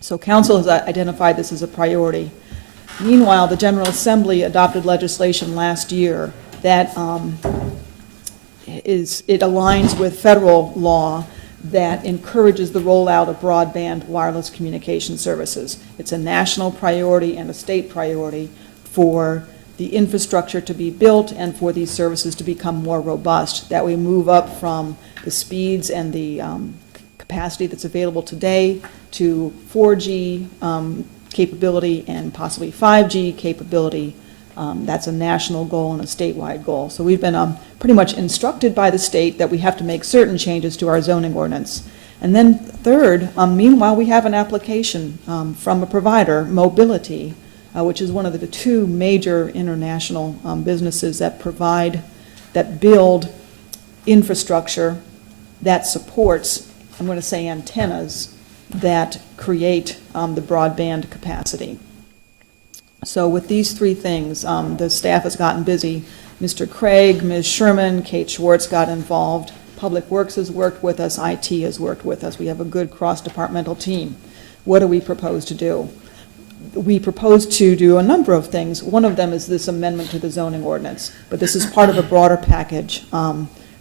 So Council has identified this as a priority. Meanwhile, the General Assembly adopted legislation last year that it aligns with federal law that encourages the rollout of broadband wireless communication services. It's a national priority and a state priority for the infrastructure to be built and for these services to become more robust, that we move up from the speeds and the capacity that's available today to 4G capability and possibly 5G capability. That's a national goal and a statewide goal. So we've been pretty much instructed by the state that we have to make certain changes to our zoning ordinance. And then third, meanwhile, we have an application from a provider, Mobility, which is one of the 2 major international businesses that build infrastructure that supports, I'm going to say, antennas that create the broadband capacity. So with these 3 things, the staff has gotten busy. Mr. Craig, Ms. Sherman, Kate Schwartz got involved. Public Works has worked with us. IT has worked with us. We have a good cross-departmental team. What do we propose to do? We propose to do a number of things. One of them is this amendment to the zoning ordinance, but this is part of a broader package.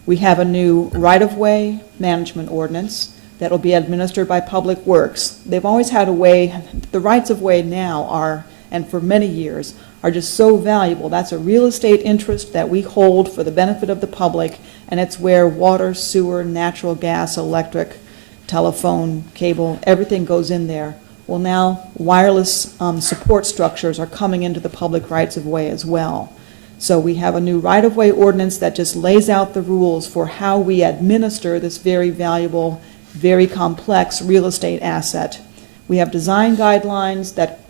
We have a new right-of-way management ordinance that will be administered by Public Works. They've always had a way, the rights-of-way now are, and for many years, are just so valuable. That's a real estate interest that we hold for the benefit of the public, and it's where water, sewer, natural gas, electric, telephone, cable, everything goes in there. Well, now wireless support structures are coming into the public rights-of-way as well. So we have a new right-of-way ordinance that just lays out the rules for how we administer this very valuable, very complex real estate asset. We have design guidelines that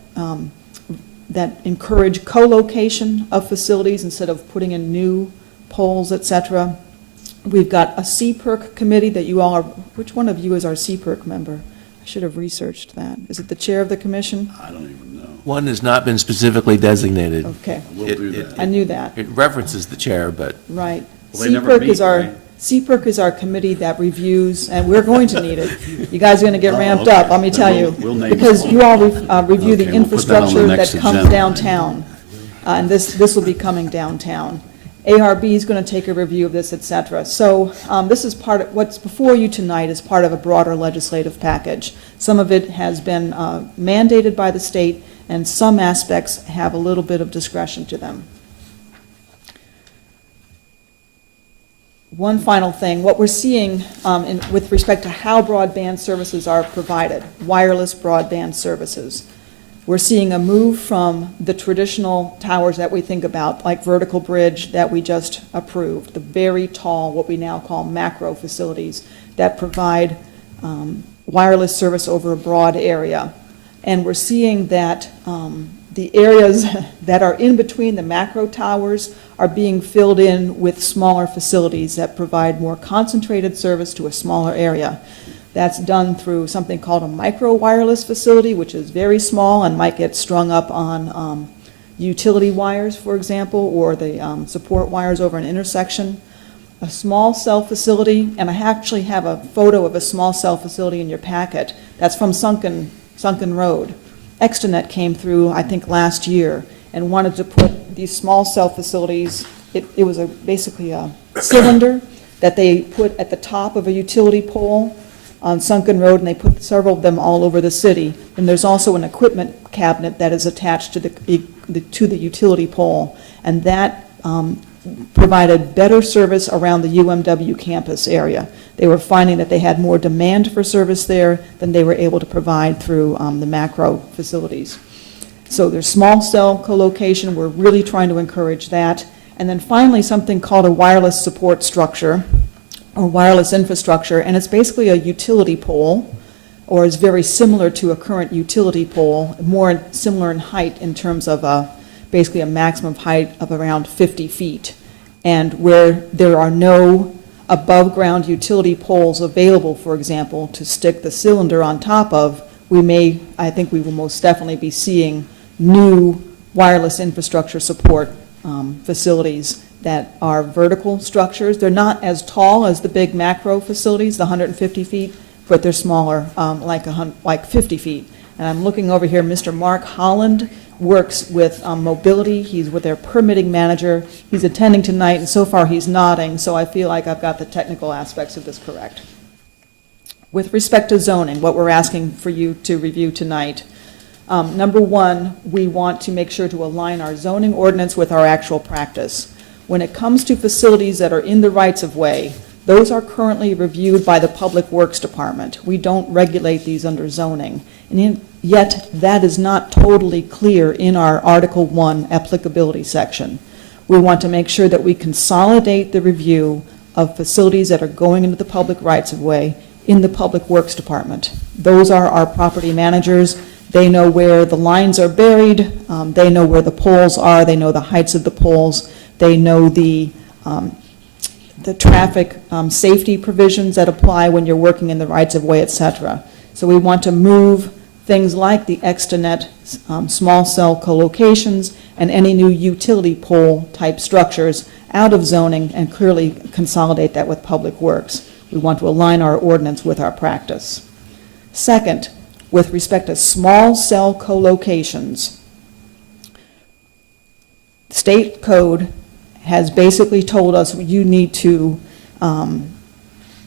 encourage co-location of facilities instead of putting in new poles, etc. We've got a CPERC committee that you all are, which one of you is our CPERC member? I should have researched that. Is it the chair of the commission? I don't even know. One has not been specifically designated. Okay. We'll do that. I knew that. It references the chair, but Right. Well, they never meet, right? CPERC is our committee that reviews, and we're going to need it. You guys are going to get ramped up, let me tell you. We'll name Because it. you all review Okay, the we'll put that on the infrastructure next that comes agenda. downtown. And this will be coming downtown. ARB is going to take a review of this, et cetera. So this is part of, what's before you tonight is part of a broader legislative package. Some of it has been mandated by the state, and some aspects have a little bit of discretion to them. One final thing, what we're seeing with respect to how broadband services are provided, wireless broadband services, we're seeing a move from the traditional towers that we think about, like Vertical Bridge that we just approved, the very tall, what we now call macro facilities that provide wireless service over a broad area. And we're seeing that the areas that are in between the macro towers are being filled in with smaller facilities that provide more concentrated service to a smaller area. That's done through something called a micro wireless facility, which is very small and might get strung up on utility wires, for example, or the support wires over an intersection. A small cell facility, and I actually have a photo of a small cell facility in your packet. That's from Sunken Road. Extenet came through, I think, last year and wanted to put these small cell facilities, it was basically a cylinder that they put at the top of a utility pole on Sunken Road, and they put several of them all over the city. And there's also an equipment cabinet that is attached to the utility pole, and that provided better service around the UMW campus area. They were finding that they had more demand for service there than they were able to provide through the macro facilities. So there's small cell co-location. We're really trying to encourage that. And then finally, something called a wireless support structure or wireless infrastructure, and it's basically a utility pole, or is very similar to a current utility pole, more similar in height in terms of basically a maximum height of around 50 feet. And where there are no above-ground utility poles available, for example, to stick the cylinder on top of, I think we will most definitely be seeing new wireless infrastructure support facilities that are vertical structures. They're not as tall as the big macro facilities, the 150 feet, but they're smaller, like 50 feet. And I'm looking over here, Mr. Mark Holland works with mobility. He's with their permitting manager. He's attending tonight, and so far he's nodding, so I feel like I've got the technical aspects of this correct. With respect to zoning, what we're asking for you to review tonight, number one, we want to make sure to align our zoning ordinance with our actual practice. When it comes to facilities that are in the rights of way, those are currently reviewed by the Public Works Department. We don't regulate these under zoning. And yet, that is not totally clear in our Article 1 applicability section. We want to make sure that we consolidate the review of facilities that are going into the public rights of way in the Public Works Department. Those are our property managers. They know where the lines are buried. They know where the poles are. They know the heights of the poles. They know the traffic safety provisions that apply when you're working in the rights of way, et cetera. So we want to move things like the Extenet small cell co-locations and any new utility pole type structures out of zoning and clearly consolidate that with Public Works. We want to align our ordinance with our practice. Second, with respect to small cell co-locations, state code has basically told us you need to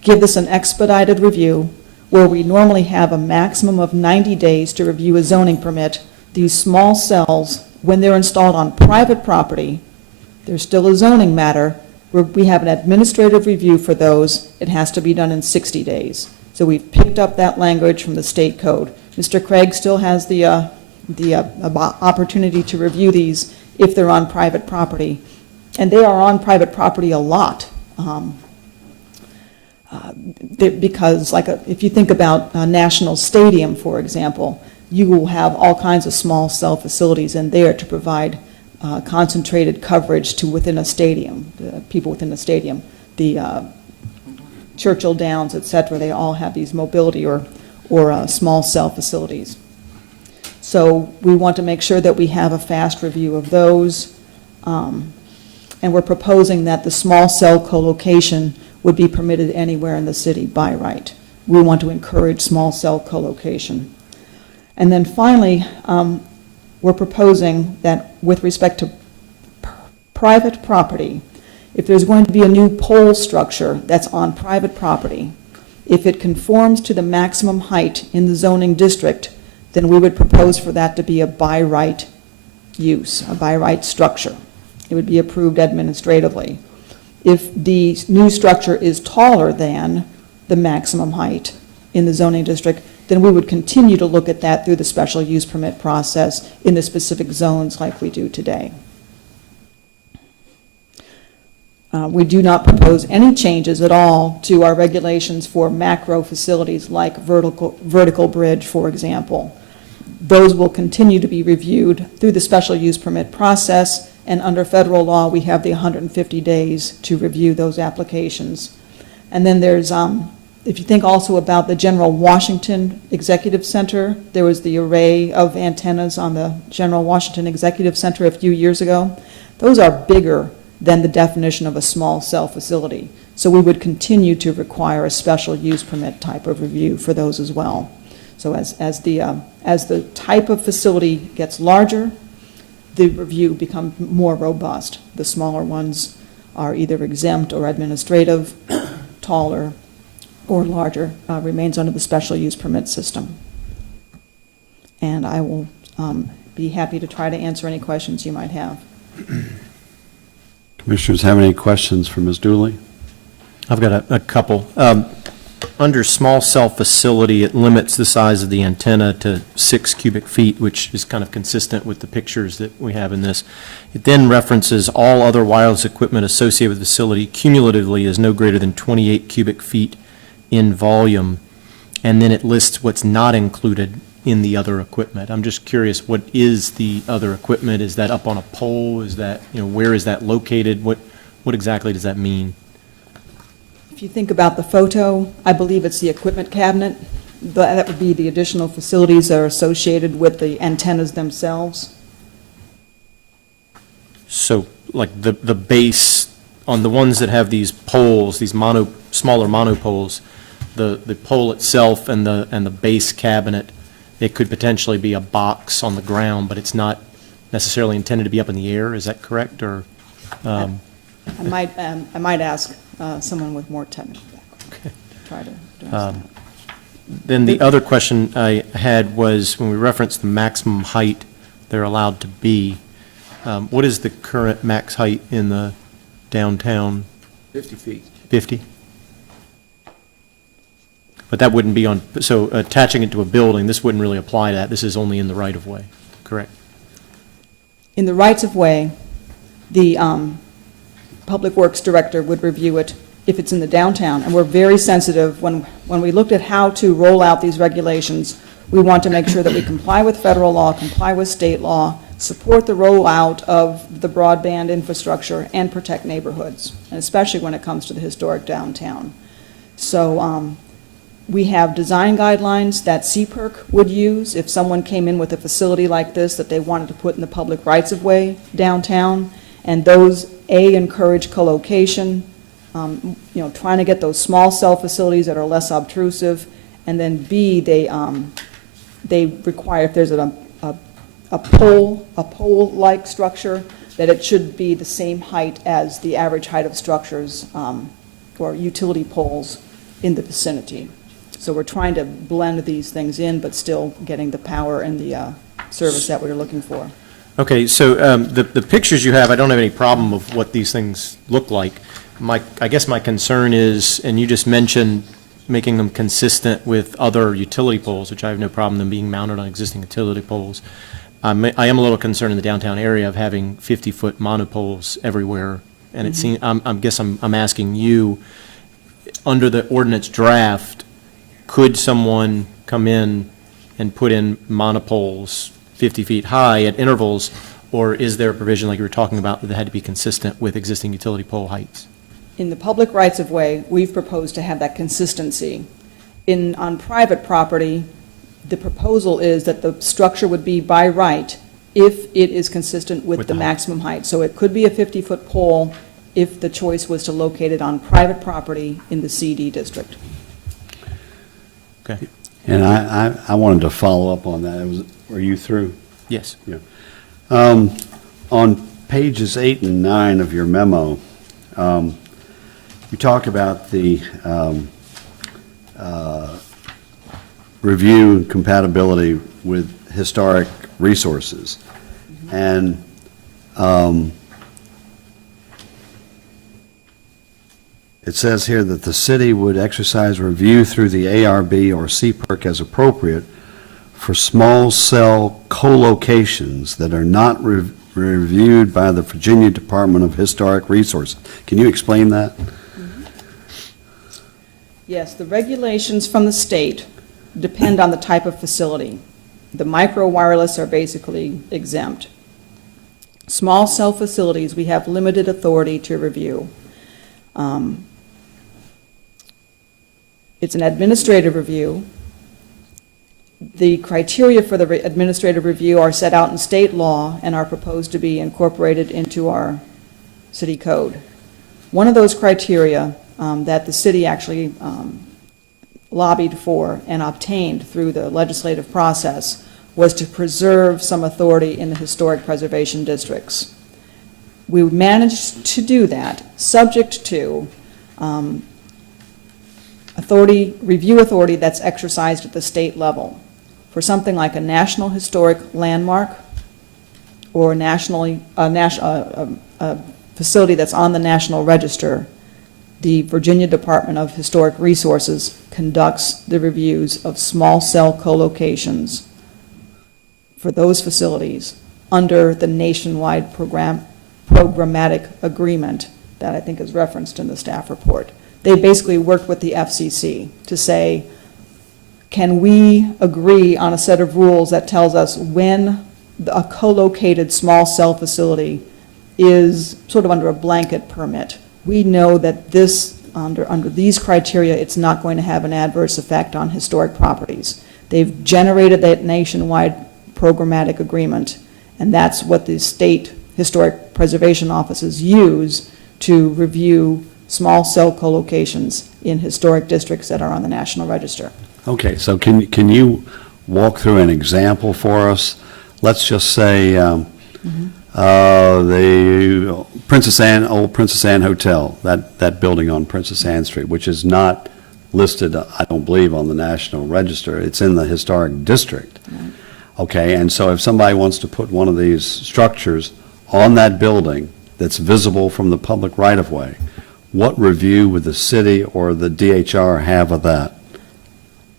give this an expedited review, where we normally have a maximum of 90 days to review a zoning permit. These small cells, when they're installed on private property, they're still a zoning matter. We have an administrative review for those. It has to be done in 60 days. So we've picked up that language from the state code. Mr. Craig still has the opportunity to review these if they're on private property. And they are on private property a lot. Because if you think about National Stadium, for example, you will have all kinds of small cell facilities in there to provide concentrated coverage to within a stadium, people within the stadium. The Churchill Downs, et cetera, they all have these mobility or small cell facilities. So we want to make sure that we have a fast review of those. And we're proposing that the small cell co-location would be permitted anywhere in the city by right. We want to encourage small cell co-location. And then finally, we're proposing that with respect to private property, If there's going to be a new pole structure that's on private property, if it conforms to the maximum height in the zoning district, then we would propose for that to be a by right use, a by right structure. It would be approved administratively. If the new structure is taller than the maximum height in the zoning district, then we would continue to look at that through the special use permit process in the specific zones like we do today. We do not propose any changes at all to our regulations for macro facilities like vertical bridge, for example. Those will continue to be reviewed through the special use permit process, and under federal law, we have the 150 days to review those applications. And then there's, if you think also about the General Washington Executive Center, there was the array of antennas on the General Washington Executive Center a few years ago. Those are bigger than the definition of a small cell facility. So we would continue to require a special use permit type of review for those as well. So as the type of facility gets larger, the review becomes more robust. The smaller ones are either exempt or administrative, taller or larger remains under the special use permit system. And I will be happy to try to answer any questions you might have. Commissioners have any questions for Ms. Dooley? I've got a couple. Under small cell facility, it limits the size of the antenna to 6 cubic feet, which is kind of consistent with the pictures that we have in this. It then references all other wireless equipment associated with the facility cumulatively is no greater than 28 cubic feet in volume, and then it lists what's not included in the other equipment. I'm just curious, what is the other equipment? Is that up on a pole? Is that, where is that located? What exactly does that mean? If you think about the photo, I believe it's the equipment cabinet. That would be the additional facilities that are associated with the antennas themselves. So, like the base, on the ones that have these poles, these smaller monopoles, the pole itself and the base cabinet, it could potentially be a box on the ground, but it's not necessarily intended to be up in the air. Is that correct? Or I might ask someone with more technical background to try to address that. Then the other question I had was, when we referenced the maximum height they're allowed to be, what is the current max height in the downtown? 50 feet. 50? But that wouldn't be on, so attaching it to a building, this wouldn't really apply to that. This is only in the right-of-way, correct? In the rights-of-way, the Public Works Director would review it if it's in the downtown, and we're very sensitive. When we looked at how to roll out these regulations, we want to make sure that we comply with federal law, comply with state law, support the rollout of the broadband infrastructure, and protect neighborhoods, and especially when it comes to the historic downtown. So we have design guidelines that CPERC would use if someone came in with a facility like this that they wanted to put in the public rights-of-way downtown, and those, A, encourage co-location, trying to get those small cell facilities that are less obtrusive, and then B, they require, if there's a pole-like structure, that it should be the same height as the average height of structures or utility poles in the vicinity. So we're trying to blend these things in, but still getting the power and the service that we're looking for. Okay, so the pictures you have, I don't have any problem with what these things look like. I guess my concern is, and you just mentioned making them consistent with other utility poles, which I have no problem them being mounted on existing utility poles. I am a little concerned in the downtown area of having 50-foot monopoles everywhere, and it seems, I guess I'm asking you, under the ordinance draft, could someone come in and put in monopoles 50 feet high at intervals, or is there a provision like you were talking about that had to be consistent with existing utility pole heights? In the public rights-of-way, we've proposed to have that consistency. On private property, the proposal is that the structure would be by right if it is consistent with the maximum height. So it could be a 50-foot pole if the choice was to locate it on private property in the CD district. Okay. And I wanted to follow up on that. Were you through? Yes. Yeah. On pages 8 and 9 of your memo, You talk about the review and compatibility with historic resources. And it says here that the city would exercise review through the ARB or CPERC as appropriate for small cell co-locations that are not reviewed by the Virginia Department of Historic Resources. Can you explain that? Yes, the regulations from the state depend on the type of facility. The micro wireless are basically exempt. Small cell facilities, we have limited authority to review. It's an administrative review. The criteria for the administrative review are set out in state law and are proposed to be incorporated into our city code. One of those criteria that the city actually lobbied for and obtained through the legislative process was to preserve some authority in the historic preservation districts. We managed to do that, subject to review authority that's exercised at the state level. For something like a national historic landmark or a facility that's on the National Register, the Virginia Department of Historic Resources conducts the reviews of small cell co-locations for those facilities under the nationwide programmatic agreement that I think is referenced in the staff report. They basically worked with the FCC to say, can we agree on a set of rules that tells us when a co-located small cell facility is sort of under a blanket permit? We know that this, under these criteria, it's not going to have an adverse effect on historic properties. They've generated that nationwide programmatic agreement, and that's what the state historic preservation offices use to review small cell co-locations in historic districts that are on the National Register. Okay, so can you walk through an example for us? Let's just say the old Princess Anne Hotel, that building on Princess Anne Street, which is not listed, I don't believe, on the National Register. It's in the historic district. Right. Okay, and so if somebody wants to put one of these structures on that building that's visible from the public right-of-way, what review would the city or the DHR have of that?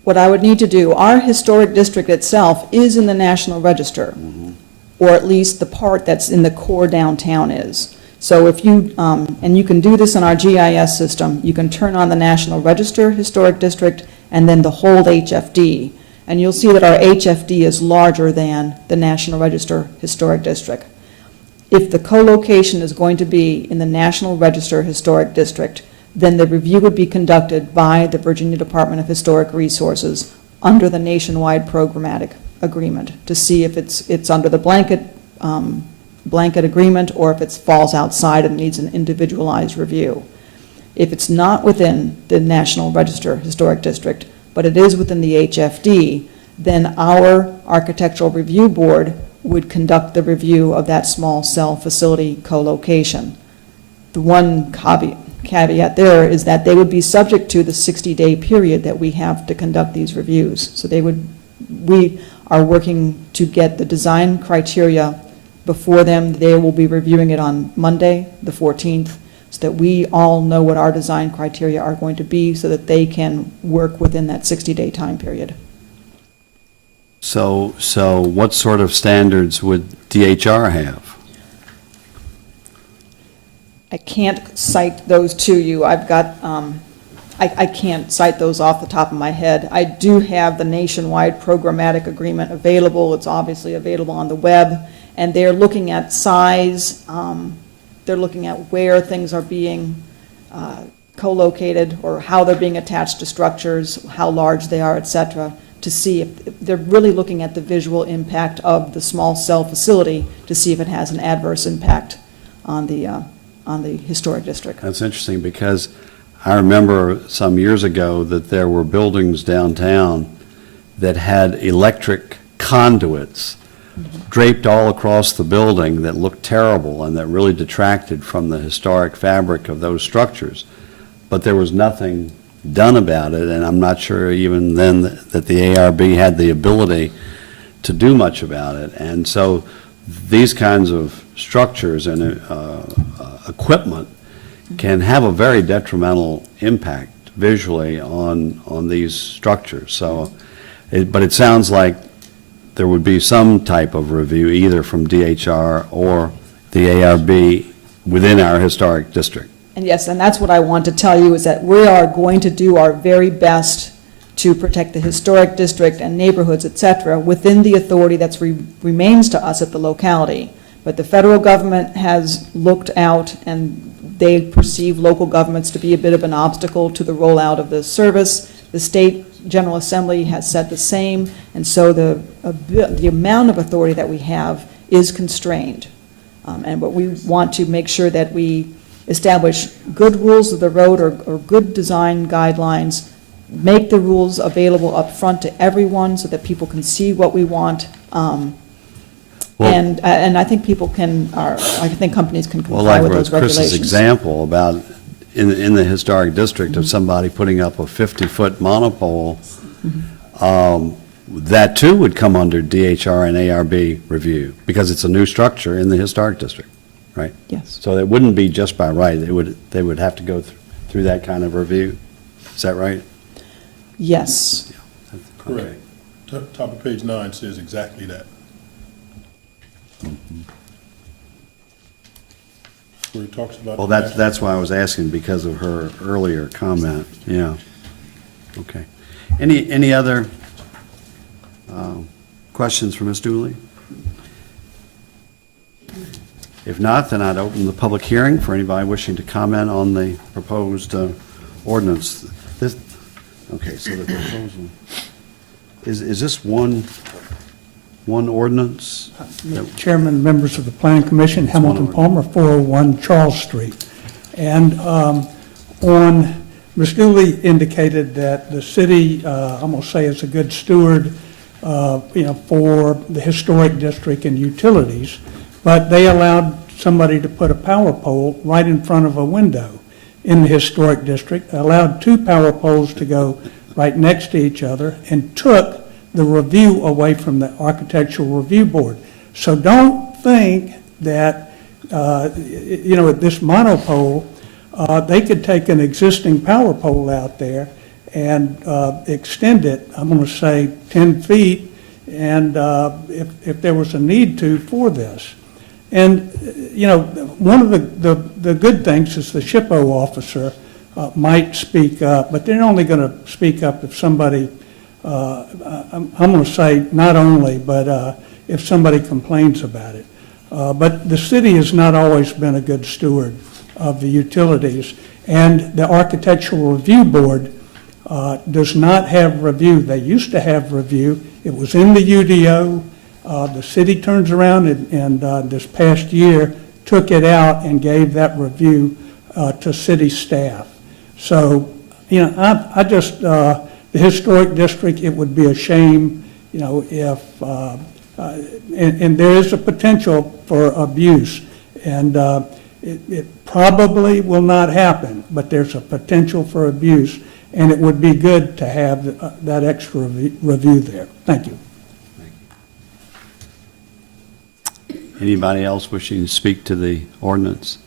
What I would need to do, our historic district itself is in the National Register, or at least the part that's in the core downtown is. So if you, and you can do this in our GIS system, you can turn on the National Register Historic District and then the whole HFD, and you'll see that our HFD is larger than the National Register Historic District. If the co-location is going to be in the National Register Historic District, then the review would be conducted by the Virginia Department of Historic Resources under the nationwide programmatic agreement to see if it's under the blanket agreement or if it falls outside and needs an individualized review. If it's not within the National Register Historic District, but it is within the HFD, then our Architectural Review Board would conduct the review of that small cell facility co-location. The one caveat there is that they would be subject to the 60-day period that we have to conduct these reviews. So we are working to get the design criteria before them. They will be reviewing it on Monday, the 14th, so that we all know what our design criteria are going to be so that they can work within that 60-day time period. So what sort of standards would DHR have? I can't cite those to you. I've got, I can't cite those off the top of my head. I do have the nationwide programmatic agreement available. It's obviously available on the web, and they're looking at size. They're looking at where things are being co-located or how they're being attached to structures, how large they are, et cetera, to see if they're really looking at the visual impact of the small cell facility to see if it has an adverse impact on the historic district. That's interesting because I remember some years ago that there were buildings downtown that had electric conduits draped all across the building that looked terrible and that really detracted from the historic fabric of those structures. But there was nothing done about it, and I'm not sure even then that the ARB had the ability to do much about it. And so these kinds of structures and equipment can have a very detrimental impact visually on these structures. So, but it sounds like there would be some type of review either from DHR or the ARB within our historic district. And yes, and that's what I want to tell you, is that we are going to do our very best to protect the historic district and neighborhoods, et cetera, within the authority that remains to us at the locality. But the federal government has looked out, and they perceive local governments to be a bit of an obstacle to the rollout of the service. The state General Assembly has said the same, and so the amount of authority that we have is constrained. But we want to make sure that we establish good rules of the road or good design guidelines, make the rules available up front to everyone so that people can see what we want. And I think people can, I think companies can comply with those regulations. Chris's example about in the historic district of somebody putting up a 50-foot monopole, that too would come under DHR and ARB review because it's a new structure in the historic district, right? Yes. So it wouldn't be just by right. They would have to go through that kind of review. Is that right? Yes. Yeah. Correct. Top of page 9 says exactly that. Where it talks about. Well, that's why I was asking, because of her earlier comment. Yeah. Okay. Any other questions for Ms. Dooley? If not, then I'd open the public hearing for anybody wishing to comment on the proposed ordinance. Okay, so the proposal, is this one ordinance? Chairman, members of the Planning Commission, Hamilton Palmer, 401 Charles Street. And Ms. Dooley indicated that the city, I'm going to say, is a good steward, for the historic district and utilities, but they allowed somebody to put a power pole right in front of a window in the historic district, allowed 2 power poles to go right next to each other, and took the review away from the Architectural Review Board. So don't think that, at this monopole, they could take an existing power pole out there and extend it, I'm going to say 10 feet, and if there was a need to for this. And, one of the good things is the SHPO officer might speak up, but they're only going to speak up if somebody, I'm going to say not only, but if somebody complains about it. But the city has not always been a good steward of the utilities, and the Architectural Review Board does not have review. They used to have review. It was in the UDO. The city turns around and this past year took it out and gave that review to city staff. So, I just, the historic district, it would be a shame, if, and there is a potential for abuse. And it probably will not happen, but there's a potential for abuse. And it would be good to have that extra review there. Thank you. Anybody else wishing to speak to the ordinance?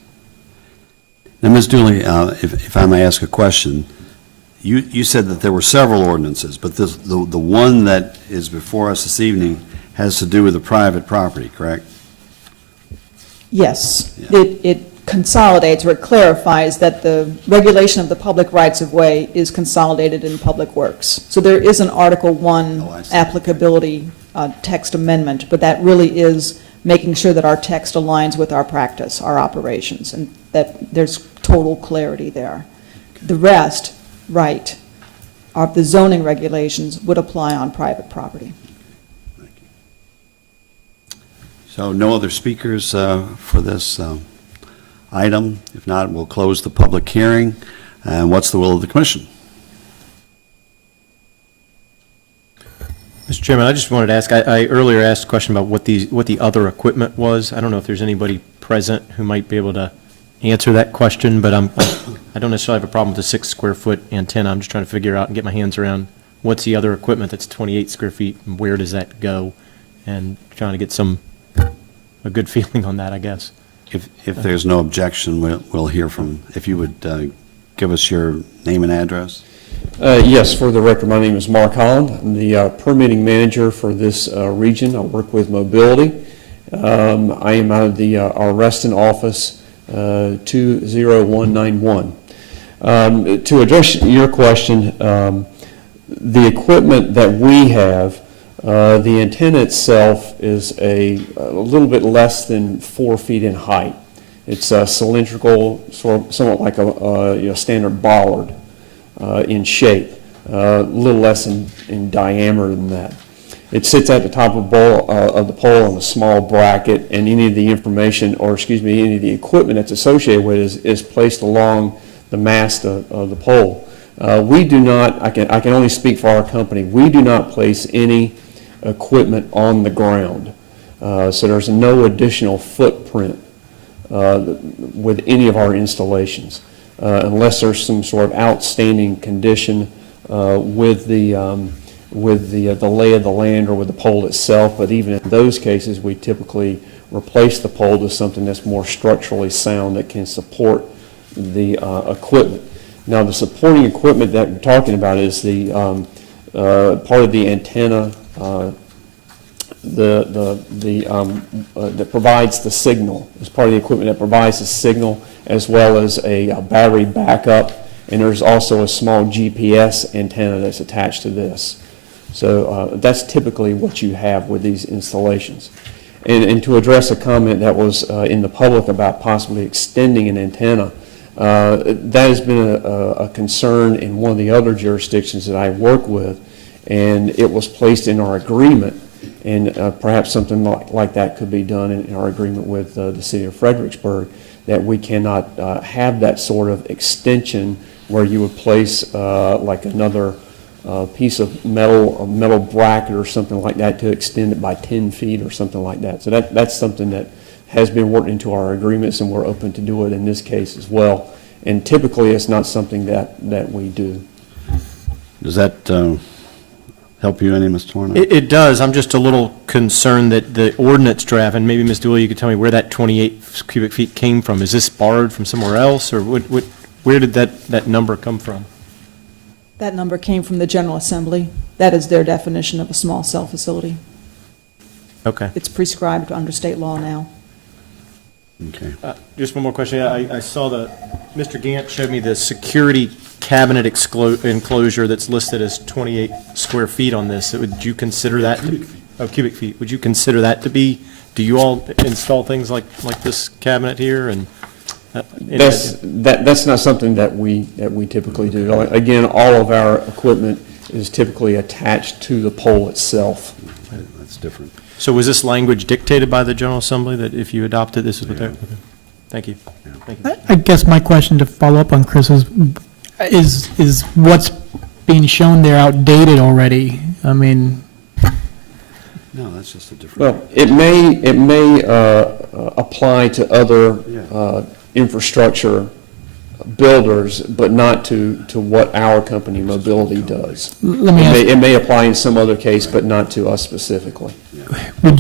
Now, Ms. Dooley, if I may ask a question, you said that there were several ordinances, but the one that is before us this evening has to do with the private property, correct? Yes. Yeah. It consolidates, or it clarifies that the regulation of the public rights-of-way is consolidated in Public Works. So there is an Article 1 applicability text amendment, but that really is making sure that our text aligns with our practice, our operations, and that there's total clarity there. The rest, right, of the zoning regulations would apply on private property. Thank you. So no other speakers for this item? If not, we'll close the public hearing. And what's the will of the commission? Mr. Chairman, I just wanted to ask, I earlier asked a question about what the other equipment was. I don't know if there's anybody present who might be able to answer that question, but I don't necessarily have a problem with the 6 square foot antenna. I'm just trying to figure out and get my hands around what's the other equipment that's 28 square feet and where does that go? And trying to get a good feeling on that, I guess. If there's no objection, we'll hear from, if you would give us your name and address. Yes, for the record, my name is Mark Holland. I'm the permitting manager for this region. I work with mobility. I am out of our Reston office, 20191. To address your question, the equipment that we have, the antenna itself is a little bit less than 4 feet in height. It's cylindrical, somewhat like a standard bollard in shape, a little less in diameter than that. It sits at the top of the pole on a small bracket, and any of the information, or excuse me, any of the equipment that's associated with it is placed along the mast of the pole. We do not, I can only speak for our company, we do not place any equipment on the ground. So there's no additional footprint with any of our installations, unless there's some sort of outstanding condition with the lay of the land or with the pole itself. But even in those cases, we typically replace the pole to something that's more structurally sound that can support the equipment. Now, the supporting equipment that we're talking about is the part of the antenna that provides the signal. It's part of the equipment that provides the signal, as well as a battery backup, and there's also a small GPS antenna that's attached to this. So that's typically what you have with these installations. And to address a comment that was in the public about possibly extending an antenna, that has been a concern in one of the other jurisdictions that I work with, and it was placed in our agreement, and perhaps something like that could be done in our agreement with the city of Fredericksburg, that we cannot have that sort of extension where you would place like another piece of metal, a metal bracket or something like that to extend it by 10 feet or something like that. So that's something that has been worked into our agreements, and we're open to do it in this case as well. And typically, it's not something that we do. Does that help you any, Mr. Warner? It does. I'm just a little concerned that the ordinance draft, and maybe Ms. Dooley, you could tell me where that 28 cubic feet came from. Is this borrowed from somewhere else, or where did that number come from? That number came from the General Assembly. That is their definition of a small cell facility. Okay. It's prescribed under state law now. Okay. Just one more question. I saw Mr. Gant showed me the security cabinet enclosure that's listed as 28 square feet on this. Would you consider that cubic feet? Would you consider that to be? Do you all install things like this cabinet here? And that's not something that we typically do. Again, all of our equipment is typically attached to the pole itself. That's different. So was this language dictated by the General Assembly, that if you adopted this is what they're? Okay. Thank you. Thank you. I guess my question to follow up on Chris's is what's being shown there outdated already? I mean, no, that's just a different. Well, it may apply to other infrastructure builders, but not to what our company Mobility does. Let me ask, it may apply in some other case, but not to us specifically. would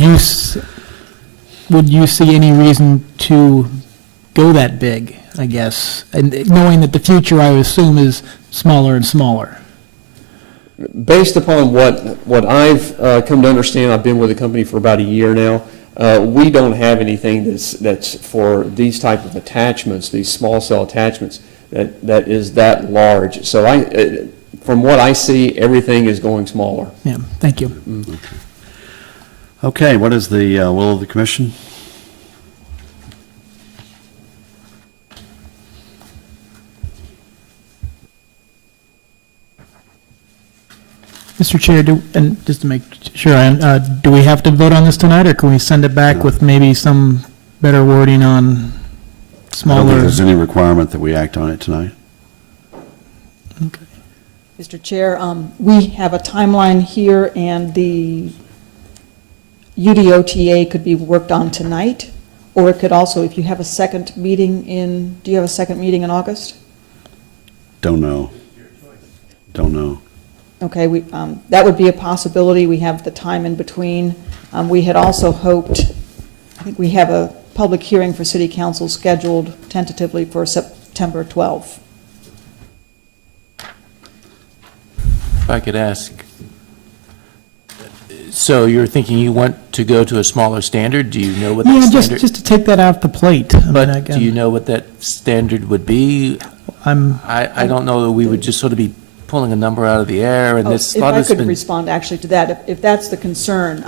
you see any reason to go that big, I guess, and knowing that the future, I would assume, is smaller and smaller? Based upon what I've come to understand, I've been with the company for about a year now. We don't have anything that's for these type of attachments, these small cell attachments, that is that large. So from what I see, everything is going smaller. Yeah, thank you. Mm-hmm. Okay, what is the will of the commission? Mr. Chair, and just to make sure, do we have to vote on this tonight, or can we send it back with maybe some better wording on I don't think smaller? there's any requirement that we act on it tonight. Okay. Mr. Chair, we have a timeline here, and the UDOTA could be worked on tonight, or it could also, if you have a second meeting do you have a second meeting in August? Don't know. Don't know. Okay, that would be a possibility. We have the time in between. We had also hoped, I think we have a public hearing for City Council scheduled tentatively for September 12th. If I could ask, so you're thinking you want to go to a smaller standard? Do you know what that Yeah, standard? just to take that off the plate. I mean, But again, do you know what that standard would be? I don't know that we would just sort of be pulling a number out of the air, and this If thought I has could been. respond actually to that, if that's the concern,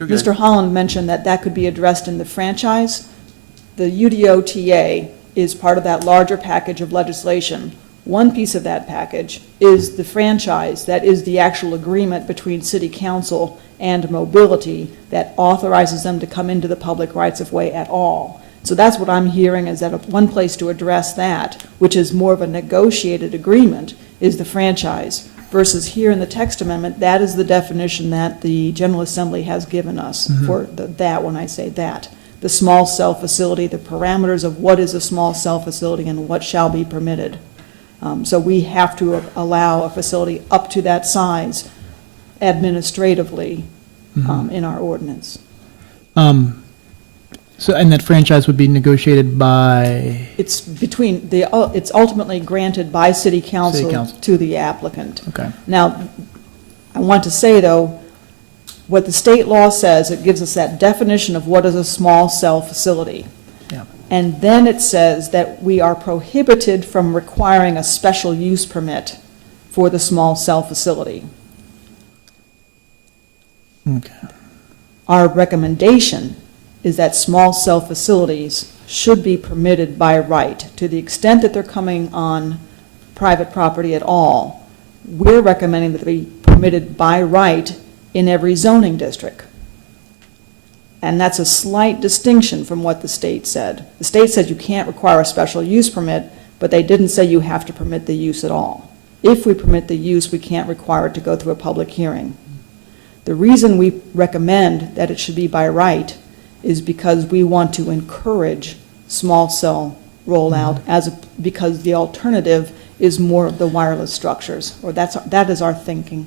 You're good. Mr. Holland mentioned that that could be addressed in the franchise. The UDOTA is part of that larger package of legislation. One piece of that package is the franchise, that is the actual agreement between City Council and Mobility that authorizes them to come into the public rights-of-way at all. So that's what I'm hearing, is that one place to address that, which is more of a negotiated agreement, is the franchise. Versus here in the text amendment, that is the definition that the General Assembly has given us for that, when I say that. The small cell facility, the parameters of what is a small cell facility and what shall be permitted. So we have to allow a facility up to that size administratively in our ordinance. So, and that franchise would be negotiated by? It's it's ultimately granted by City Council Council. to the applicant. Okay. Now, I want to say, though, what the state law says, it gives us that definition of what is a small cell facility. Yeah. And then it says that we are prohibited from requiring a special use permit for the small cell facility. Okay. Our recommendation is that small cell facilities should be permitted by right. To the extent that they're coming on private property at all, we're recommending that they be permitted by right in every zoning district. And that's a slight distinction from what the state said. The state said you can't require a special use permit, but they didn't say you have to permit the use at all. If we permit the use, we can't require it to go through a public hearing. The reason we recommend that it should be by right is because we want to encourage small cell rollout because the alternative is more of the wireless structures, or that is our thinking.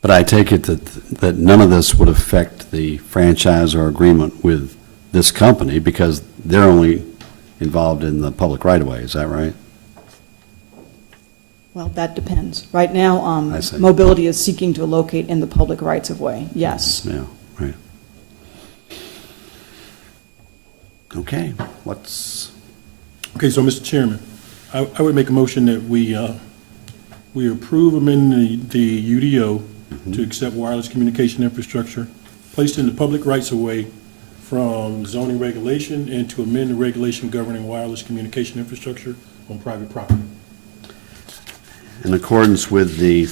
But I take it that none of this would affect the franchise or agreement with this company because they're only involved in the public right-of-way, is that right? Well, that depends. Right now, I see. Mobility is seeking to locate in the public rights-of-way, yes. Yeah, right. Okay, what's, Okay, so, Mr. Chairman, I would make a motion that we approve amending the UDO to accept wireless communication infrastructure placed in the public rights-of-way from zoning regulation and to amend the regulation governing wireless communication infrastructure on private property. in accordance with the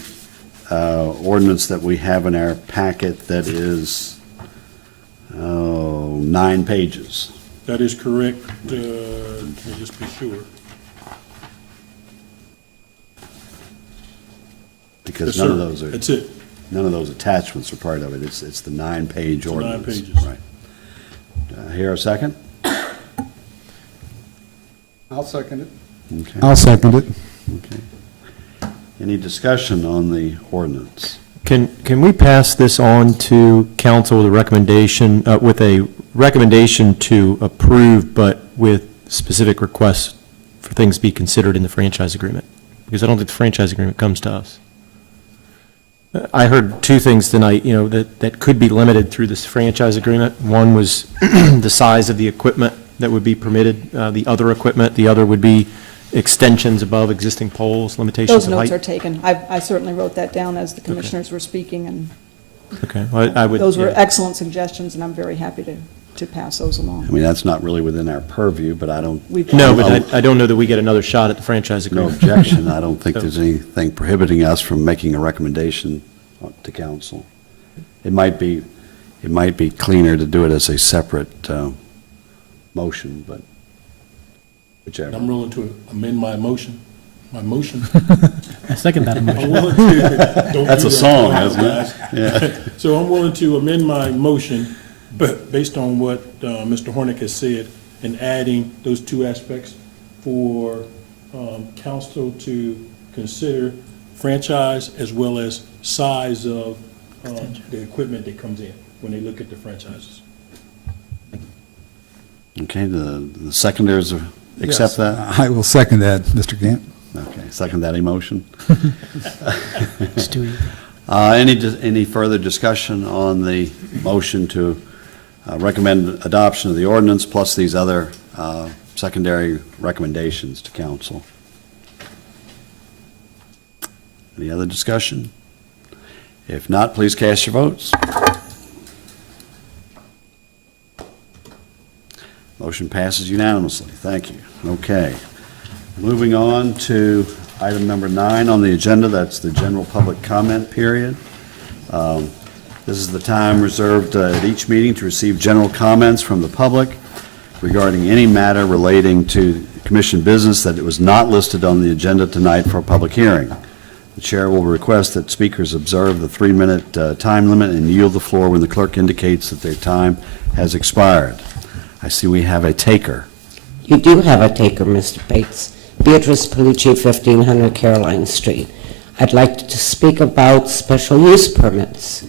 ordinance that we have in our packet that is 9 pages. That is correct. Let me just be sure. Because Yes, none of sir. those are. That's it. None of those attachments are part of it. It's the 9-page the 9 ordinance. pages. Right. Here a second? I'll second it. Okay. I'll second it. Okay. Any discussion on the ordinance? Can we pass this on to council with a recommendation to approve, but with specific requests for things to be considered in the franchise agreement? Because I don't think the franchise agreement comes to us. I heard two things tonight, that could be limited through this franchise agreement. One was the size of the equipment that would be permitted, the other equipment. The other would be extensions above existing poles, limitations Those of notes height. are taken. I certainly wrote that down as the commissioners were speaking, and Okay, well, I would. those were yeah. excellent suggestions, and I'm very happy to pass those along. I mean, that's not really within our purview, but I don't. No, but I don't know that we get another shot at the franchise No agreement. objection. I don't think there's anything prohibiting us from making a recommendation to council. It might be cleaner to do it as a separate motion, but Whichever. I'm willing to amend my motion. My motion. I second that I'm motion. willing to. Don't That's do a that. song, I isn't it? apologize. So I'm willing to amend my motion, but based on what Mr. Hornick has said, and adding those two aspects for council to consider franchise as well as size of the equipment that comes in when they look at the franchises. Okay, the seconders accept Yes, that? I will second that, Mr. Gant. Okay, second that emotion. It's too easy. Any further discussion on the motion to recommend adoption of the ordinance plus these other secondary recommendations to council? Any other discussion? If not, please cast your votes. Motion passes unanimously. Thank you. Okay. Moving on to item number 9 on the agenda, that's the general public comment period. This is the time reserved at each meeting to receive general comments from the public regarding any matter relating to commission business that was not listed on the agenda tonight for a public hearing. The chair will request that speakers observe the 3-minute time limit and yield the floor when the clerk indicates that their time has expired. I see we have a taker. You do have a taker, Mr. Bates. Beatrice Palucci, 1500 Caroline Street. I'd like to speak about special use permits.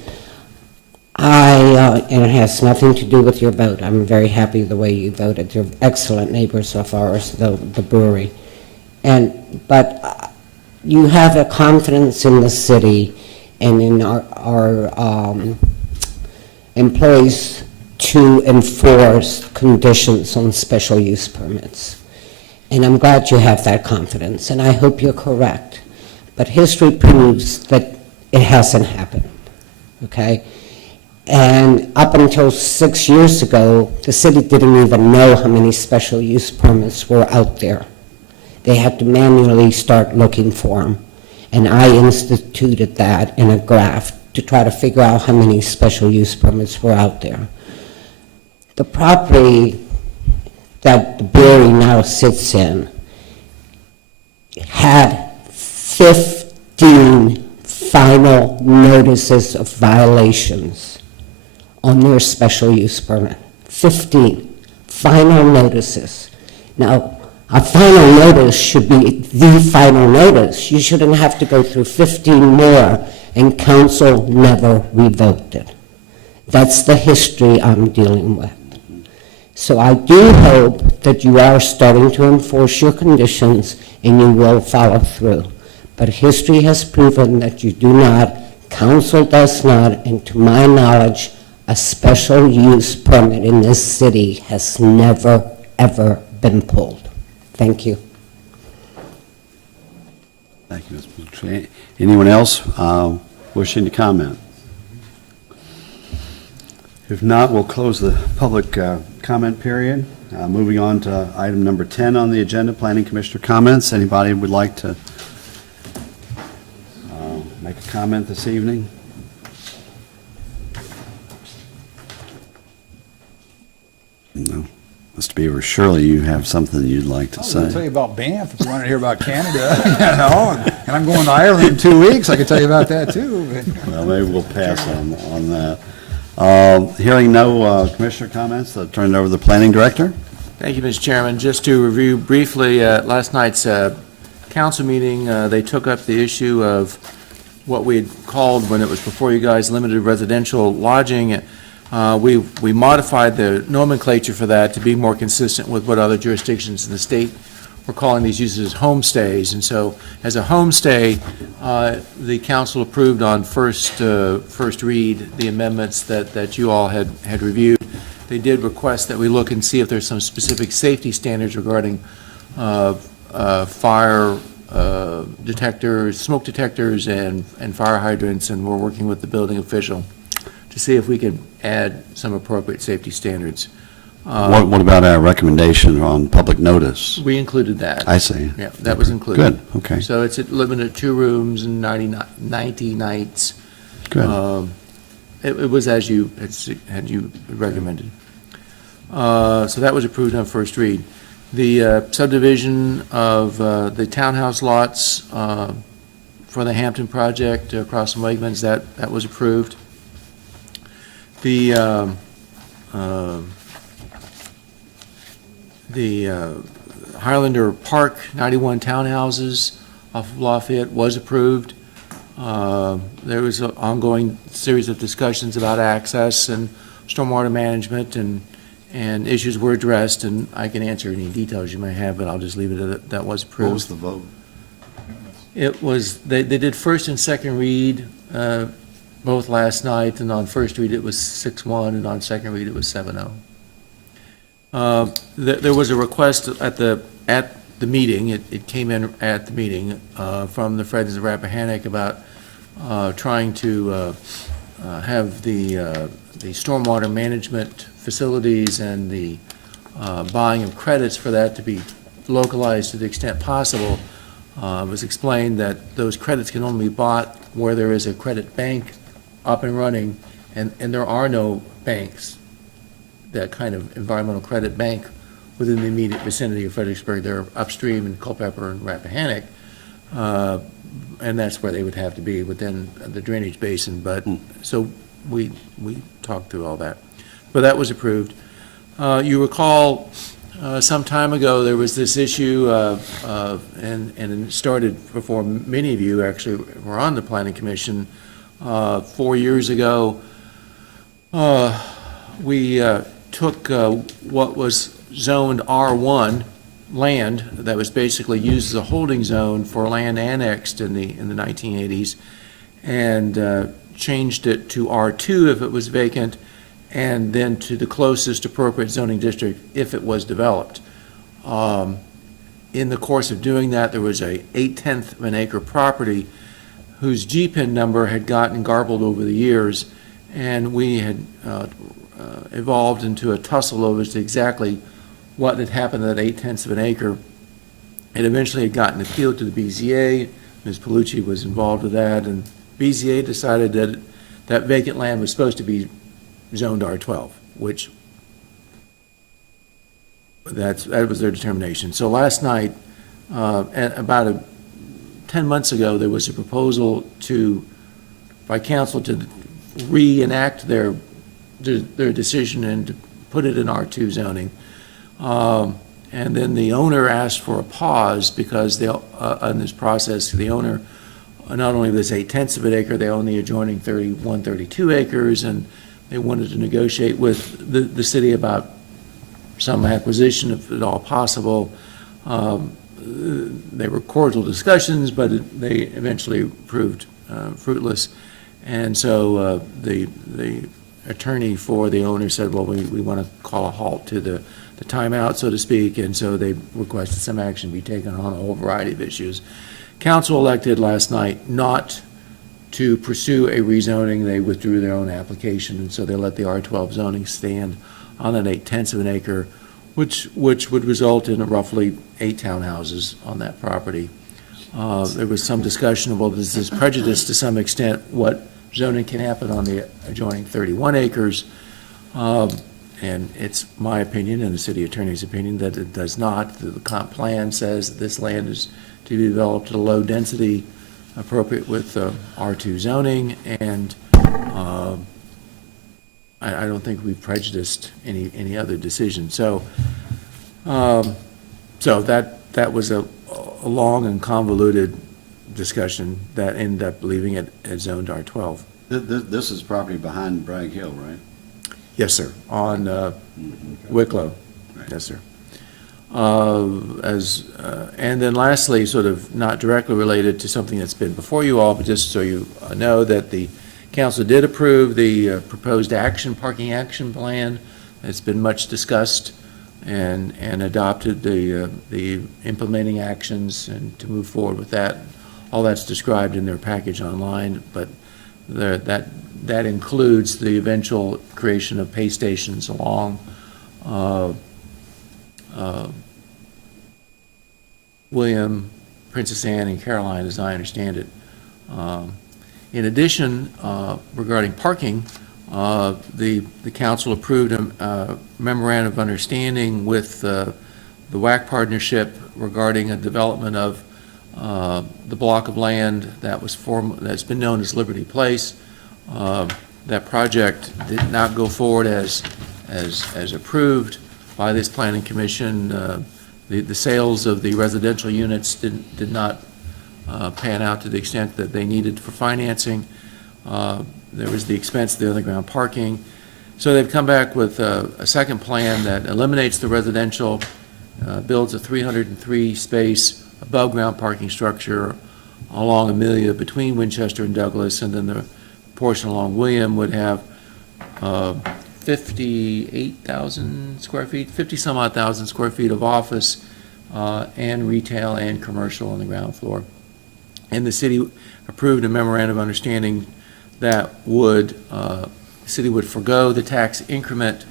And it has nothing to do with your vote. I'm very happy the way you voted. You're excellent neighbors so far as the brewery. But you have a confidence in the city and in our employees to enforce conditions on special use permits. And I'm glad you have that confidence, and I hope you're correct. But history proves that it hasn't happened, okay? And up until 6 years ago, the city didn't even know how many special use permits were out there. They had to manually start looking for them. And I instituted that in a graph to try to figure out how many special use permits were out there. The property that the brewery now sits in had 15 final notices of violations on their special use permit. 15 final notices. Now, a final notice should be the final notice. You shouldn't have to go through 15 more, and council never revoked it. That's the history I'm dealing with. So I do hope that you are starting to enforce your conditions and you will follow through. But history has proven that you do not, council does not, and to my knowledge, a special use permit in this city has never, ever been pulled. Thank you. Thank you, Ms. Palucci. Anyone else wishing to comment? If not, we'll close the public comment period. Moving on to item number 10 on the agenda, Planning Commissioner comments. Anybody would like to make a comment this evening? No. Mr. Beaver, surely you have something you'd like to I was say. going to tell you about Banff if you want to hear about Canada. You know, and I'm going to Ireland in 2 weeks. I can tell you about that too. Well, maybe we'll pass on that. Hearing no commissioner comments, I'll turn it over to the planning director. Thank you, Mr. Chairman. Just to review briefly, last night's council meeting, they took up the issue of what we had called, when it was before you guys, limited residential lodging. We modified the nomenclature for that to be more consistent with what other jurisdictions in the state were calling these uses homestays. And so, as a homestay, the council approved on first read the amendments that you all had reviewed. They did request that we look and see if there's some specific safety standards regarding fire detectors, smoke detectors, and fire hydrants, and we're working with the building official to see if we can add some appropriate safety standards. What about our recommendation on public notice? We included that. I see. Yeah, that was included. Good, okay. So it's limited to 2 rooms and 90 nights. Good. It was as you had you recommended. So that was approved on first read. The subdivision of the townhouse lots for the Hampton project across from Wegmans, that was approved. The Highlander Park 91 townhouses off of Lafayette was approved. There was an ongoing series of discussions about access and stormwater management, and issues were addressed, and I can answer any details you may have, but I'll just leave it at that was approved. What was the vote? It was, they did first and second read both last night, and on first read it was 6-1, and on second read it was 7-0. There was a request at the meeting, it came in at the meeting from the Friends of Rappahannock about trying to have the stormwater management facilities and the buying of credits for that to be localized to the extent possible. It was explained that those credits can only be bought where there is a credit bank up and running, and there are no banks, that kind of environmental credit bank within the immediate vicinity of Fredericksburg. They're upstream in Culpeper and Rappahannock, and that's where they would have to be within the drainage basin. But so we talked through all that, but that was approved. You recall some time ago there was this issue and it started before many of you actually were on the Planning Commission 4 years ago. We took what was zoned R1 land that was basically used as a holding zone for land annexed in the 1980s, and changed it to R2 if it was vacant, and then to the closest appropriate zoning district if it was developed. In the course of doing that, there was a 0.8 of an acre property whose GPIN number had gotten garbled over the years, and we had evolved into a tussle over exactly what had happened to that 0.8 of an acre. It eventually had gotten appealed to the BZA. Ms. Palucci was involved with that, and BZA decided that that vacant land was supposed to be zoned R12, which that was their determination. So last night, about 10 months ago, there was a proposal by council to reenact their decision and to put it in R2 zoning. And then the owner asked for a pause because in this process, the owner, not only was 0.8 of an acre, they own the adjoining 32 acres, and they wanted to negotiate with the city about some acquisition, if at all possible. They were cordial discussions, but they eventually proved fruitless. And so the attorney for the owner said, well, we want to call a halt to the timeout, so to speak, and so they requested some action be taken on a whole variety of issues. Council elected last night not to pursue a rezoning. They withdrew their own application, and so they let the R12 zoning stand on an 0.8 of an acre, which would result in roughly 8 townhouses on that property. There was some discussion about does this prejudice to some extent what zoning can happen on the adjoining 31 acres. And it's my opinion and the city attorney's opinion that it does not. The comp plan says that this land is to be developed at a low density appropriate with R2 zoning, and I don't think we've prejudiced any other decision. So so that was a long and convoluted discussion that ended up leaving it at zoned R12. This is property behind Bragg Hill, right? Yes, sir, on Wicklow. Right. Yes, sir. And then lastly, sort of not directly related to something that's been before you all, but just so you know that the council did approve the proposed parking action plan. It's been much discussed, and adopted the implementing actions and to move forward with that. All that's described in their package online, but that includes the eventual creation of pay stations along William, Princess Anne, and Caroline, as I understand it. In addition, regarding parking, the council approved a memorandum of understanding with the WAC partnership regarding a development of the block of land that's been known as Liberty Place. That project did not go forward as approved by this planning commission. The sales of the residential units did not pan out to the extent that they needed for financing. There was the expense of the underground parking. So they've come back with a second plan that eliminates the residential, builds a 303 space above-ground parking structure along Amelia between Winchester and Douglas, and then the portion along William would have 58,000 square feet, 50-some-odd thousand square feet of office and retail and commercial on the ground floor. And the city approved a memorandum of understanding that the city would forego the tax increment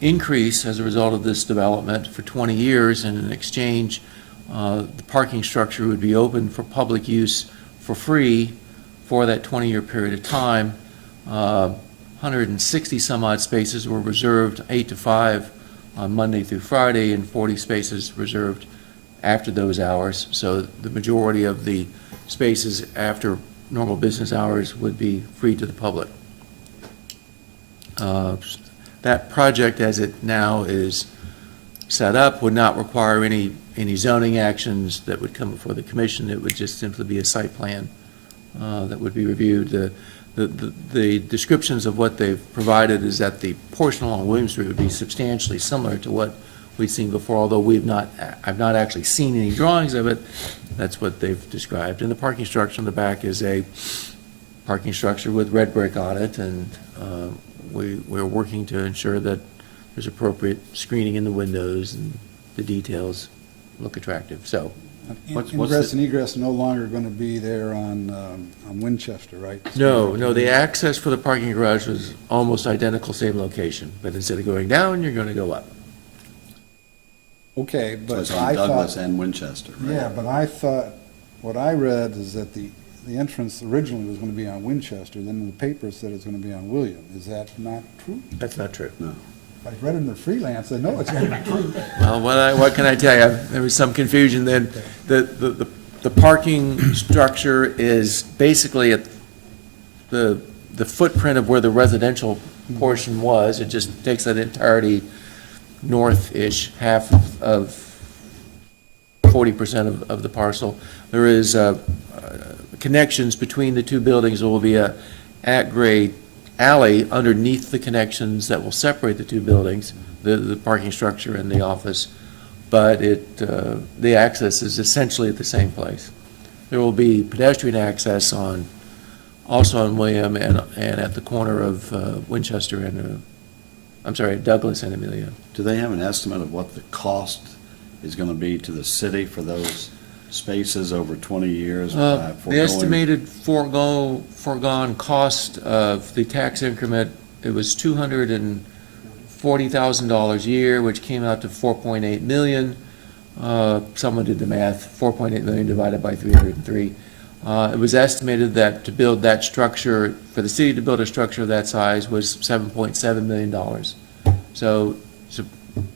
increase as a result of this development for 20 years, and in exchange, the parking structure would be open for public use for free for that 20-year period of time. 160 some odd spaces were reserved 8 to 5 on Monday through Friday, and 40 spaces reserved after those hours. So the majority of the spaces after normal business hours would be free to the public. That project, as it now is set up, would not require any zoning actions that would come before the commission. It would just simply be a site plan that would be reviewed. The descriptions of what they've provided is that the portion along William Street would be substantially similar to what we've seen before, although I've not actually seen any drawings of it. That's what they've described. And the parking structure in the back is a parking structure with red brick on it, and we're working to ensure that there's appropriate screening in the windows and the details look attractive. So, Ingress and egress no longer going to be there on Winchester, right? No, the access for the parking garage was almost identical, same location, but instead of going down, you're going to go up. Okay, So but it's I on Douglas thought, and Winchester, right? yeah, but I thought, what I read is that the entrance originally was going to be on Winchester, then the paper said it's going to be on William. Is that not true? That's not true. No. I read it in the freelance, I know it's going to be true. Well, what can I tell you? There was some confusion then. The parking structure is basically at the footprint of where the residential portion was. It just takes that entirety north-ish, half of 40% of the parcel. There is connections between the two buildings. There will be a at-grade alley underneath the connections that will separate the two buildings, the parking structure and the office, but the access is essentially at the same place. There will be pedestrian access also on William and at the corner of Winchester and Douglas and Amelia. Do they have an estimate of what the cost is going to be to the city for those spaces over 20 years? The estimated foregone cost of the tax increment, it was $240,000 a year, which came out to $4.8 million. Someone did the math, 4.8 million divided by 303. It was estimated that to build that structure, for the city to build a structure of that size, was $7.7 million. So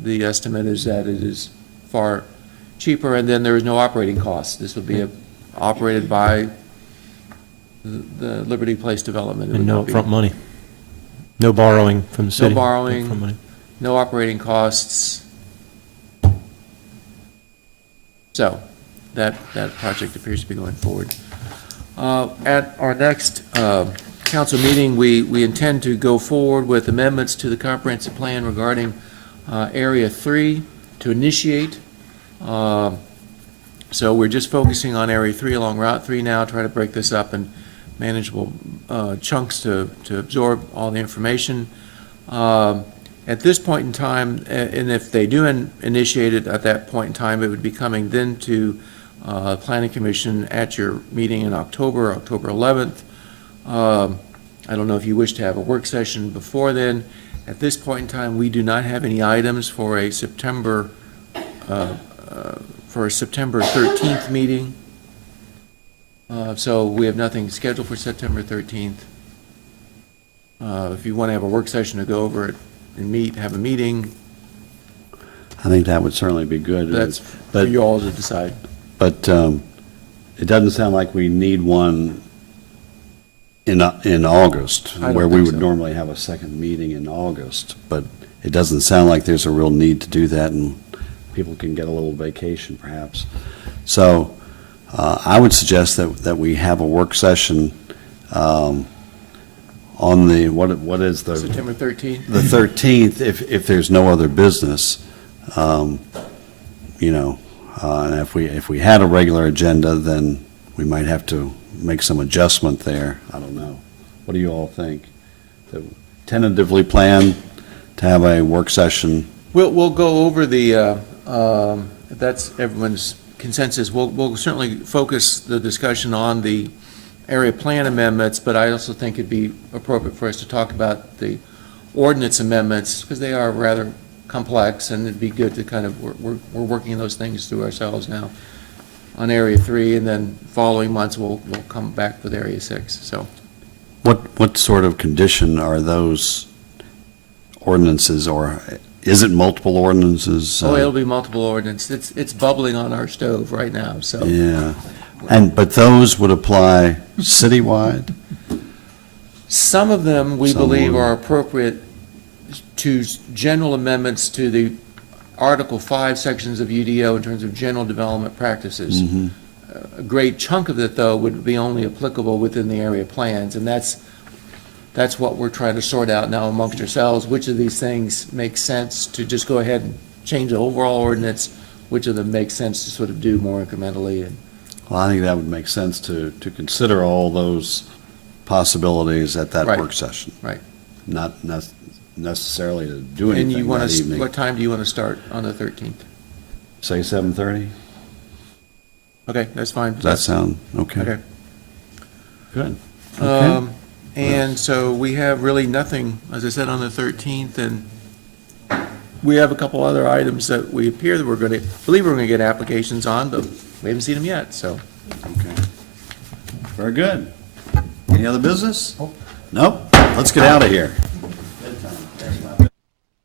the estimate is that it is far cheaper, and then there is no operating costs. This would be operated by the Liberty Place development. And no upfront money. No borrowing from the city. No borrowing, Upfront money. no operating costs. So that project appears to be going forward. At our next council meeting, we intend to go forward with amendments to the comprehensive plan regarding Area 3 to initiate. So we're just focusing on Area 3 along Route 3 now, try to break this up in manageable chunks to absorb all the information. At this point in time, and if they do initiate it at that point in time, it would be coming then to Planning Commission at your meeting in October 11th. I don't know if you wish to have a work session before then. At this point in time, we do not have any items for a September 13th meeting. So we have nothing scheduled for September 13th. If you want to have a work session to go over it and have a meeting. I think that would certainly be good. That's for But, you all to decide. but it doesn't sound like we need one in August, I don't where we think would so. normally have a second meeting in August. But it doesn't sound like there's a real need to do that, and people can get a little vacation perhaps. So I would suggest that we have a work session on the, what is the? September 13th? The 13th, if there's no other business, you know, and if we had a regular agenda, then we might have to make some adjustment there. I don't know. What do you all think? Tentatively plan to have a work session? We'll go over the, if that's everyone's consensus, we'll certainly focus the discussion on the area plan amendments, but I also think it'd be appropriate for us to talk about the ordinance amendments, because they are rather complex, and it'd be good to kind of, we're working those things through ourselves now on Area 3, and then following months, we'll come back with Area 6, so. What sort of condition are those ordinances, or is it multiple ordinances? Oh, it'll be multiple ordinance. It's bubbling on our stove right now, so. Yeah, but those would apply citywide? Some of them, we Some believe, would. are appropriate to general amendments to the Article 5 sections of UDO in terms of general development practices. Mhm. A great chunk of it, though, would be only applicable within the area plans, and that's what we're trying to sort out now amongst ourselves. Which of these things makes sense to just go ahead and change the overall ordinance? Which of them makes sense to sort of do more incrementally? And Well, I think that would make sense to consider all those possibilities at that Right. work session. Right. Not necessarily to do And you anything want that to, evening. what time do you want to start on the 13th? Say 7:30? Okay, that's fine. Does that sound okay? Okay. Good. Okay. And so we have really nothing, as I said, on the 13th, and we have a couple other items that we appear that believe we're going to get applications on, but we haven't seen them yet, so. Okay. Very good. Any other business? Nope. Let's get out of here.